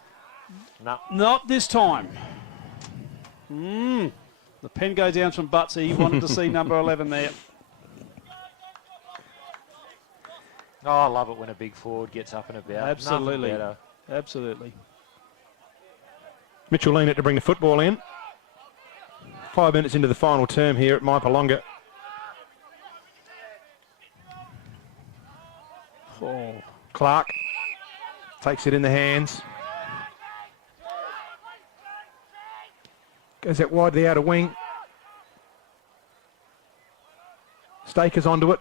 No. Not this time. The pen goes down from Butsy. He wanted to see number 11 there. Oh, I love it when a big forward gets up and about. Absolutely. Nothing better. Absolutely. Mitchell Lean to bring the football in. 5 minutes into the final term here at Mypolonga. Oh. Clark takes it in the hands. Goes out wide the outer wing. Staker's onto it.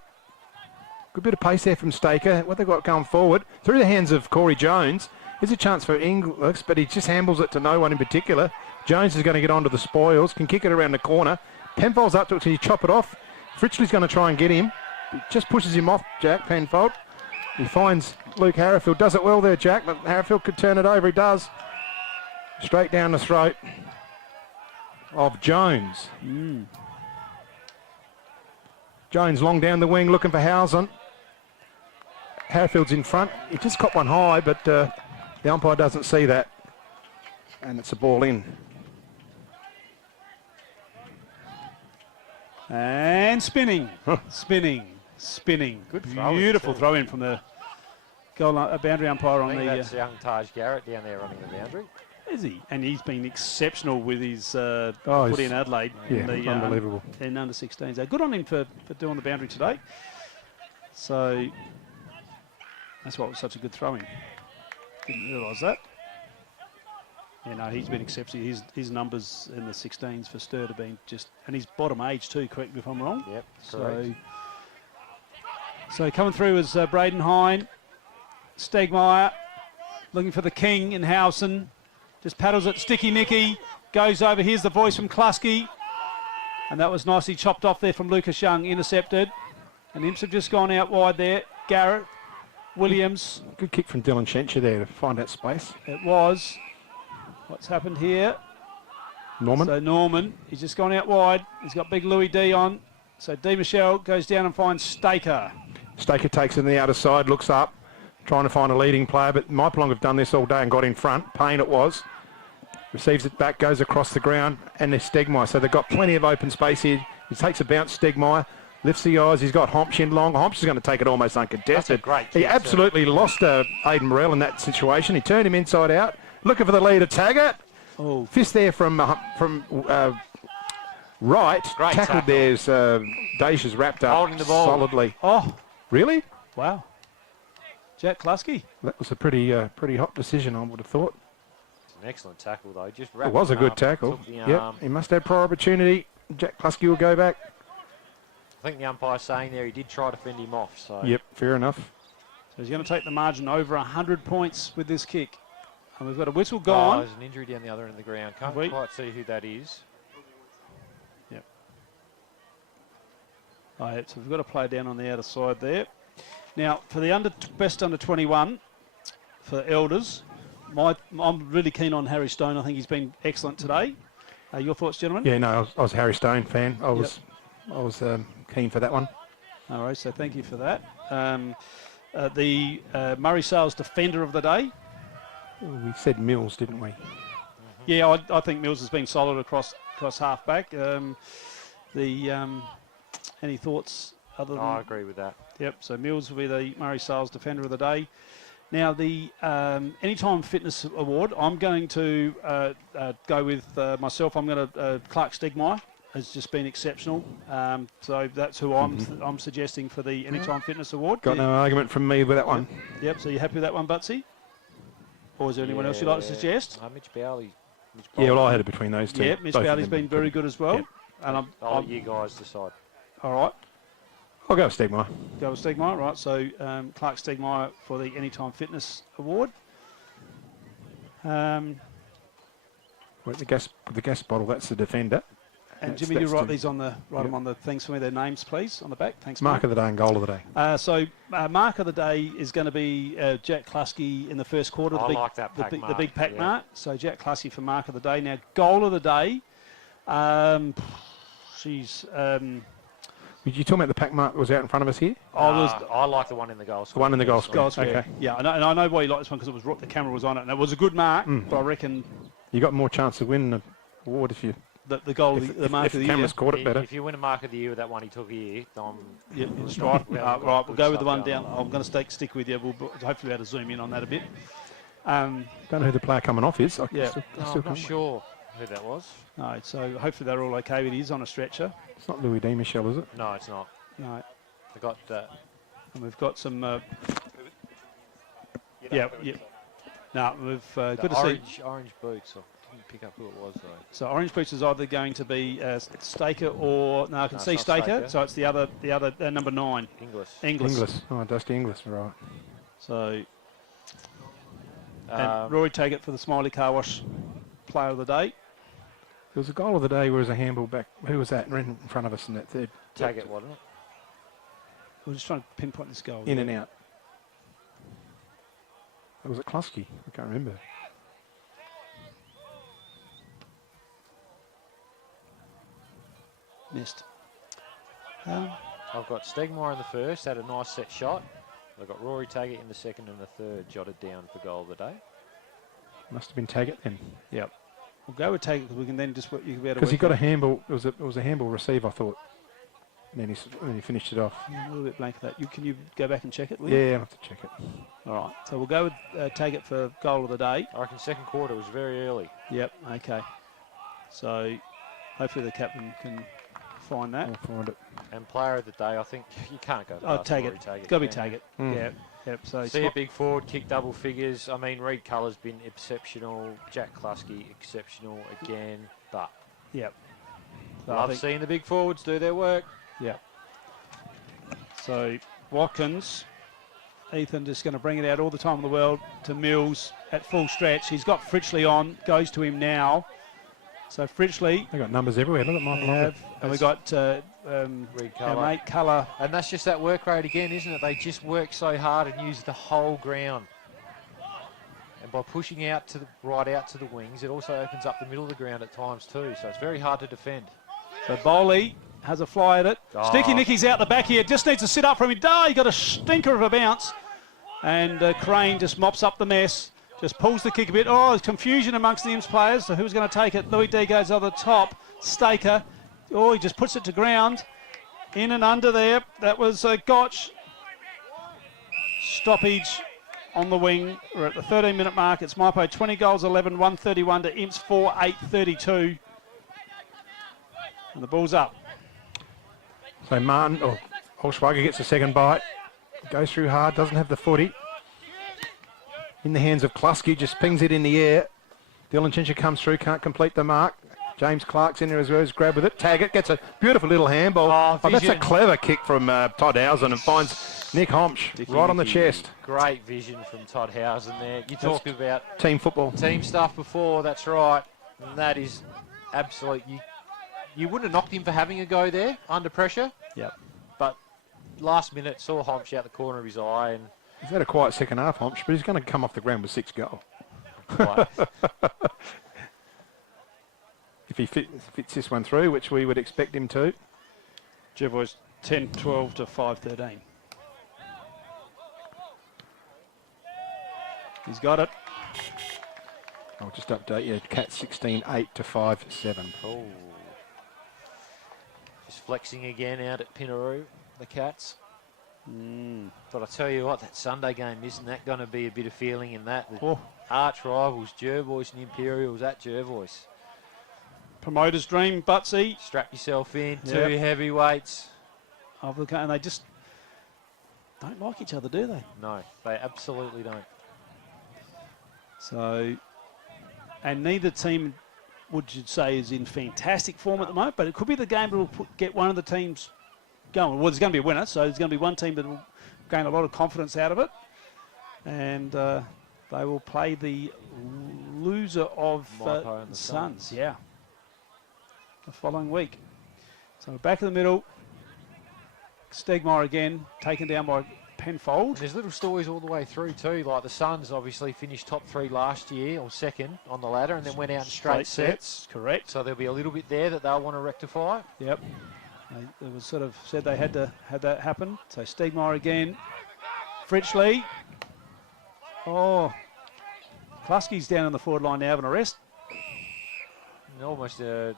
Good bit of pace there from Staker. What they've got going forward. Through the hands of Corey Jones. Here's a chance for Inglis, but he just handles it to no one in particular. Jones is going to get onto the spoils. Can kick it around the corner. Penfold's up to it. Can you chop it off? Fritchley's going to try and get him. He just pushes him off, Jack Penfold. He finds Luke Harrifield. Does it well there, Jack, but Harrifield could turn it over. He does. Straight down the throat of Jones. Jones long down the wing looking for Housen. Harrifield's in front. He just got one high, but the umpire doesn't see that. And it's a ball in. And spinning. Spinning. Good throw. Beautiful throw in from the goal boundary umpire on I think the. that's young Taggart down there running the boundary. Is he? And he's been exceptional with his foot he's- in Adelaide. yeah, in the, unbelievable. In under 16s. So good on him for doing the boundary today. So that's why it was such a good throwing. Didn't realise that. Yeah, no, he's been exceptional. His numbers in the 16s for Sturt have been just, and his bottom age too, correct me if I'm wrong. Yep, correct. So coming through is Braden Hine. Stegmeyer looking for the king in Housen. Just paddles it, Sticky Nicky. Goes over, here's the voice from Klusky. And that was nicely chopped off there from Lucas Young, intercepted. And Imps have just gone out wide there. Garrett, Williams. Good kick from Dylan Shencher there to find that space. It was. What's happened here? Norman. So Norman, he's just gone out wide. He's got big Louis D on. So D. Michelle goes down and finds Staker. Staker takes it on the outer side, looks up, trying to find a leading player, but Mypolonga have done this all day and got in front. Payne it was. Receives it back, goes across the ground, and there's Stegmeyer. So they've got plenty of open space here. He takes a bounce, Stegmeyer, lifts the eyes. He's got Hompsch in long. Hompsch is going to take it almost uncontested. That's a great He kick, absolutely lost Aidan Morell in that situation. He turned him inside out, looking for the leader, Taggart. Oh. Fist there from right. Great Tackled tackle. there's Dacia's wrapped up Holding the ball. solidly. Oh, Really? wow. Jack Klusky. That was a pretty hot decision, I would have thought. It's an excellent tackle, though. Just It wrapped was a him good up, tackle. took the Yep, arm. he must have prior opportunity. Jack Klusky will go back. I think the umpire's saying there he did try to fend him off. So Yep, fair enough. So he's going to take the margin over 100 points with this kick. And we've got a whistle Oh, gone. there's an injury down the other end of the ground. Can't Have we? quite see who that is. Yep. All right, so we've got a play down on the outer side there. Now, for the best under 21, for Elders, I'm really keen on Harry Stone. I think he's been excellent today. Your thoughts, gentlemen? Yeah, no, I was a Harry Stone fan. I was keen for that one. All right, so thank you for that. The Murray Sales Defender of the Day. We said Mills, didn't we? Yeah, I think Mills has been solid across half back. Any thoughts other than? I agree with that. Yep, so Mills will be the Murray Sales Defender of the Day. Now, the Anytime Fitness Award, I'm going to go with myself. I'm going to Clark Stegmeyer has just been exceptional. So that's who I'm suggesting for the Anytime Fitness Award. Got no argument from me with that one. Yep, so you happy with that one, Butsy? Or is there anyone else you'd like to suggest? Mitch Bowley. Yeah, well, I had it between those two. Yeah, Mitch Bowley's been very good as well. Yep. And I'll let you guys decide. All right. I'll go with Stegmeyer. Go with Stegmeyer, right. So Clark Stegmeyer for the Anytime Fitness Award. Well, the gas bottle, that's the defender. And Jimmy, you write these on the them on the things for me. Their names, please, on the back. Thanks. Mark of the day and goal of the day. So Mark of the day is going to be Jack Klasky in the first quarter. I like that pack the mark, big pack yeah. mark. So Jack Klasky for Mark of the day. Now goal of the day. You talking about the pack mark that was out in front of us here? I like the one in the goal square. The one in the goal square. Okay. Yeah, and I know why you like this one because it was the camera was on it, and it was a good mark. But I reckon you got more chance of winning the award if you the goal, the mark if of the the camera's year. caught it better. If you win a mark of the year with that one he took here, Yeah, that's right. Right, we'll go with the one down. I'm going to stick with you. We'll hopefully be able to zoom in on that a bit. Don't know who the player coming off is. I'm not sure who that was. No, so hopefully they're all okay with his on a stretcher. It's not Louis D. Michel, is it? No, it's not. No. They got. And we've got some. Yeah. No, we've good to see. Orange boots. I didn't pick up who it was though. So orange boots is either going to be Staker or I can see Staker. So it's the other number 9. Inglis. Oh, Dusty Inglis, right. So. And Rory Taggart for the Smiley Car Wash Player of the Day. There was a goal of the day where it was a handball back. Who was that in front of us in that third? Taggart, wasn't it? We're just trying to pinpoint this goal. In and out. Or was it Klusky? I can't remember. Missed. I've got Stegmeyer in the first, had a nice set shot. I've got Rory Taggart in the second and the third, jotted down for goal of the day. Must have been Taggart then. Yep. We'll go with Taggart because we can then just you can be able to. Because he got a handball. It was a handball receive, I thought. And then he finished it off. I'm a little bit blank of that. Can you go back and check it? Yeah, I'll have to check it. All right. So we'll go with Taggart for goal of the day. I reckon second quarter was very early. Yep. Okay. So hopefully the captain can find that. We'll find it. And player of the day, I think you can't go past Taggart. Taggart. Got to be Taggart. Yeah. Yep. So see a big forward, kick double figures. I mean, Reed Culler's been exceptional. Jack Klasky, exceptional again. But yep. So Love seeing the big forwards do their work. Yeah. So Watkins, Ethan just going to bring it out all the time in the world to Mills at full stretch. He's got Fritchley on, goes to him now. So Fritchley. They've got numbers everywhere. Look at Mypolonga. And we got Reed our mate Culler. And that's just that work rate again, isn't it? They just work so hard and use the whole ground. And by pushing out to right out to the wings, it also opens up the middle of the ground at times too. So it's very hard to defend. So Bowley has a fly at it. Sticky Nicky's out the back here. Just needs to sit up from him. He got a stinker of a bounce. And Crane just mops up the mess. Just pulls the kick a bit. Oh, there's confusion amongst the Imps players. So who's going to take it? Louis D goes over the top. Staker. Oh, he just puts it to ground. In and under there. That was Gotch. Stoppage on the wing. We're at the 13-minute mark. It's Mypo 20 goals, 11, 131 to Imps 4, 832. And the ball's up. So Martin, or Olschwager gets a second bite. Goes through hard, doesn't have the footy. In the hands of Klusky, just pings it in the air. Dylan Chincher comes through, can't complete the mark. James Clark's in there as well, he's grabbed with it. Taggart gets a beautiful little handball. Oh, that's a clever kick from Todd Housen and finds Nick Homsch right on the chest. Great vision from Todd Housen there. You talked about team football. Team stuff before, that's right. And that is absolute. You wouldn't have knocked him for having a go there under pressure. Yep. But last minute saw Homsch out the corner of his eye. And he's had a quiet second half, Homsch, but he's going to come off the ground with 6 goals. If he fits this one through, which we would expect him to. Jervois 10-12 to 5-13. He's got it. I'll just update you. Cat 16-8 to 5-7. Oh. Just flexing again out at Pinaroo, the Cats. But I tell you what, that Sunday game, isn't that going to be a bit of feeling in that? The Oh. arch rivals, Jervois and Imperials at Jervois. Promoter's dream, Butsy. Strap yourself in, Yep. 2 heavyweights. And they just don't like each other, do they? No, they absolutely don't. So, and neither team, would you say, is in fantastic form at the moment, but it could be the game that will get one of the teams going. Well, there's going to be a winner, so there's going to be one team that will gain a lot of confidence out of it, and they will play the loser of Mypo and the Suns, yeah, the following week. So back in the middle, Stegmaier again, taken down by Penfold. And there's little stories all the way through too, like the Suns obviously finished top 3 last year, or second on the ladder, and then went out in straight sets. Correct. So there'll be a little bit there that they'll want to rectify. Yep. It was sort of said they had to have that happen. So Stegmaier again. Fritchley. Oh. Klusky's down on the forward line now, having a rest. And almost a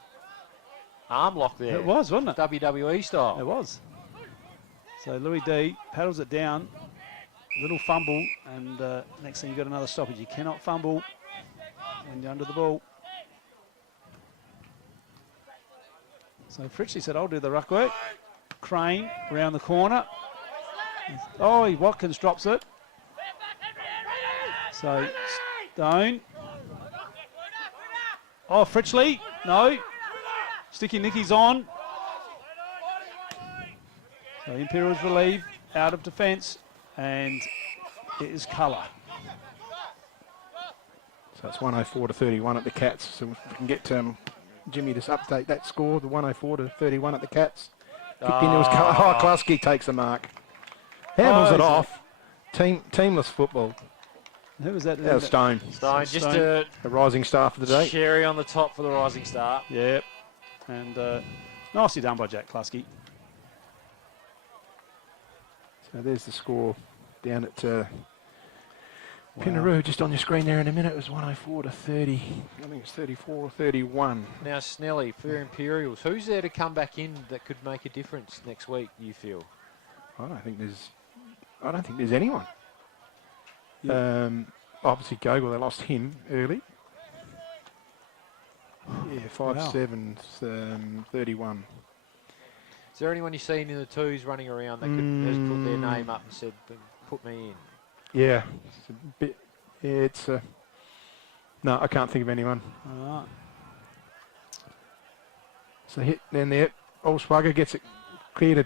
arm lock there. It was, wasn't it? WWE style. It was. So Louis D paddles it down. Little fumble, and next thing you've got another stoppage. You cannot fumble when you're under the ball. So Fritchley said, I'll do the ruck work. Crane around the corner. Oh, Watkins drops it. So Stone. Oh, Fritchley. No. Sticky Nicky's on. So Imperials relieve out of defence, and it is colour. So it's 104 to 31 at the Cats. So if we can get Jimmy to update that score, the 104 to 31 at the Cats. Kicked into his colour. Oh, Klusky takes the mark. Handles it off. Teamless football. Who was that? Stone. Stone, just a rising star for the day. cherry on the top for the rising star. Yep. And nicely done by Jack Klusky. So there's the score down at Pinaroo, just on your screen there in a minute. It was 104 to 30. I think it's 34 or 31. Now, Snelly, for Imperials, who's there to come back in that could make a difference next week, you feel? I don't think there's anyone. Yeah. Obviously Gogol, they lost him early. Yeah, 5-7, 31. Is there anyone you've seen in the twos running around that has put their name up and said, put me in? Yeah, it's a bit. Yeah, it's no, I can't think of anyone. All right. So hit then there. Olswager gets it clear to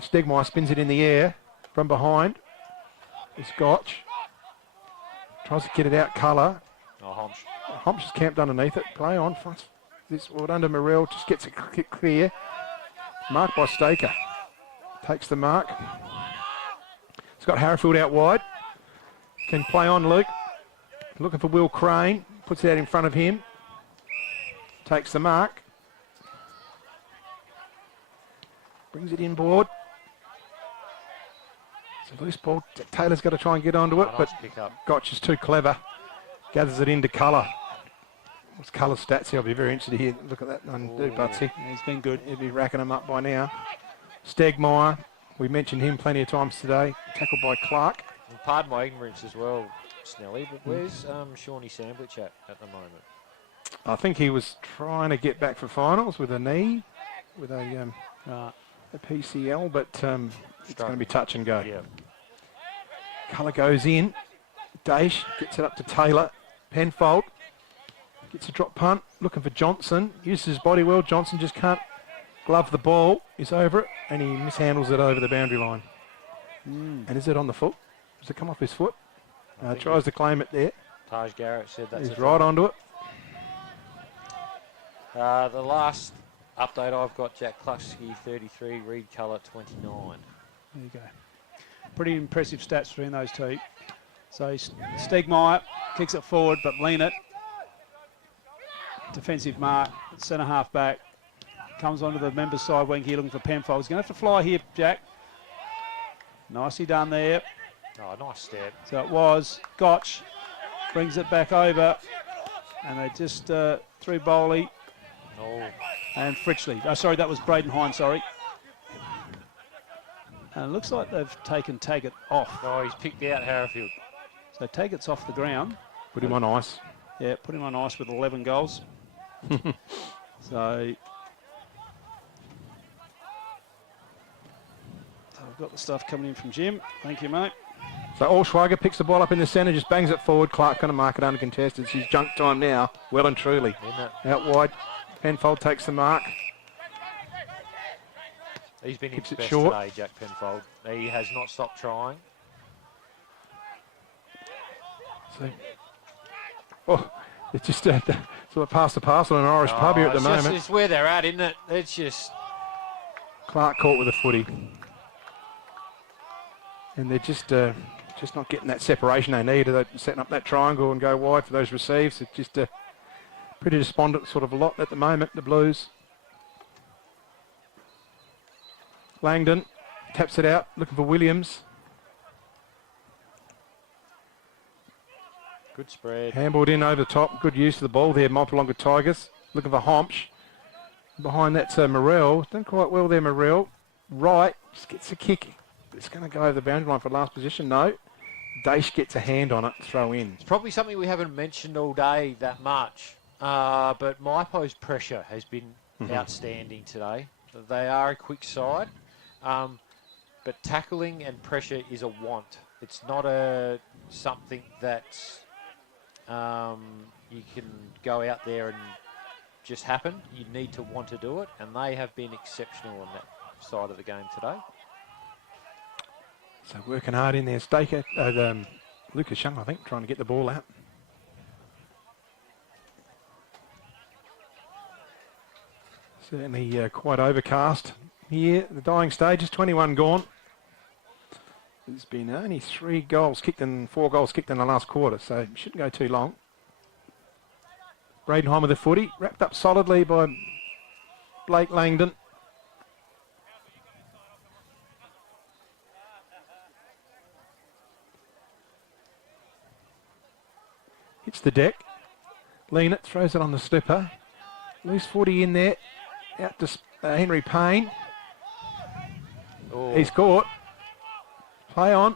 Stegmaier, spins it in the air from behind. It's Gotch. Tries to get it out colour. Oh, Homsch is camped underneath it. Play on. This one under Morrell, just gets it clear. Marked by Staker. Takes the mark. It's got Harrifield out wide. Can play on Luke. Looking for Will Crane. Puts it out in front of him. Takes the mark. Brings it inboard. It's a loose ball. Taylor's got to try and get onto it, but Gotch is too clever. Gathers it into colour. What's colour stats here? I'll be very interested to hear. Look at that one, do Butsy. He's been good. He'll be racking them up by now. Stegmaier, we mentioned him plenty of times today. Tackled by Clark. And pardon my ignorance as well, Snelly, but where's Shawnee Sandwich at the moment? I think he was trying to get back for finals with a knee, with a PCL, but it's going to be touch and go. Yeah. Colour goes in. Daish gets it up to Taylor. Penfold gets a drop punt. Looking for Johnson. Uses his body well. Johnson just can't glove the ball. He's over it, and he mishandles it over the boundary line. And is it on the foot? Does it come off his foot? Tries to claim it there. Taj Garrett said that's He's right onto it. The last update I've got, Jack Klusky 33, Reed Colour 29. There you go. Pretty impressive stats between those two. So Stegmaier kicks it forward, but lean it. Defensive mark, centre half back. Comes onto the members' side wing here looking for Penfold. He's going to have to fly here, Jack. Nicely done there. Oh, nice step. So it was. Gotch brings it back over. And they just threw Bowley. Oh. And Fritchley. Oh, sorry, that was Braden Hine, sorry. And it looks like they've taken Taggart off. Oh, he's picked out Harrowfield. So Taggart's off the ground. Put him on ice. Yeah, put him on ice with 11 goals. So I've got the stuff coming in from Jim. Thank you, mate. So Allschwager picks the ball up in the centre, just bangs it forward. Clark going to mark it uncontested. It's his junk time now, well and truly. Out wide, Penfold takes the mark. He's been his Keeps it best short. today, Jack Penfold. He has not stopped trying. So, oh, it's just sort of past the parcel in an Irish pub here at the moment. It's where they're at, isn't it? It's just... Clark caught with a footy. And they're just not getting that separation they need. They're setting up that triangle and go wide for those receives. It's just a pretty despondent sort of a lot at the moment, the Blues. Langdon taps it out, looking for Williams. Good spread. Handballed in over the top. Good use of the ball there, Mypolonga Tigers. Looking for Homsch. Behind that's Morrell. Done quite well there, Morrell. Right, just gets a kick. It's going to go over the boundary line for last position. No. Daish gets a hand on it, throw in. It's probably something we haven't mentioned all day that much, but Mypo's pressure has been outstanding today. They are a quick side, but tackling and pressure is a want. It's not something that you can go out there and just happen. You need to want to do it, and they have been exceptional on that side of the game today. So working hard in there. Staker, Lucas Young, I think, trying to get the ball out. Certainly quite overcast here. The dying stages, 21 gone. There's been only 4 goals kicked in the last quarter, so it shouldn't go too long. Bradenheim with the footy, wrapped up solidly by Blake Langdon. Hits the deck. Lean it, throws it on the slipper. Loose footy in there. Out to Henry Payne. Oh. He's caught. Play on.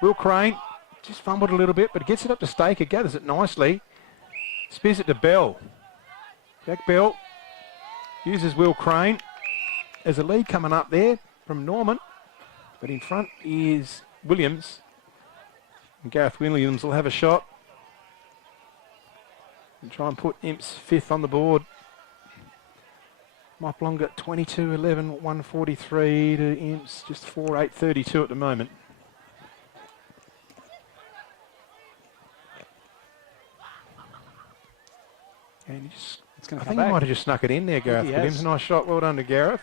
Will Crane. Just fumbled a little bit, but gets it up to Staker. Gathers it nicely. Spears it to Bell. Jack Bell uses Will Crane. There's a lead coming up there from Norman. But in front is Williams. And Gareth Williams will have a shot. And try and put Imps 5th on the board. Mypolonga 22-11, 143 to Imps, just 4-8-32 at the moment. And he just, I think he might have just snuck it in there, Gareth Williams. Nice shot, well done to Gareth.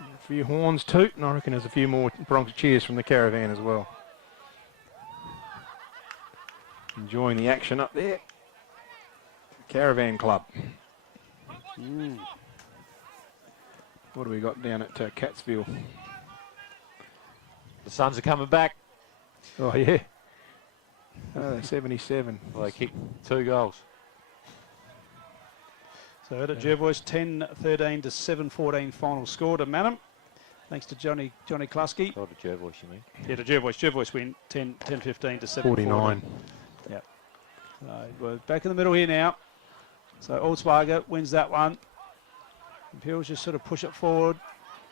A few horns toot, and I reckon there's a few more Bronx cheers from the caravan as well. Enjoying the action up there. Caravan Club. What do we got down at Cattsville? The Suns are coming back. Oh, yeah. 77. Well, they kicked 2 goals. So at Jervois, 10-13 to 7-14 final score to Manham. Thanks to Johnny Klusky. Oh, to Jervois, you mean? Yeah, to Jervois. Jervois win 10-15 to 7-14. 49. Yep. We're back in the middle here now. So Allsparger wins that one. Imperials just sort of push it forward.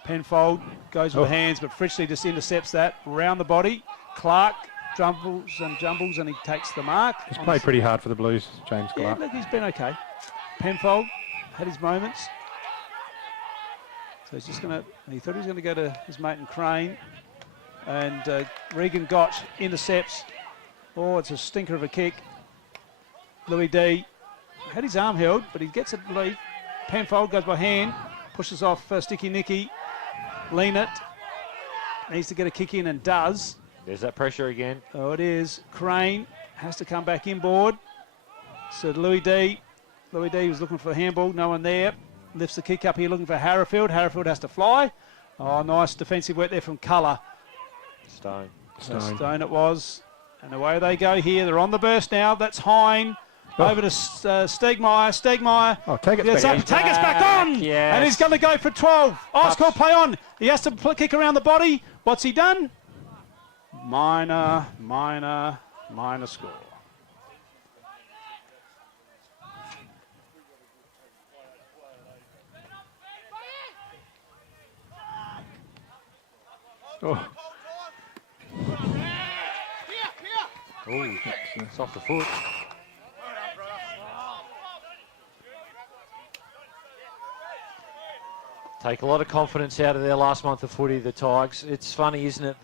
Penfold goes with the hands, but Fritchley just intercepts that. Round the body. Clark jumbles, and he takes the mark. He's played pretty hard for the Blues, James Clark. Yeah, look, he's been okay. Penfold had his moments. So he's just going to, he thought he was going to go to his mate in Crane. And Regan Gotch intercepts. Oh, it's a stinker of a kick. Louis D had his arm held, but he gets it lead. Penfold goes by hand, pushes off Sticky Nicky. Lean it. Needs to get a kick in and does. There's that pressure again. Oh, it is. Crane has to come back inboard. So Louis D was looking for a handball, no one there. Lifts the kick up here looking for Harrowfield. Harrowfield has to fly. Oh, nice defensive work there from Colour. Stone. Stone it was. And away they go here. They're on the burst now. That's Hine. Over to Stegmeyer. Stegmeyer. Oh, Taggart's back. Taggart's back on. Yes. And he's going to go for 12. Ice cold play on. He has to kick around the body. What's he done? Minor score. Oh. Oh, it's off the foot. Take a lot of confidence out of their last month of footy, the Tigers. It's funny, isn't it?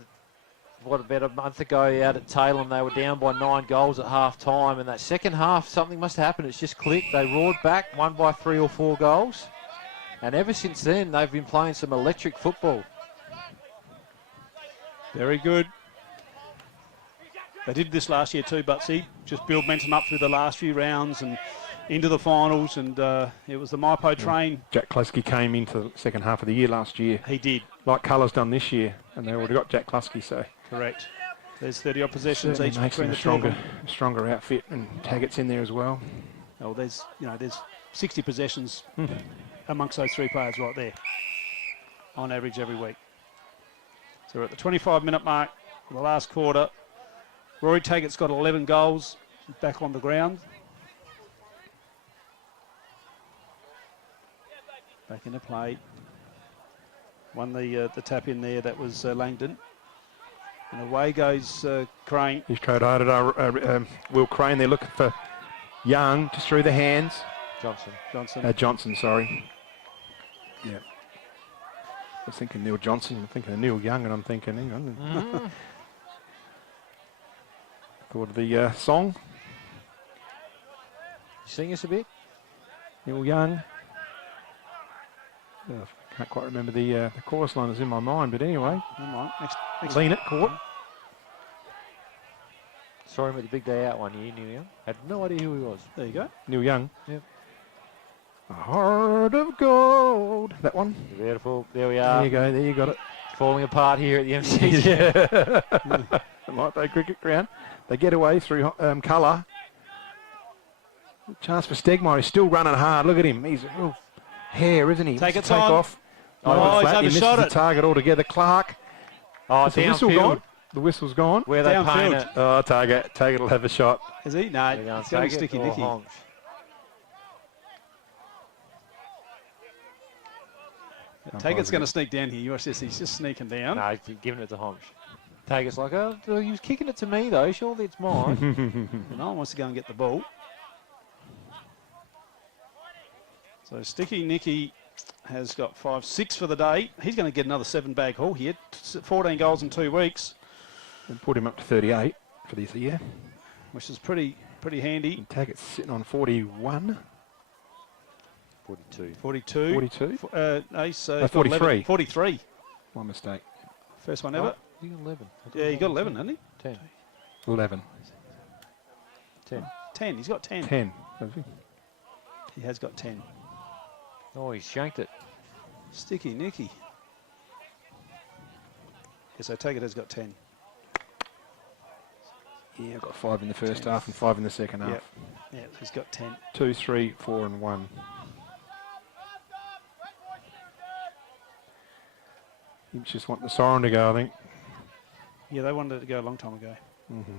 What, about a month ago out at Taylor, they were down by 9 goals at half time, and that second half, something must have happened. It's just clicked. They roared back, won by 3 or 4 goals. And ever since then, they've been playing some electric football. Very good. They did this last year too, Butsy. Just build momentum up through the last few rounds and into the finals, and it was the Mypo train. Jack Kluski came into the second half of the year last year. He did. Like Colour's done this year, and they already got Jack Kluski, so... Correct. There's 30-odd possessions Certainly each makes between them the a stronger outfit, and Taggart's in there as well. Oh, there's 60 possessions amongst those 3 players right there, on average every week. So we're at the 25-minute mark of the last quarter. Rory Taggart's got 11 goals back on the ground. Back into play. Won the tap in there, that was Langdon. And away goes Crane. He's tried hard at Will Crane. They're looking for Young, just through the hands. Johnson, sorry. Yeah. I was thinking Neil Johnson, I'm thinking of Neil Young, and I'm thinking, hang on. Thought of the song. You sing us a bit? Neil Young. I can't quite remember the chorus line is in my mind, but anyway. Never mind. Next Lean it, caught. Sorry about the big day out one year, Neil Young. Had no idea who he was. There you go. Neil Young. Yep. A heart of gold. That one. Beautiful. There we are. There you go. There you got it. Falling apart here at the MCG. The Mypo Cricket Ground. They get away through Colour. Chance for Stegmeyer. He's still running hard. Look at him. He's a real hair, isn't he? Take off. Oh, he's he misses overshot the it. target altogether. Clark. Oh, Is the whistle downfield. gone? The whistle's gone. Where they Downfield. paint it. Oh, Taggart will have a shot. Is he? No, They're going it's going to be Taggart sticky or Nicky. Honch. Taggart's going to sneak down here. You watch this. He's just sneaking down. No, he's giving it to Honch. Taggart's like, oh, he was kicking it to me though. Surely it's mine. No one wants to go and get the ball. So Sticky Nicky has got 5-6 for the day. He's going to get another 7-bag haul here. 14 goals in 2 weeks. And put him up to 38 for this year. Which is pretty handy. And Taggart's sitting on 41. 42. 42. 42? Ace, No, 43. 43. My mistake. First one ever. You got 11. Yeah, he got 11, hasn't 10. 11. 10. he? 10. He's got 10. 10. Has he? He has got 10. Oh, he shanked it. Sticky Nicky. Yes, I take it has got 10. Yeah, I've got 5 in the first half and 5 in the second half. Yeah, he's got 10. 2, 3, 4 and 1. He just want the siren to go, I think. Yeah, they wanted it to go a long time ago. Mm-hmm.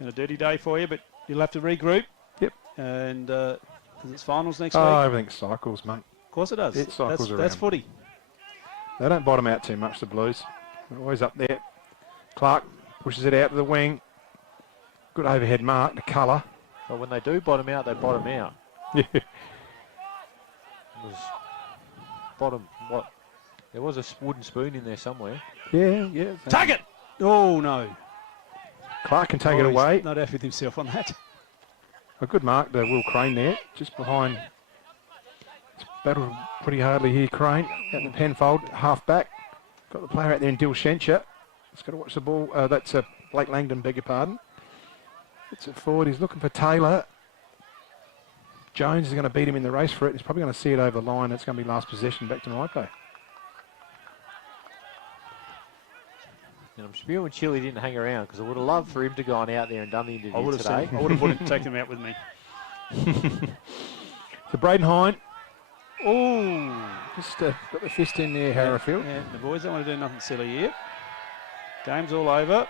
Been a dirty day for you, but you'll have to regroup. Yep. And because it's finals next week. Oh, everything cycles, mate. Of course it does. It cycles That's around. footy. They don't bottom out too much, the Blues. They're always up there. Clark pushes it out to the wing. Good overhead mark to Colour. But when they do bottom out, they bottom out. Yeah. It was bottom, what? There was a wooden spoon in there somewhere. Yeah. Take it! Oh, no. Clark can take Oh, it he's away. not happy with himself on that. A good mark to Will Crane there, just behind. It's battled pretty hardly here, Crane. Out in the Penfold, half back. Got the player out there in Dill Shencher. He's got to watch the ball. That's Blake Langdon, beg your pardon. It's it forward. He's looking for Taylor. Jones is going to beat him in the race for it. He's probably going to see it over the line. It's going to be last possession back to Mypo. And I'm spewing Chili didn't hang around because I would have loved for him to gone out there and done the interview I would have today. I would have taken him out with me. So Braden Hine. Oh, Just got the fist in there, Harrowfield. Yeah, the boys don't want to do nothing silly here. Game's all over.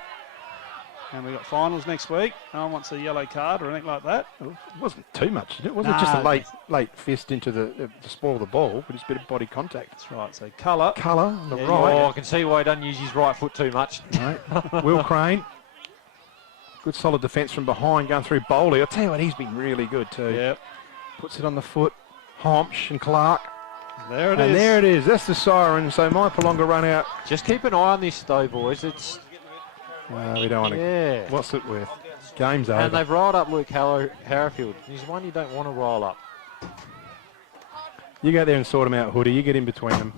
And we've got finals next week. No one wants a yellow card or anything like that. It wasn't too much, did it? Wasn't it just a late fist into to spoil the ball, but it's a bit of body contact. That's right. So colour. Colour on the Yeah, right. Oh, I can see why he doesn't use his right foot too much. No. Will Crane. Good solid defence from behind going through Bowley. I'll tell you what, he's been really good too. Yep. Puts it on the foot. Homsch and Clark. There it is. And there it is. That's the siren. So Mypolonga run out. Just keep an eye on this though, boys. It's we don't want to. Yeah. What's it worth? Game's over. And they've rolled up Luke Harrowfield. He's one you don't want to roll up. You go there and sort them out, Hoodie. You get in between them.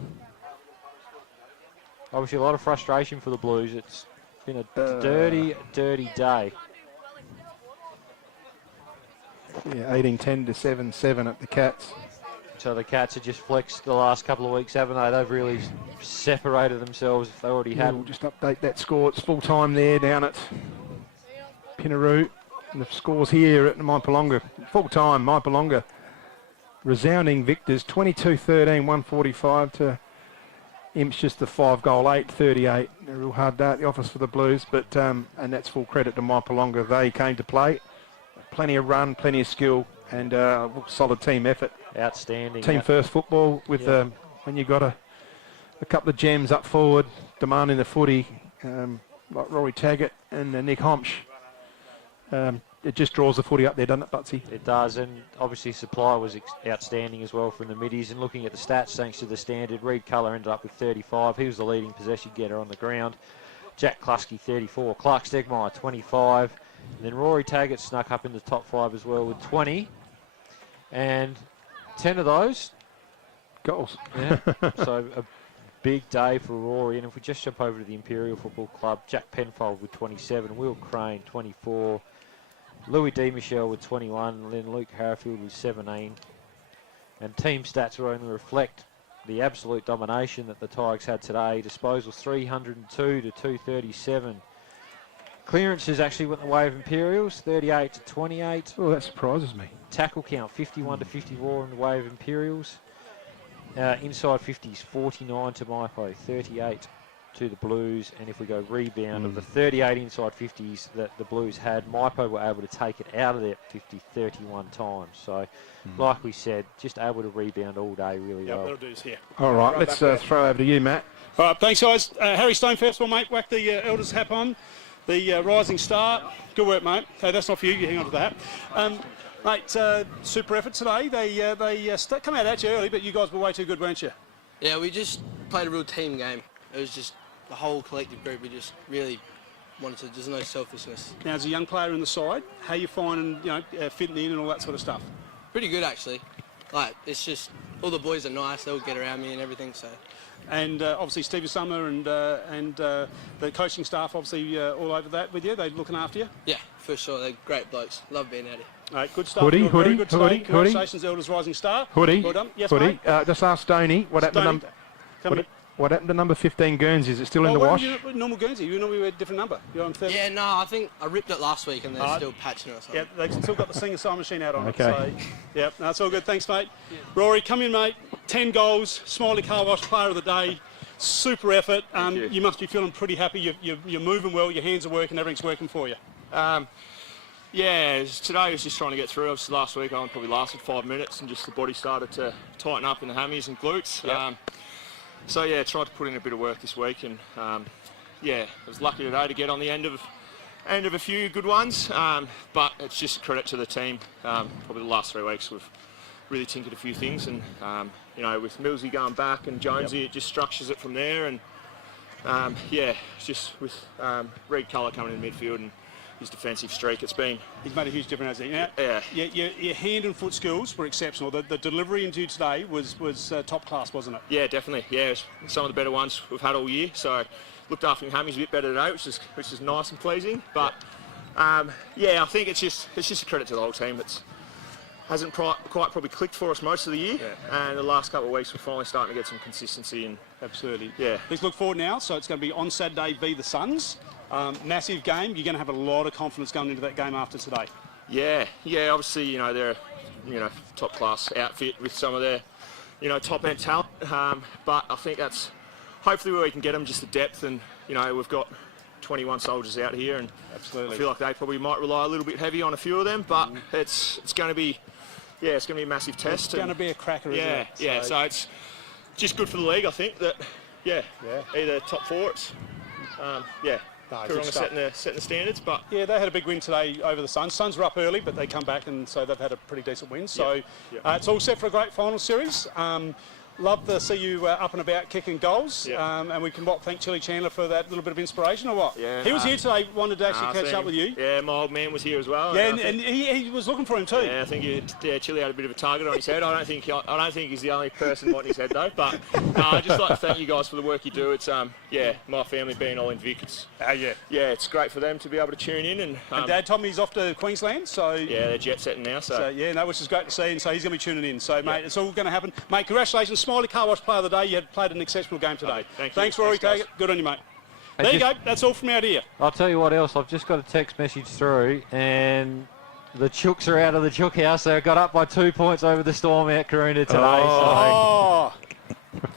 Obviously a lot of frustration for the Blues. It's been a dirty, dirty day. Yeah, 18-10 to 7-7 at the Cats. So the Cats have just flexed the last couple of weeks, haven't they? They've really separated themselves if they already Yeah, had. we'll just update that score. It's full time there down at Pinaroo. And the score's here at Mypolonga. Full time, Mypolonga. Resounding victors, 22-13, 145 to Imps, just the 5-goal, 8-38. A real hard day at the office for the Blues, but and that's full credit to Mypolonga. They came to play. Plenty of run, plenty of skill, and solid team effort. Outstanding. Team first football with when you got a couple of gems up forward, demanding the footy, like Rory Taggart and Nick Homsch. It just draws the footy up there, doesn't it, Butsy? It does, and obviously supply was outstanding as well from the middies. And looking at the stats, thanks to the standard, Reed Culler ended up with 35. He was the leading possession getter on the ground. Jack Kluski, 34. Clark Stegmeyer, 25. And then Rory Taggart snuck up in the top 5 as well with 20. And 10 of those goals. Yeah. So a big day for Rory. And if we just jump over to the Imperial Football Club, Jack Penfold with 27, Will Crane, 24. Louis D. Michel with 21, and then Luke Harrowfield with 17. And team stats will only reflect the absolute domination that the Tigers had today. Disposals 302 to 237. Clearances actually went the way of Imperials, 38 to 28. Oh, that surprises me. Tackle count 51 to 54 in the way of Imperials. Inside 50s 49 to Mypo, 38 to the Blues, and if we go rebound of the 38 inside 50s that the Blues had, Mypo were able to take it out of that 50 31 times. So, like we said, just able to rebound all day really well. That'll do us here. All right, let's throw over to you, Matt. All right, thanks, guys. Harry Stone, first of all, mate. Whack the Elders hat on. The Rising Star. Good work, mate. Hey, that's not for you. You hang on to the hat. Mate, super effort today. They come out at you early, but you guys were way too good, weren't you? Yeah, we just played a real team game. It was just the whole collective group. We just really wanted to. There's no selfishness. Now, as a young player in the side, how you finding, fitting in and all that sort of stuff? Pretty good, actually. Like, it's just all the boys are nice. They'll get around me and everything. So. And obviously Stevie Summer and the coaching staff obviously all over that with you. They're looking after you. Yeah, for sure. They're great blokes. Love being out here. All right, good stuff. Hoodie, Very Hoodie, good today. Hoodie, Congratulations, Elders Rising Star. Hoodie, Well done. Yes, Hoodie. mate. Just ask Stoney what happened to what happened to number 15 Guernsey? Is it still in the wash? Normal Guernsey. You normally wear a different number. You're on 30. Yeah, no, I think I ripped it last week and they're still patching it or something. Yeah, they've still got the singer sewing machine out on Okay. it. So, yeah, that's all good. Thanks, mate. Rory, come in, mate. 10 goals. Smiley Car Wash Player of the Day. Super effort. You must be feeling pretty happy. You're moving well. Your hands are working. Everything's working for you. Yeah, today was just trying to get through. Obviously last week I only probably lasted 5 minutes and just the body started to tighten up in the hammies and glutes. Yep. So yeah, tried to put in a bit of work this week and yeah, I was lucky today to get on the end of a few good ones. But it's just a credit to the team. Probably the last 3 weeks we've really tinkered a few things and with Millsy going back and Jonesy, it just structures it from there and yeah, it's just with Reed Culler coming in midfield and his defensive streak, he's made a huge difference, hasn't he? Yeah. Your hand and foot skills were exceptional. The delivery into today was top class, wasn't it? Yeah, definitely. Yeah, it was some of the better ones we've had all year. So looked after him hammies a bit better today, which is nice and pleasing. But yeah, I think it's just a credit to the whole team. It's hasn't quite probably clicked for us most of the year, and the last couple of weeks we're finally starting to get some consistency. And absolutely, yeah. Let's look forward now. So it's going to be on Saturday v the Suns. Massive game. You're going to have a lot of confidence going into that game after today. Yeah. Obviously, you know, they're top class outfit with some of their top end talent, but I think that's hopefully where we can get them, just the depth, and we've got 21 soldiers out here, and absolutely, I feel like they probably might rely a little bit heavy on a few of them, but it's going to be a massive test. It's going to be a cracker, isn't it? Yeah. So it's just good for the league, I think, that either top 4, it's Taggart setting the standards, but yeah, they had a big win today over the Suns. Suns were up early, but they come back, and so they've had a pretty decent win. So it's all set for a great final series. Love to see you up and about kicking goals, and we can thank Chili Chandler for that little bit of inspiration, or what? Yeah, he was here today, wanted to actually catch up with you. Yeah, my old man was here as well. Yeah, and he was looking for him too. Yeah, I think Chili had a bit of a target on his head. I don't think he's the only person wanting his head though. But I'd just like to thank you guys for the work you do. It's my family being all in Vic. It's great for them to be able to tune in. And Dad told me he's off to Queensland, so yeah, they're jet setting now. So which is great to see, and so he's going to be tuning in. So mate, it's all going to happen, mate. Congratulations. Smiley Car Wash Player of the Day. You had played an exceptional game today. Thanks, Rory Taggart. Good on you, mate. There you go. That's all from out here. I'll tell you what else. I've just got a text message through, and the Chooks are out of the Chook House. They got up by 2 points over the Storm out Karuna today. Oh,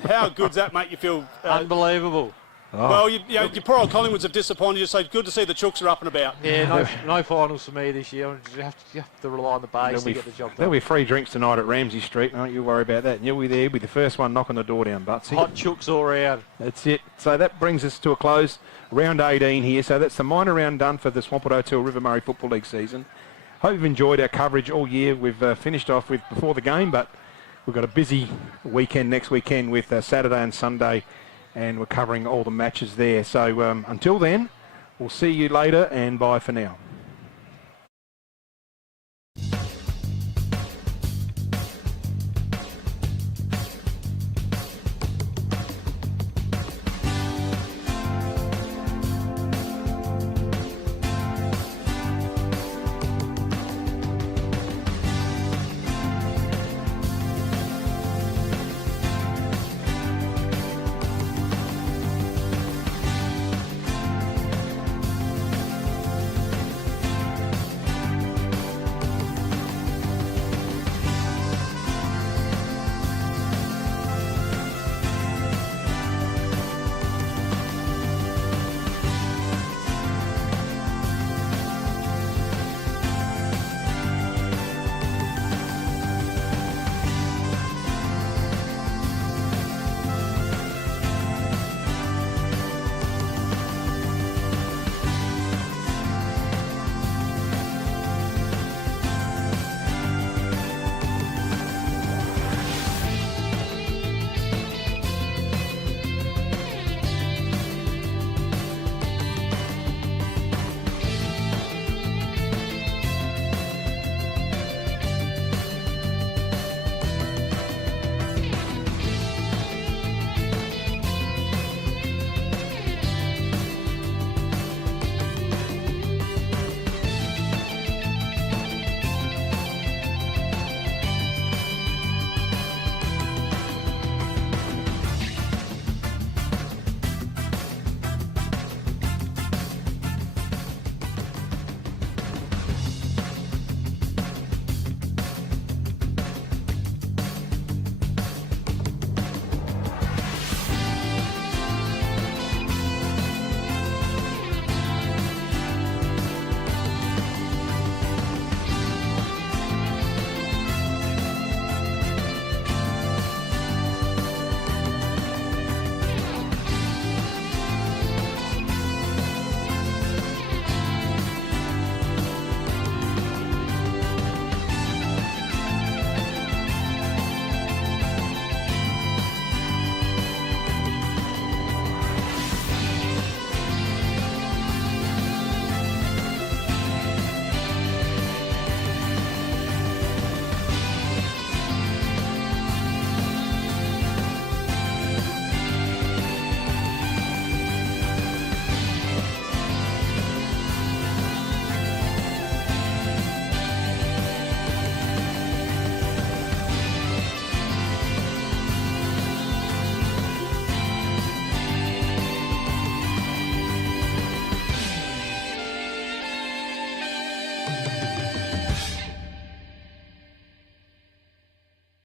how good's that make you feel? Unbelievable. Well, your poor old Collingwoods have disappointed you, so good to see the Chooks are up and about. Yeah, no finals for me this year. You have to rely on the base to get the job done. There'll be free drinks tonight at Ramsey Street. Don't you worry about that. And you'll be there with the first one knocking the door down, Butsy. Hot Chooks all round. That's it. So that brings us to a close. Round 18 here. So that's the minor round done for the Swampwood Hotel River Murray Football League season. Hope you've enjoyed our coverage all year. We've finished off with before the game, but we've got a busy weekend next weekend with Saturday and Sunday, and we're covering all the matches there. So until then, we'll see you later, and bye for now.